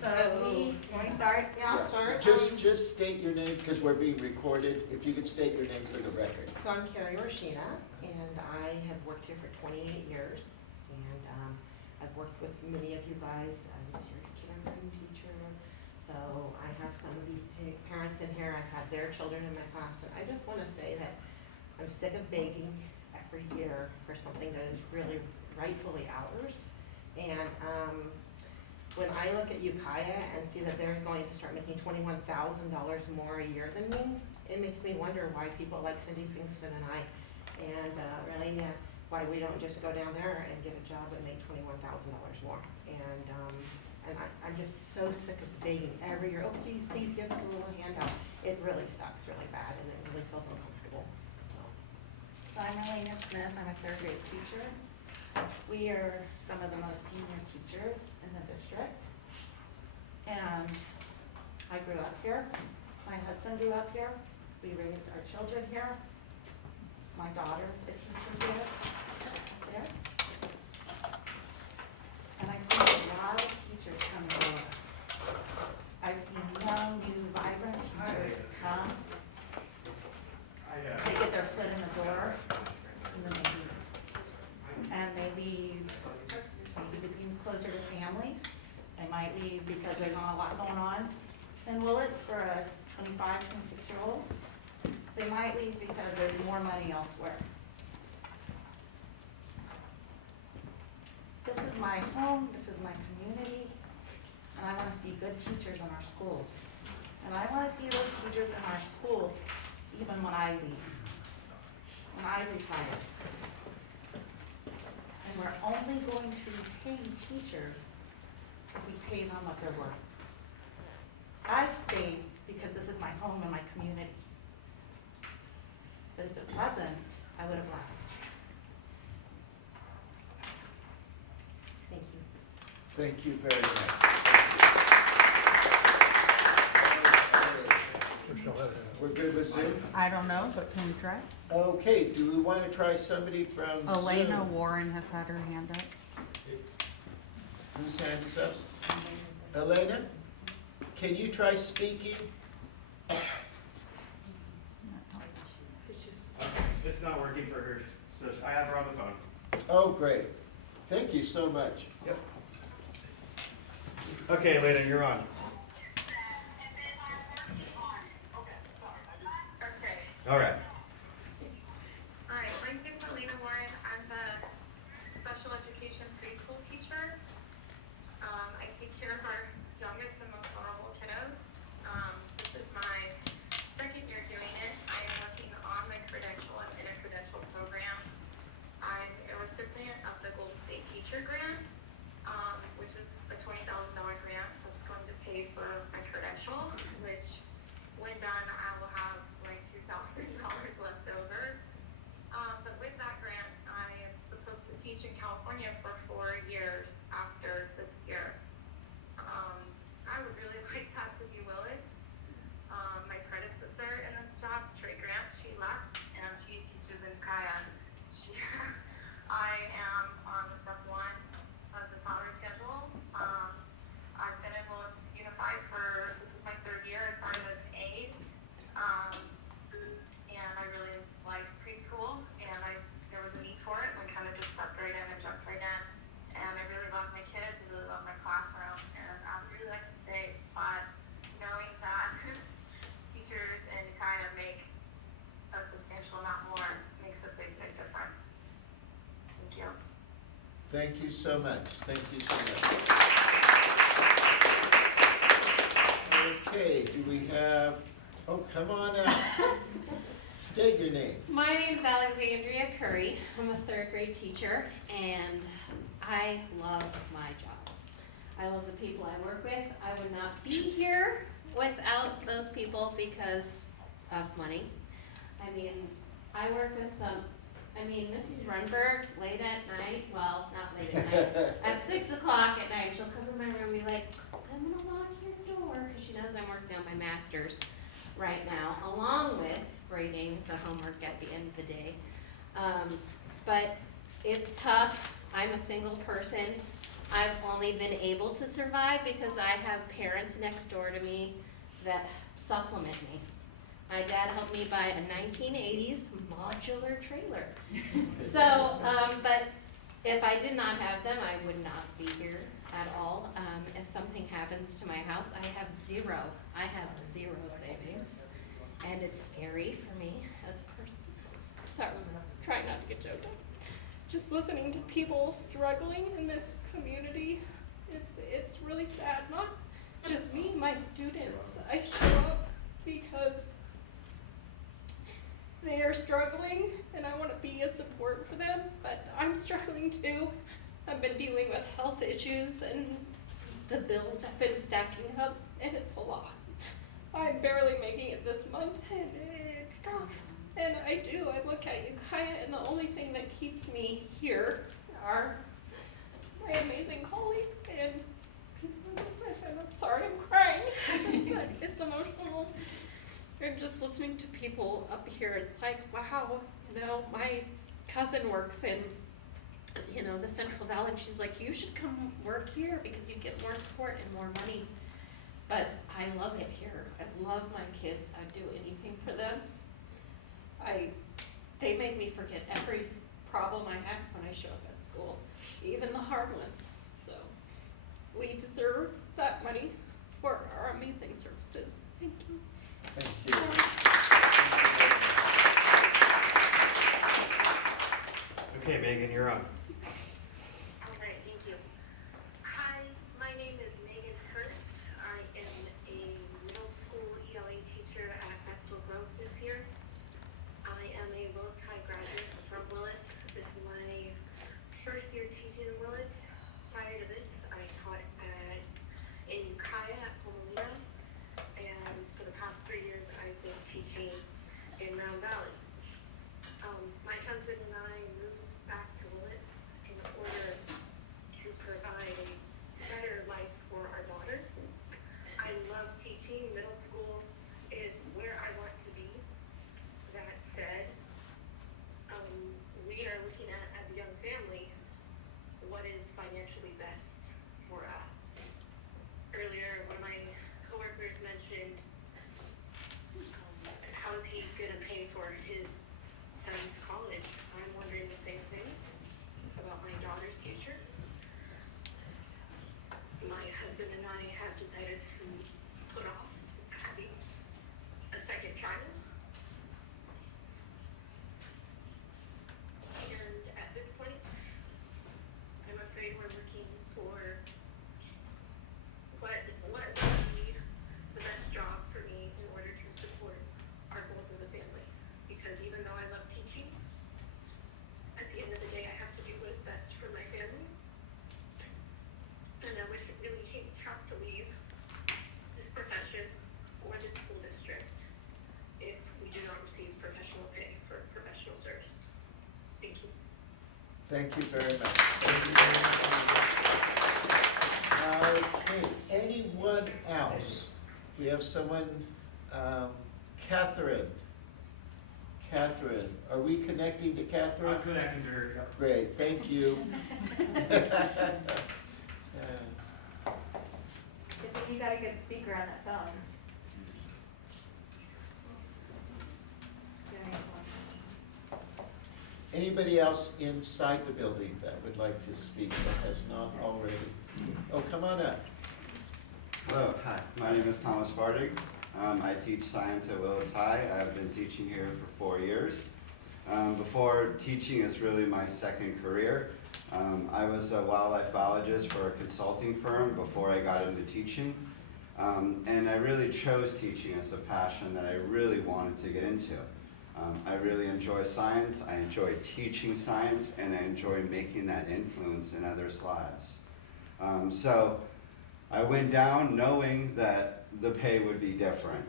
So we, want to start? Yeah, I'll start. Just state your name, because we're being recorded. If you could state your name for the record. So I'm Carrie Roshina, and I have worked here for 28 years, and I've worked with many of you guys. I was your kindergarten teacher, so I have some of these parents in here. I've had their children in my class, and I just want to say that I'm sick of begging every year for something that is really rightfully ours. And when I look at Ukiah and see that they're going to start making $21,000 more a year than me, it makes me wonder why people like Cindy Pinkston and I and Relena, why we don't just go down there and get a job and make $21,000 more. And I'm just so sick of begging every year, oh please, please give us a little handout. It really sucks really bad, and it really feels uncomfortable. So I'm Elena Smith, I'm a 3rd grade teacher. We are some of the most senior teachers in the district. And I grew up here. My husband grew up here. We raised our children here. My daughter's a teacher here. There. And I've seen a lot of teachers come and go. I've seen young, new, vibrant teachers come. They get their foot in the door, and then they leave. And they leave maybe to be closer to family. They might leave because there's not a lot going on in Willits for a 25, 26-year-old. They might leave because there's more money elsewhere. This is my home, this is my community, and I want to see good teachers in our schools. And I want to see those teachers in our schools even when I leave, when I retire. And we're only going to retain teachers if we pay them what they're worth. I've stayed because this is my home and my community. But if it wasn't, I would have left. Thank you. Thank you very much. We're good with Zoom? I don't know, but can we try? Okay, do we want to try somebody from Elena Zoom? Warren has had her hand up. Whose hand is up? Elena, can you try speaking? It's not working for her, so I have her on the phone. Oh, great. Thank you so much. Yep. Okay, Elena, you're on. All right. Hi, my name is Elena Warren. I'm the special education preschool teacher. I take care of our youngest and most vulnerable kiddos. This is my 2nd year doing it. I am working on my credential and intercredential program. I'm a recipient of the Gold State Teacher Grant, which is a $20,000 grant that's going to pay for my credential, which when done, I will have like $2,000 left over. But with that grant, I am supposed to teach in California for 4 years after this year. I would really like that to be Willits. My predecessor in this job, Trey Grant, she left and she teaches in Kaya. I am on the step 1 of the salary schedule. I've been in Willits Unified for, this is my 3rd Thank you so much. Thank you so much. Okay, do we have, oh, come on up. State your name. My name's Alexandria Curry. I'm a third grade teacher, and I love my job. I love the people I work with. I would not be here without those people because of money. I mean, I work with Mrs. Runberg late at night, well, not late at night, at 6 o'clock at night, she'll come in my room and be like, I'm gonna lock your door, because she knows I'm working on my master's right now, along with grading for homework at the end of the day. But it's tough. I'm a single person. I've only been able to survive because I have parents next door to me that supplement me. My dad helped me buy a 1980s modular trailer. So, but if I did not have them, I would not be here at all. If something happens to my house, I have zero savings. And it's scary for me as a person. Sorry, trying not to get choked up. Just listening to people struggling in this community, it's really sad. Not just me, my students. I show up because they are struggling and I want to be a support for them, but I'm struggling too. I've been dealing with health issues and the bills have been stacking up and it's a lot. I'm barely making it this month and it's tough. And I look at Ukiah and the only thing that keeps me here are my amazing colleagues and I'm sorry, I'm crying, but it's emotional. And just listening to people up here, it's like, wow, my cousin works in, the Central Valley, and she's like, you should come work here because you get more support and more money. But I love it here. I love my kids. I'd do anything for them. They make me forget every problem I have when I show up at school, even the hard ones. So we deserve that money for our amazing services. Thank you. Thank you. Okay, Megan, you're on. All right, thank you. Hi, my name is Megan Hurst. I am a middle school ELA teacher at Bethel Grove this year. I am a Willits High graduate from Willits. This is my first year teaching in Willits. Prior to this, I taught in Ukiah at Pomona, and for the past 3 years, I've been teaching in Round Valley. My husband and I moved back to Willits in order to provide a better life for our daughter. I love teaching. Middle school is where I want to be. That said, we are looking at, as a young family, what is financially best for us. Earlier, one of my coworkers mentioned, how is he going to pay for his son's college? I'm wondering the same thing about my daughter's future. My husband and I have decided to put off having a second child. And at this point, I'm afraid we're looking for what would be the best job for me in order to support our goals as a family. Because even though I love teaching, at the end of the day, I have to do what is best for my family. And I would really hate to have to leave this profession or this school district if we do not receive professional pay for professional service. Thank you. Thank you very much. Thank you very much. Okay, anyone else? We have someone, Catherine. Catherine, are we connecting to Catherine? I'm connecting to her. Yep. Great, thank you. Good thing you got a good speaker on that phone. Anybody else inside the building that would like to speak that has not already? Oh, come on up. Hello, hi. My name is Thomas Fardig. I teach science at Willits High. I've been teaching here for 4 years. Before teaching is really my second career. I was a wildlife biologist for a consulting firm before I got into teaching. And I really chose teaching as a passion that I really wanted to get into. I really enjoy science, I enjoy teaching science, and I enjoy making that influence in others' lives. So I went down knowing that the pay would be different,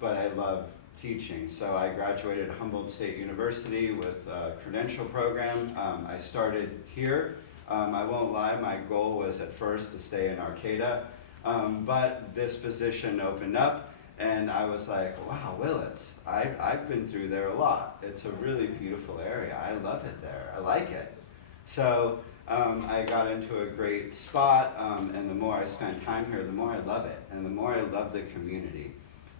but I love teaching. So I graduated Humboldt State University with a credential program. I started here. I won't lie, my goal was at first to stay in Arcata, but this position opened up and I was like, wow, Willits, I've been through there a lot. It's a really beautiful area. I love it there. I like it. So I got into a great spot, and the more I spent time here, the more I love it, and the more I love the community.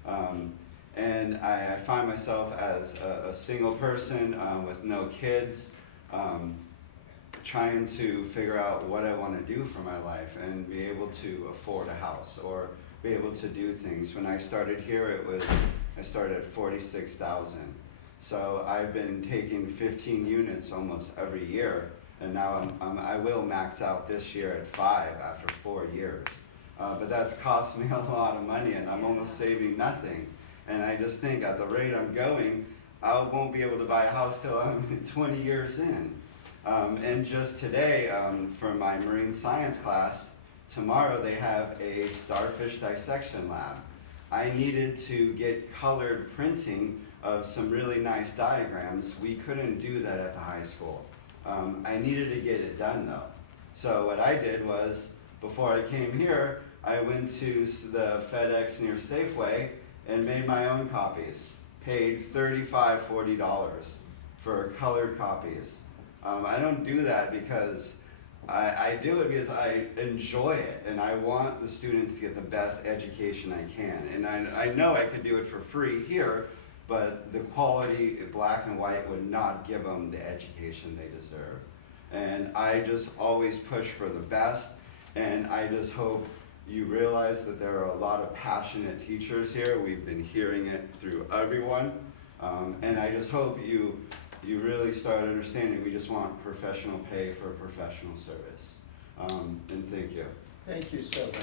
And I find myself as a single person with no kids, trying to figure out what I want to do for my life and be able to afford a house or be able to do things. When I started here, I started at 46,000. So I've been taking 15 units almost every year, and now I will max out this year at 5 after 4 years. But that's cost me a lot of money, and I'm almost saving nothing. And I just think at the rate I'm going, I won't be able to buy a house till I'm 20 years in. And just today, for my marine science class, tomorrow they have a starfish dissection lab. I needed to get colored printing of some really nice diagrams. We couldn't do that at the high school. I needed to get it done though. So what I did was, before I came here, I went to the FedEx near Safeway and made my own copies. Paid $35, $40 for colored copies. I don't do that because I do it because I enjoy it and I want the students to get the best education I can. And I know I could do it for free here, but the quality, black and white, would not give them the education they deserve. And I just always push for the best, and I just hope you realize that there are a lot of passionate teachers here. We've been hearing it through everyone. And I just hope you really start understanding we just want professional pay for professional service. And thank you. Thank you so much.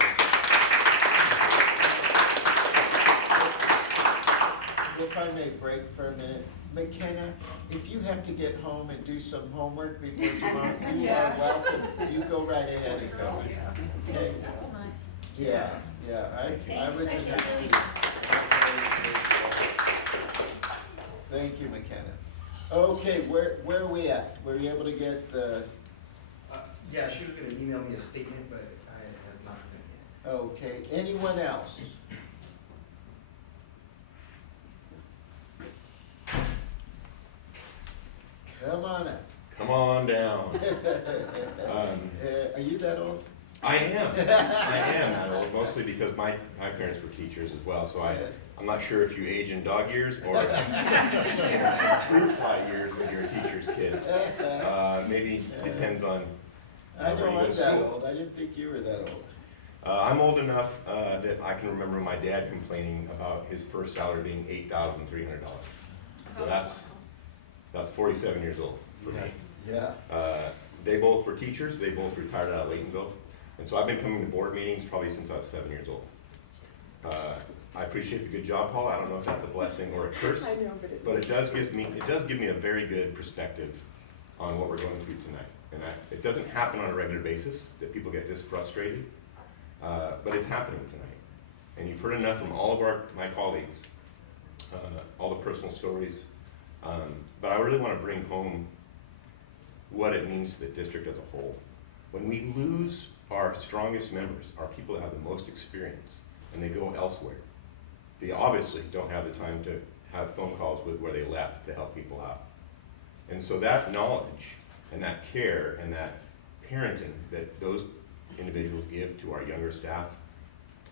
If I may break for a minute, McKenna, if you have to get home and do some homework before tomorrow, you are welcome. You go right ahead and go. Okay? That's nice. Yeah, I was in her shoes. Thank you, McKenna. Okay, where are we at? Were you able to get the? Yeah, she was gonna email me a statement, but it has not been yet. Okay, anyone else? Come on up. Come on down. Are you that old? I am that old, mostly because my parents were teachers as well, so I'm not sure if you age in dog years or fruit fly years when you're a teacher's kid. Maybe depends on I where know you go I'm to that school. old. I didn't think you were that old. I'm old enough that I can remember my dad complaining about his first salary being $8,300. So that's 47 years old for me. Yeah. They both were teachers. They both retired out of Laytonville. And so I've been coming to board meetings probably since I was 7 years old. I appreciate the good job, Paul. I don't know if that's a blessing or a curse, I know, but it does give me a very good perspective on what we're going through tonight. And it doesn't happen on a regular basis that people get this frustrated, but it's happening tonight. And you've heard enough from all of my colleagues, all the personal stories, but I really want to bring home what it means to the district as a whole. When we lose our strongest members, our people that have the most experience, and they go elsewhere, they obviously don't have the time to have phone calls with where they left to help people out. And so that knowledge and that care and that parenting that those individuals give to our younger staff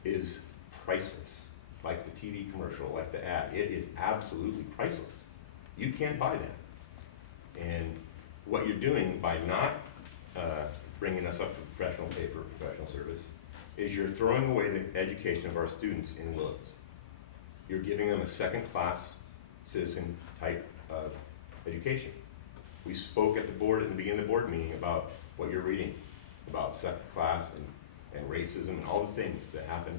is priceless. Like the TV commercial, like the ad, it is absolutely priceless. You can't buy that. And what you're doing by not bringing us up to professional pay for professional service is you're throwing away the education of our students in Willits. You're giving them a second-class citizen type of education. We spoke at the board, at the beginning of the board meeting, about what you're reading, about second class and racism and all the things that happen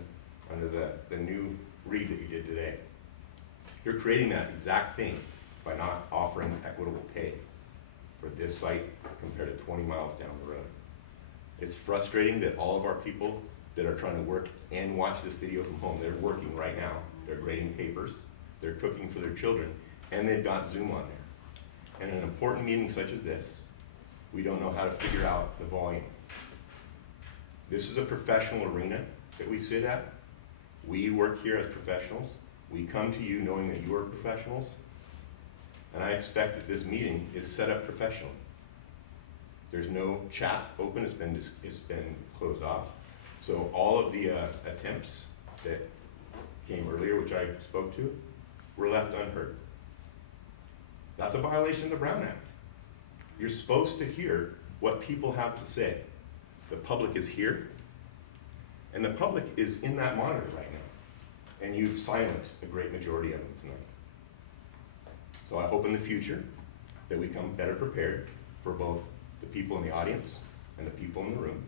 under the new read that you did today. You're creating that exact thing by not offering equitable pay for this site compared to 20 miles down the road. It's frustrating that all of our people that are trying to work and watch this video from home, they're working right now. They're grading papers, they're cooking for their children, and they've got Zoom on there. And in an important meeting such as this, we don't know how to figure out the volume. This is a professional arena that we sit at. We work here as professionals. We come to you knowing that you are professionals. And I expect that this meeting is set up professionally. There's no chat open, it's been closed off. So all of the attempts that came earlier, which I spoke to, were left unheard. That's a violation of the Brown Act. You're supposed to hear what people have to say. The public is here, and the public is in that monitor right now. And you've silenced the great majority of them tonight. So I hope in the future that we come better prepared for both the people in the audience and the people in the room.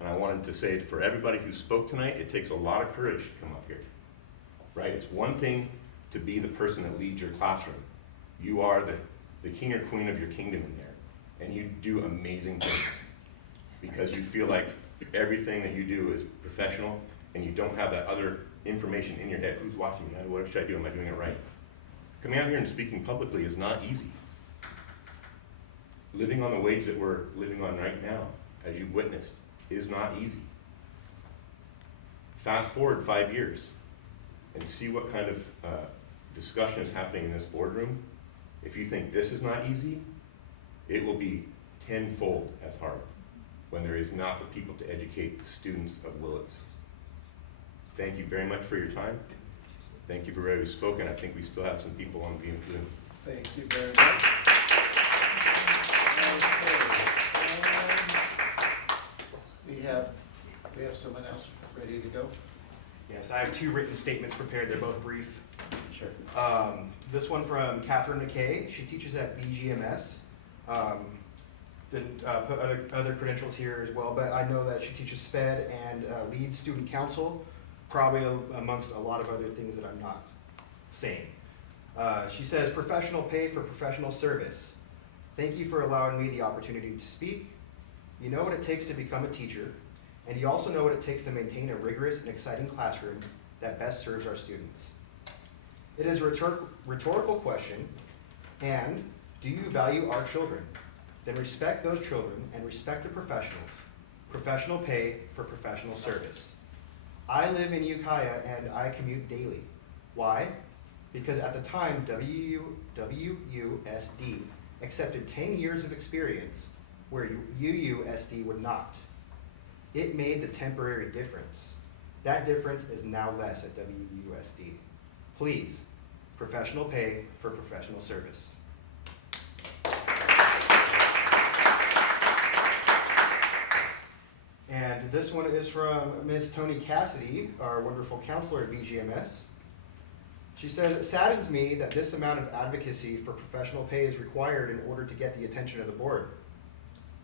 And I wanted to say for everybody who spoke tonight, it takes a lot of courage to come up here, right? It's one thing to be the person that leads your classroom. You are the king or queen of your kingdom in there, and you do amazing things because you feel like everything that you do is professional and you don't have that other information in your head. Who's watching me? What should I do? Am I doing it right? Coming out here and speaking publicly is not easy. Living on the wage that we're living on right now, as you've witnessed, is not easy. Fast forward 5 years and see what kind of discussion is happening in this boardroom. If you think this is not easy, it will be tenfold as hard when there is not the people to educate the students of Willits. Thank you very much for your time. Thank you for everybody who's spoken. I think we still have some people on Zoom. Thank you very much. Okay. We have someone else ready to go? Yes, I have 2 written statements prepared. They're both brief. Sure. This one from Catherine McKay. She teaches at BGMS. Didn't put other credentials here as well, but I know that she teaches SPED and leads student council, probably amongst a lot of other things that I'm not saying. She says, professional pay for professional service. Thank you for allowing me the opportunity to speak. You know what it takes to become a teacher, and you also know what it takes to maintain a rigorous and exciting classroom that best serves our students. It is a rhetorical question, and do you value our children? Then respect those children and respect the professionals. Professional pay for professional service. I live in Ukiah and I commute daily. Why? Because at the time, WUSD accepted 10 years of experience where UUSD would not. It made the temporary difference. That difference is now less at WUSD. Please, professional pay for professional service. And this one is from Ms. Tony Cassidy, our wonderful counselor at BGMS. She says, it saddens me that this amount of advocacy for professional pay is required in order to get the attention of the board.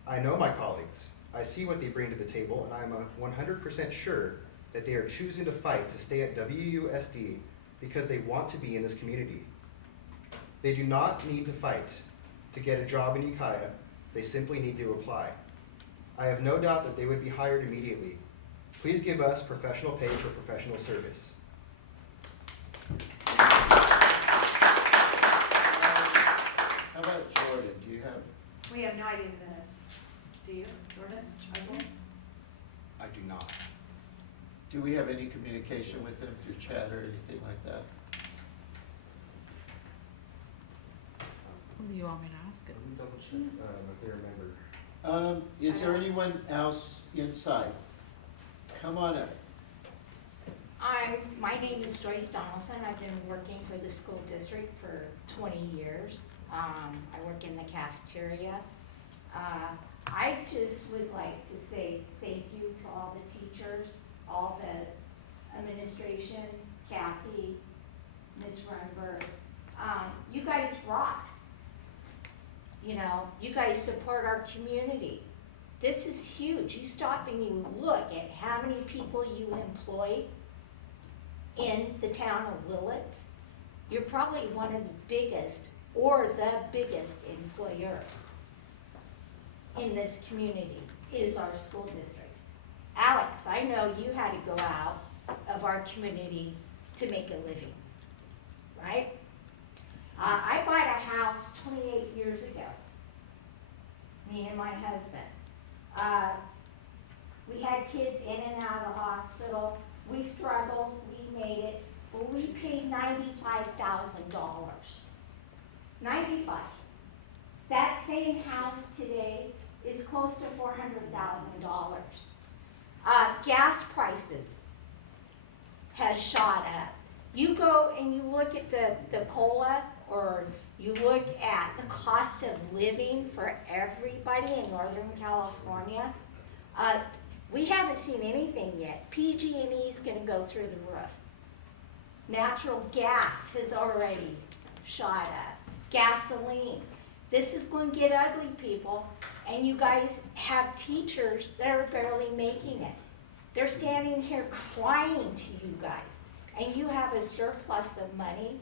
I know my colleagues. I see what they bring to the table, and I'm 100% sure that they are choosing to fight to stay at WUSD because they want to be in this community. They do not need to fight to get a job in Ukiah. They simply need to apply. I have no doubt that they would be hired immediately. Please give us professional pay for professional service. How about Jordan? Do you have? We have no idea who that is. Do you, Jordan? I do not. Do we have any communication with them through chat or anything like that? Who do you want me to ask it? Let me double check if they remember. Is there anyone else inside? Come on up. My name is Joyce Donaldson. I've been working for the school district for 20 years. I work in the cafeteria. I just would like to say thank you to all the teachers, all the administration, Kathy, Ms. Runberg. You guys rock. You know, you guys support our community. This is huge. You stop and you look at how many people you employ in the town of Willits. You're probably one of the biggest or the biggest employer in this community is our school district. Alex, I know you had to go out of our community to make a living, right? I bought a house 28 years ago, me and my husband. We had kids in and out of the hospital. We struggled, we made it, but we paid $95,000. 95. That same house today is close to $400,000. Gas prices has shot up. You go and you look at the COLA, or you look at the cost of living for everybody in Northern California. We haven't seen anything yet. PG&E is going to go through the roof. Natural gas has already shot up. Gasoline. This is going to get ugly, people. And you guys have teachers that are barely making it. They're standing here crying to you guys. And you have a surplus of money.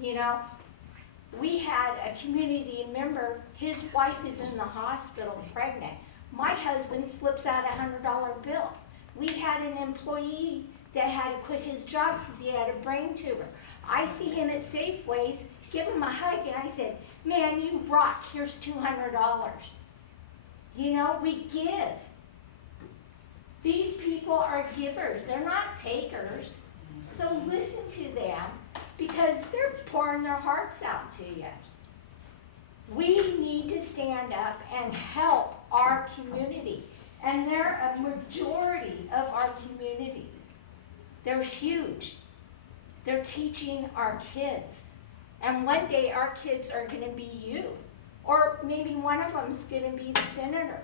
You know, we had a community member, his wife is in the hospital pregnant. My husband flips out a $100 bill. We had an employee that had to quit his job because he had a brain tumor. I see him at Safeways, give him a hug, and I said, man, you rock, here's $200. You know, we give. These people are givers, they're not takers. So listen to them, because they're pouring their hearts out to you. We need to stand up and help our community. And they're a majority of our community. They're huge. They're teaching our kids. And one day our kids are going to be you. Or maybe one of them is going to be the senator.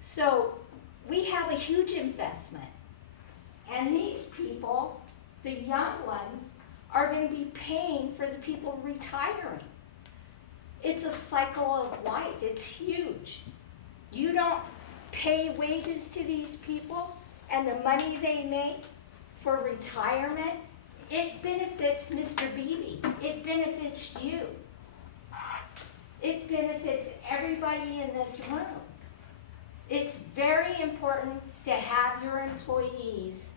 So we have a huge investment. And these people, the young ones, are going to be paying for the people retiring. It's a cycle of life. It's huge. You don't pay wages to these people, and the money they make for retirement, it benefits Mr. Beebe. It benefits you. It benefits everybody in this room. It's very important to have your employees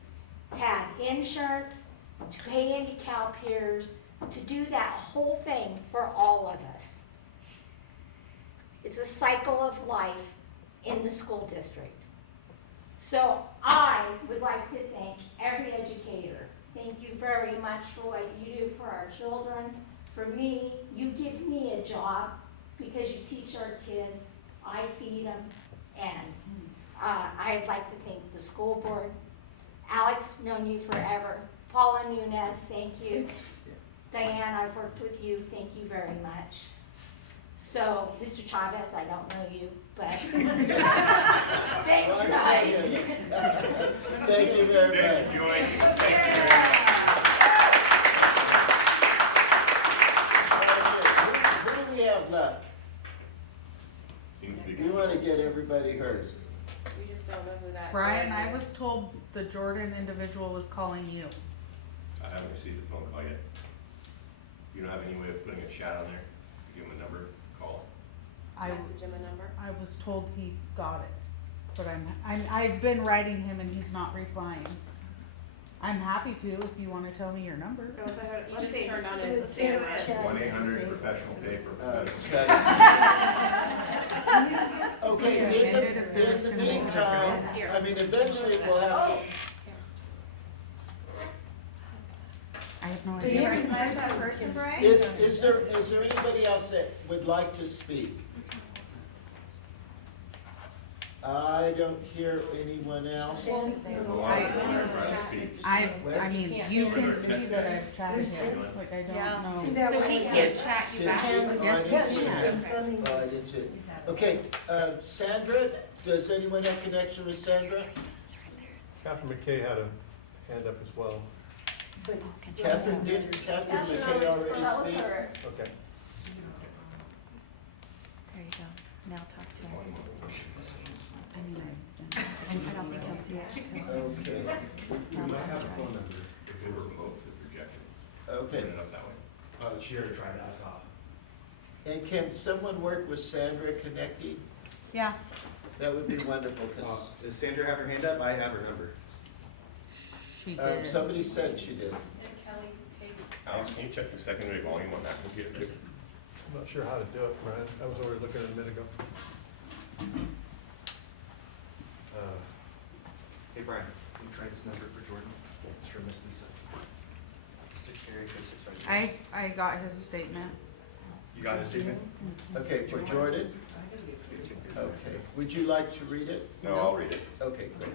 have insurance, to pay handicap peers, to do that whole thing for all of us. It's a cycle of life in the school district. So I would like to thank every educator. Thank you very much for what you do for our children. For me, you give me a job because you teach our kids. I feed them. And I'd like to thank the school board. Alex, known you forever. Paula Nunez, thank you. Diane, I've worked with you. Thank you very much. So, Mr. Chavez, I don't know you, but thanks, guys. Thank you very much. Who do we have left? Seems to be We want to get everybody heard. We just don't know who that. Brian, I was told the Jordan individual was calling you. I haven't received a phone call yet. You don't have any way of putting a chat on there? Give him a number, call. Message him a number. I was told he got it, but I've been writing him and he's not replying. I'm happy to if you want to tell me your number. You just turned on his camera. 1-800 professional pay for. Okay, in the meantime, I mean, eventually we'll have to. I have no Do idea. you recognize that person, Brian? Is there anybody else that would like to speak? I don't hear anyone else. I mean, you can see that I've chatted him, like I don't know. See that So one? he can't chat you back? Yes, she's been coming. Oh, I didn't see it. Okay, Sandra, does anyone have connection with Sandra? Catherine McKay had a hand up as well. Catherine McKay already speak? Okay. There you go. Now talk to him. I mean, I don't think he'll see it. Okay, You might have a phone number if they were both projected. okay. Turn it up that way. She already tried that, I saw. And can someone work with Sandra connecting? Yeah, That would be wonderful, because Does Sandra have her hand up? I have her number. she did. somebody said she did. Alex, can you check the secondary volume on that computer too? I'm not sure how to do it, Brian. I was already looking at it a minute ago. Hey Brian, can you try this number for Jordan? It's for Miss Lisa. 6 I got his statement. You got his statement? Okay, for Jordan? Okay, would you like to read it? No, I'll read it. Okay, great.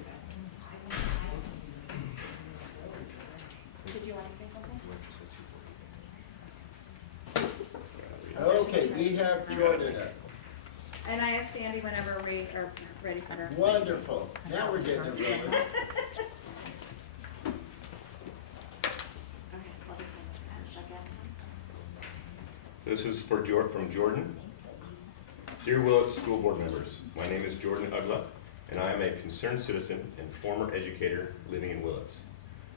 Did you want to say something? Okay, we have Jordan up. And I have Sandy whenever we are ready for her. Wonderful. Now we're getting it rolling. Okay, I'll just send it in a second. This is for from Jordan. Dear Willits School Board members, my name is Jordan Ugla, and I am a concerned citizen and former educator living in Willits.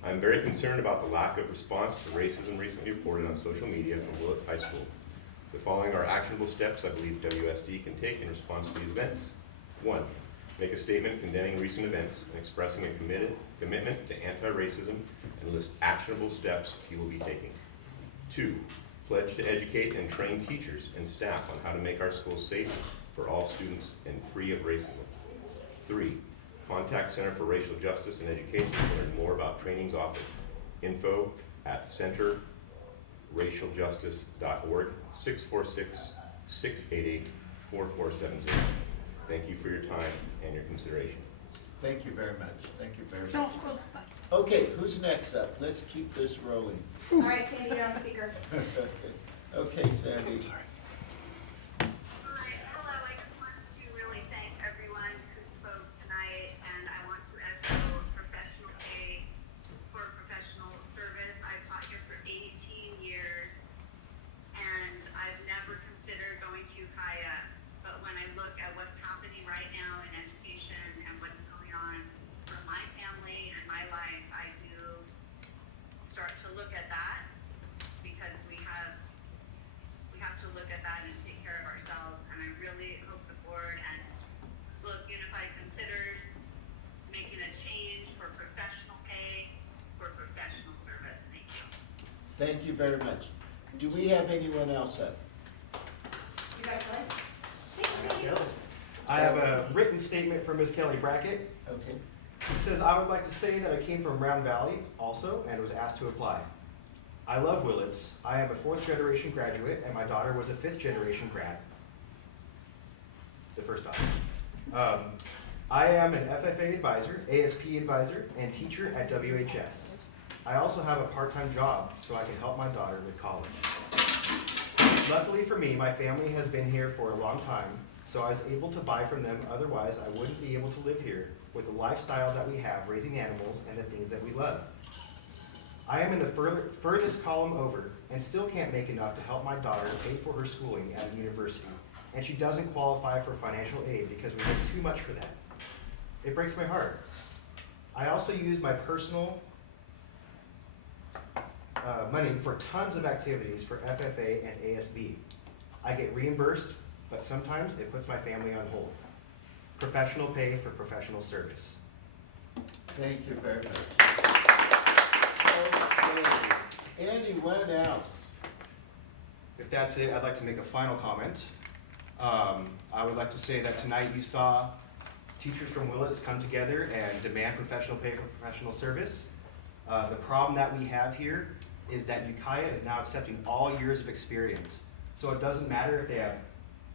I am very concerned about the lack of response to racism recently reported on social media from Willits High School. The following are actionable steps I believe WSD can take in response to these events. 1. Make a statement condemning recent events and expressing a commitment to anti-racism and list actionable steps you will be taking. 2. Pledge to educate and train teachers and staff on how to make our schools safe for all students and free of racism. 3. Contact Center for Racial Justice and Education to learn more about trainings offered. Info at centerracialjustice.org, 646-688-4470. Thank you for your time and your consideration. Thank you very much. Thank you very much. Okay, who's next up? Let's keep this rolling. All right, Sandy, you're on speaker. Okay, Sandy. Hi, hello. I just want to really thank everyone who spoke tonight, and I want to echo professional pay for professional service. I've taught here for 18 years, and I've never considered going to Kaya, but when I look at what's happening right now in education and what's going on for my family and my life, I do start to look at that, because we have to look at that and take care of ourselves. And I really hope the board and Willits Unified considers making a change for professional pay for professional service. Thank you. Thank you very much. Do we have anyone else up? You guys what? I have a written statement from Ms. Kelly Brackett. Okay. It says, I would like to say that I came from Round Valley also and was asked to apply. I love Willits. I am a 4th generation graduate and my daughter was a 5th generation grad. The first time. I am an FFA advisor, ASP advisor, and teacher at WHS. I also have a part-time job so I can help my daughter with college. Luckily for me, my family has been here for a long time, so I was able to buy from them, otherwise I wouldn't be able to live here with the lifestyle that we have, raising animals and the things that we love. I am in the furthest column over and still can't make enough to help my daughter pay for her schooling at university, and she doesn't qualify for financial aid because we make too much for that. It breaks my heart. I also use my personal money for tons of activities for FFA and ASB. I get reimbursed, but sometimes it puts my family on hold. Professional pay for professional service. Thank you very much. Okay. Anyone else? If that's it, I'd like to make a final comment. I would like to say that tonight you saw teachers from Willits come together and demand professional pay for professional service. The problem that we have here is that Ukiah is now accepting all years of experience. So it doesn't matter if they have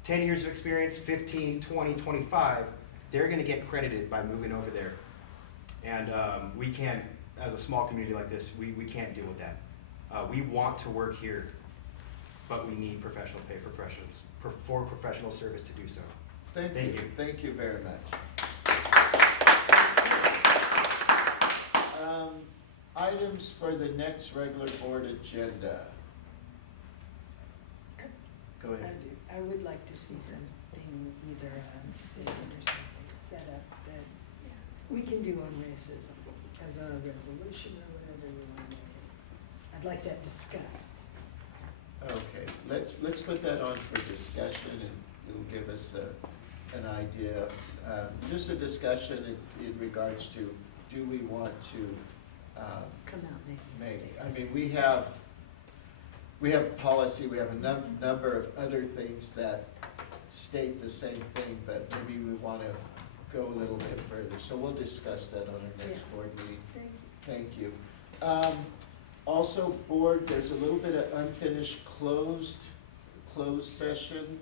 10 years of experience, 15, 20, 25, they're going to get credited by moving over there. And we can't, as a small community like this, we can't deal with that. We want to work here, but we need professional pay for professional service to do so. Thank you. Thank you very much. Items for the next regular board agenda. Go ahead. I would like to see some making either a statement or something set up that we can do on racism as a resolution or whatever you want to make it. I'd like that discussed. Okay, let's put that on for discussion, and it'll give us an idea. Just a discussion in regards to, do we want to Come out making a statement. I mean, we have policy, we have a number of other things that state the same thing, but maybe we want to go a little bit further. So we'll discuss that on our next board meeting. Thank you. Thank you. Also, board, there's a little bit of unfinished closed session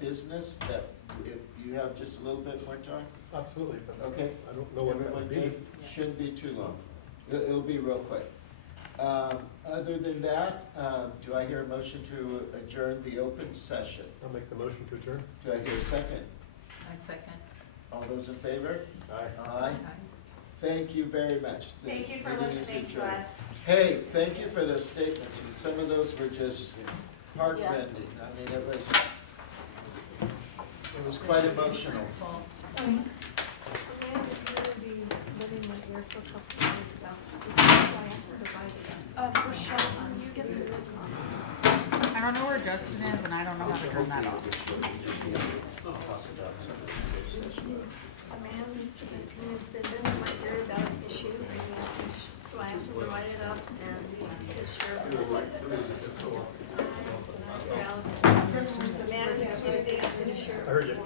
business that if you have just a little bit more time. Absolutely. But Okay. I don't know what that would Everyone be. good? Shouldn't be too long. It'll be real quick. Other than that, do I hear a motion to adjourn the open session? I'll make the motion to adjourn. Do I hear a second? I second. All those in favor? Aye. Aye. Thank you very much. Thank This you for meeting is listening to adjourned. us. Hey, thank you for those statements, and some of those were just heartrending. I mean, it was quite emotional. Amanda, you're gonna be living with here for a couple of years about speaking, so I asked her to write it up. Rochelle, can you get this? I don't know where Justin is, and I don't know how to turn that off. Amanda's been living in my ear about an issue, and he asked me, so I asked him to write it up, and he said, sure. Well, Amanda, you have anything else to share? I heard you.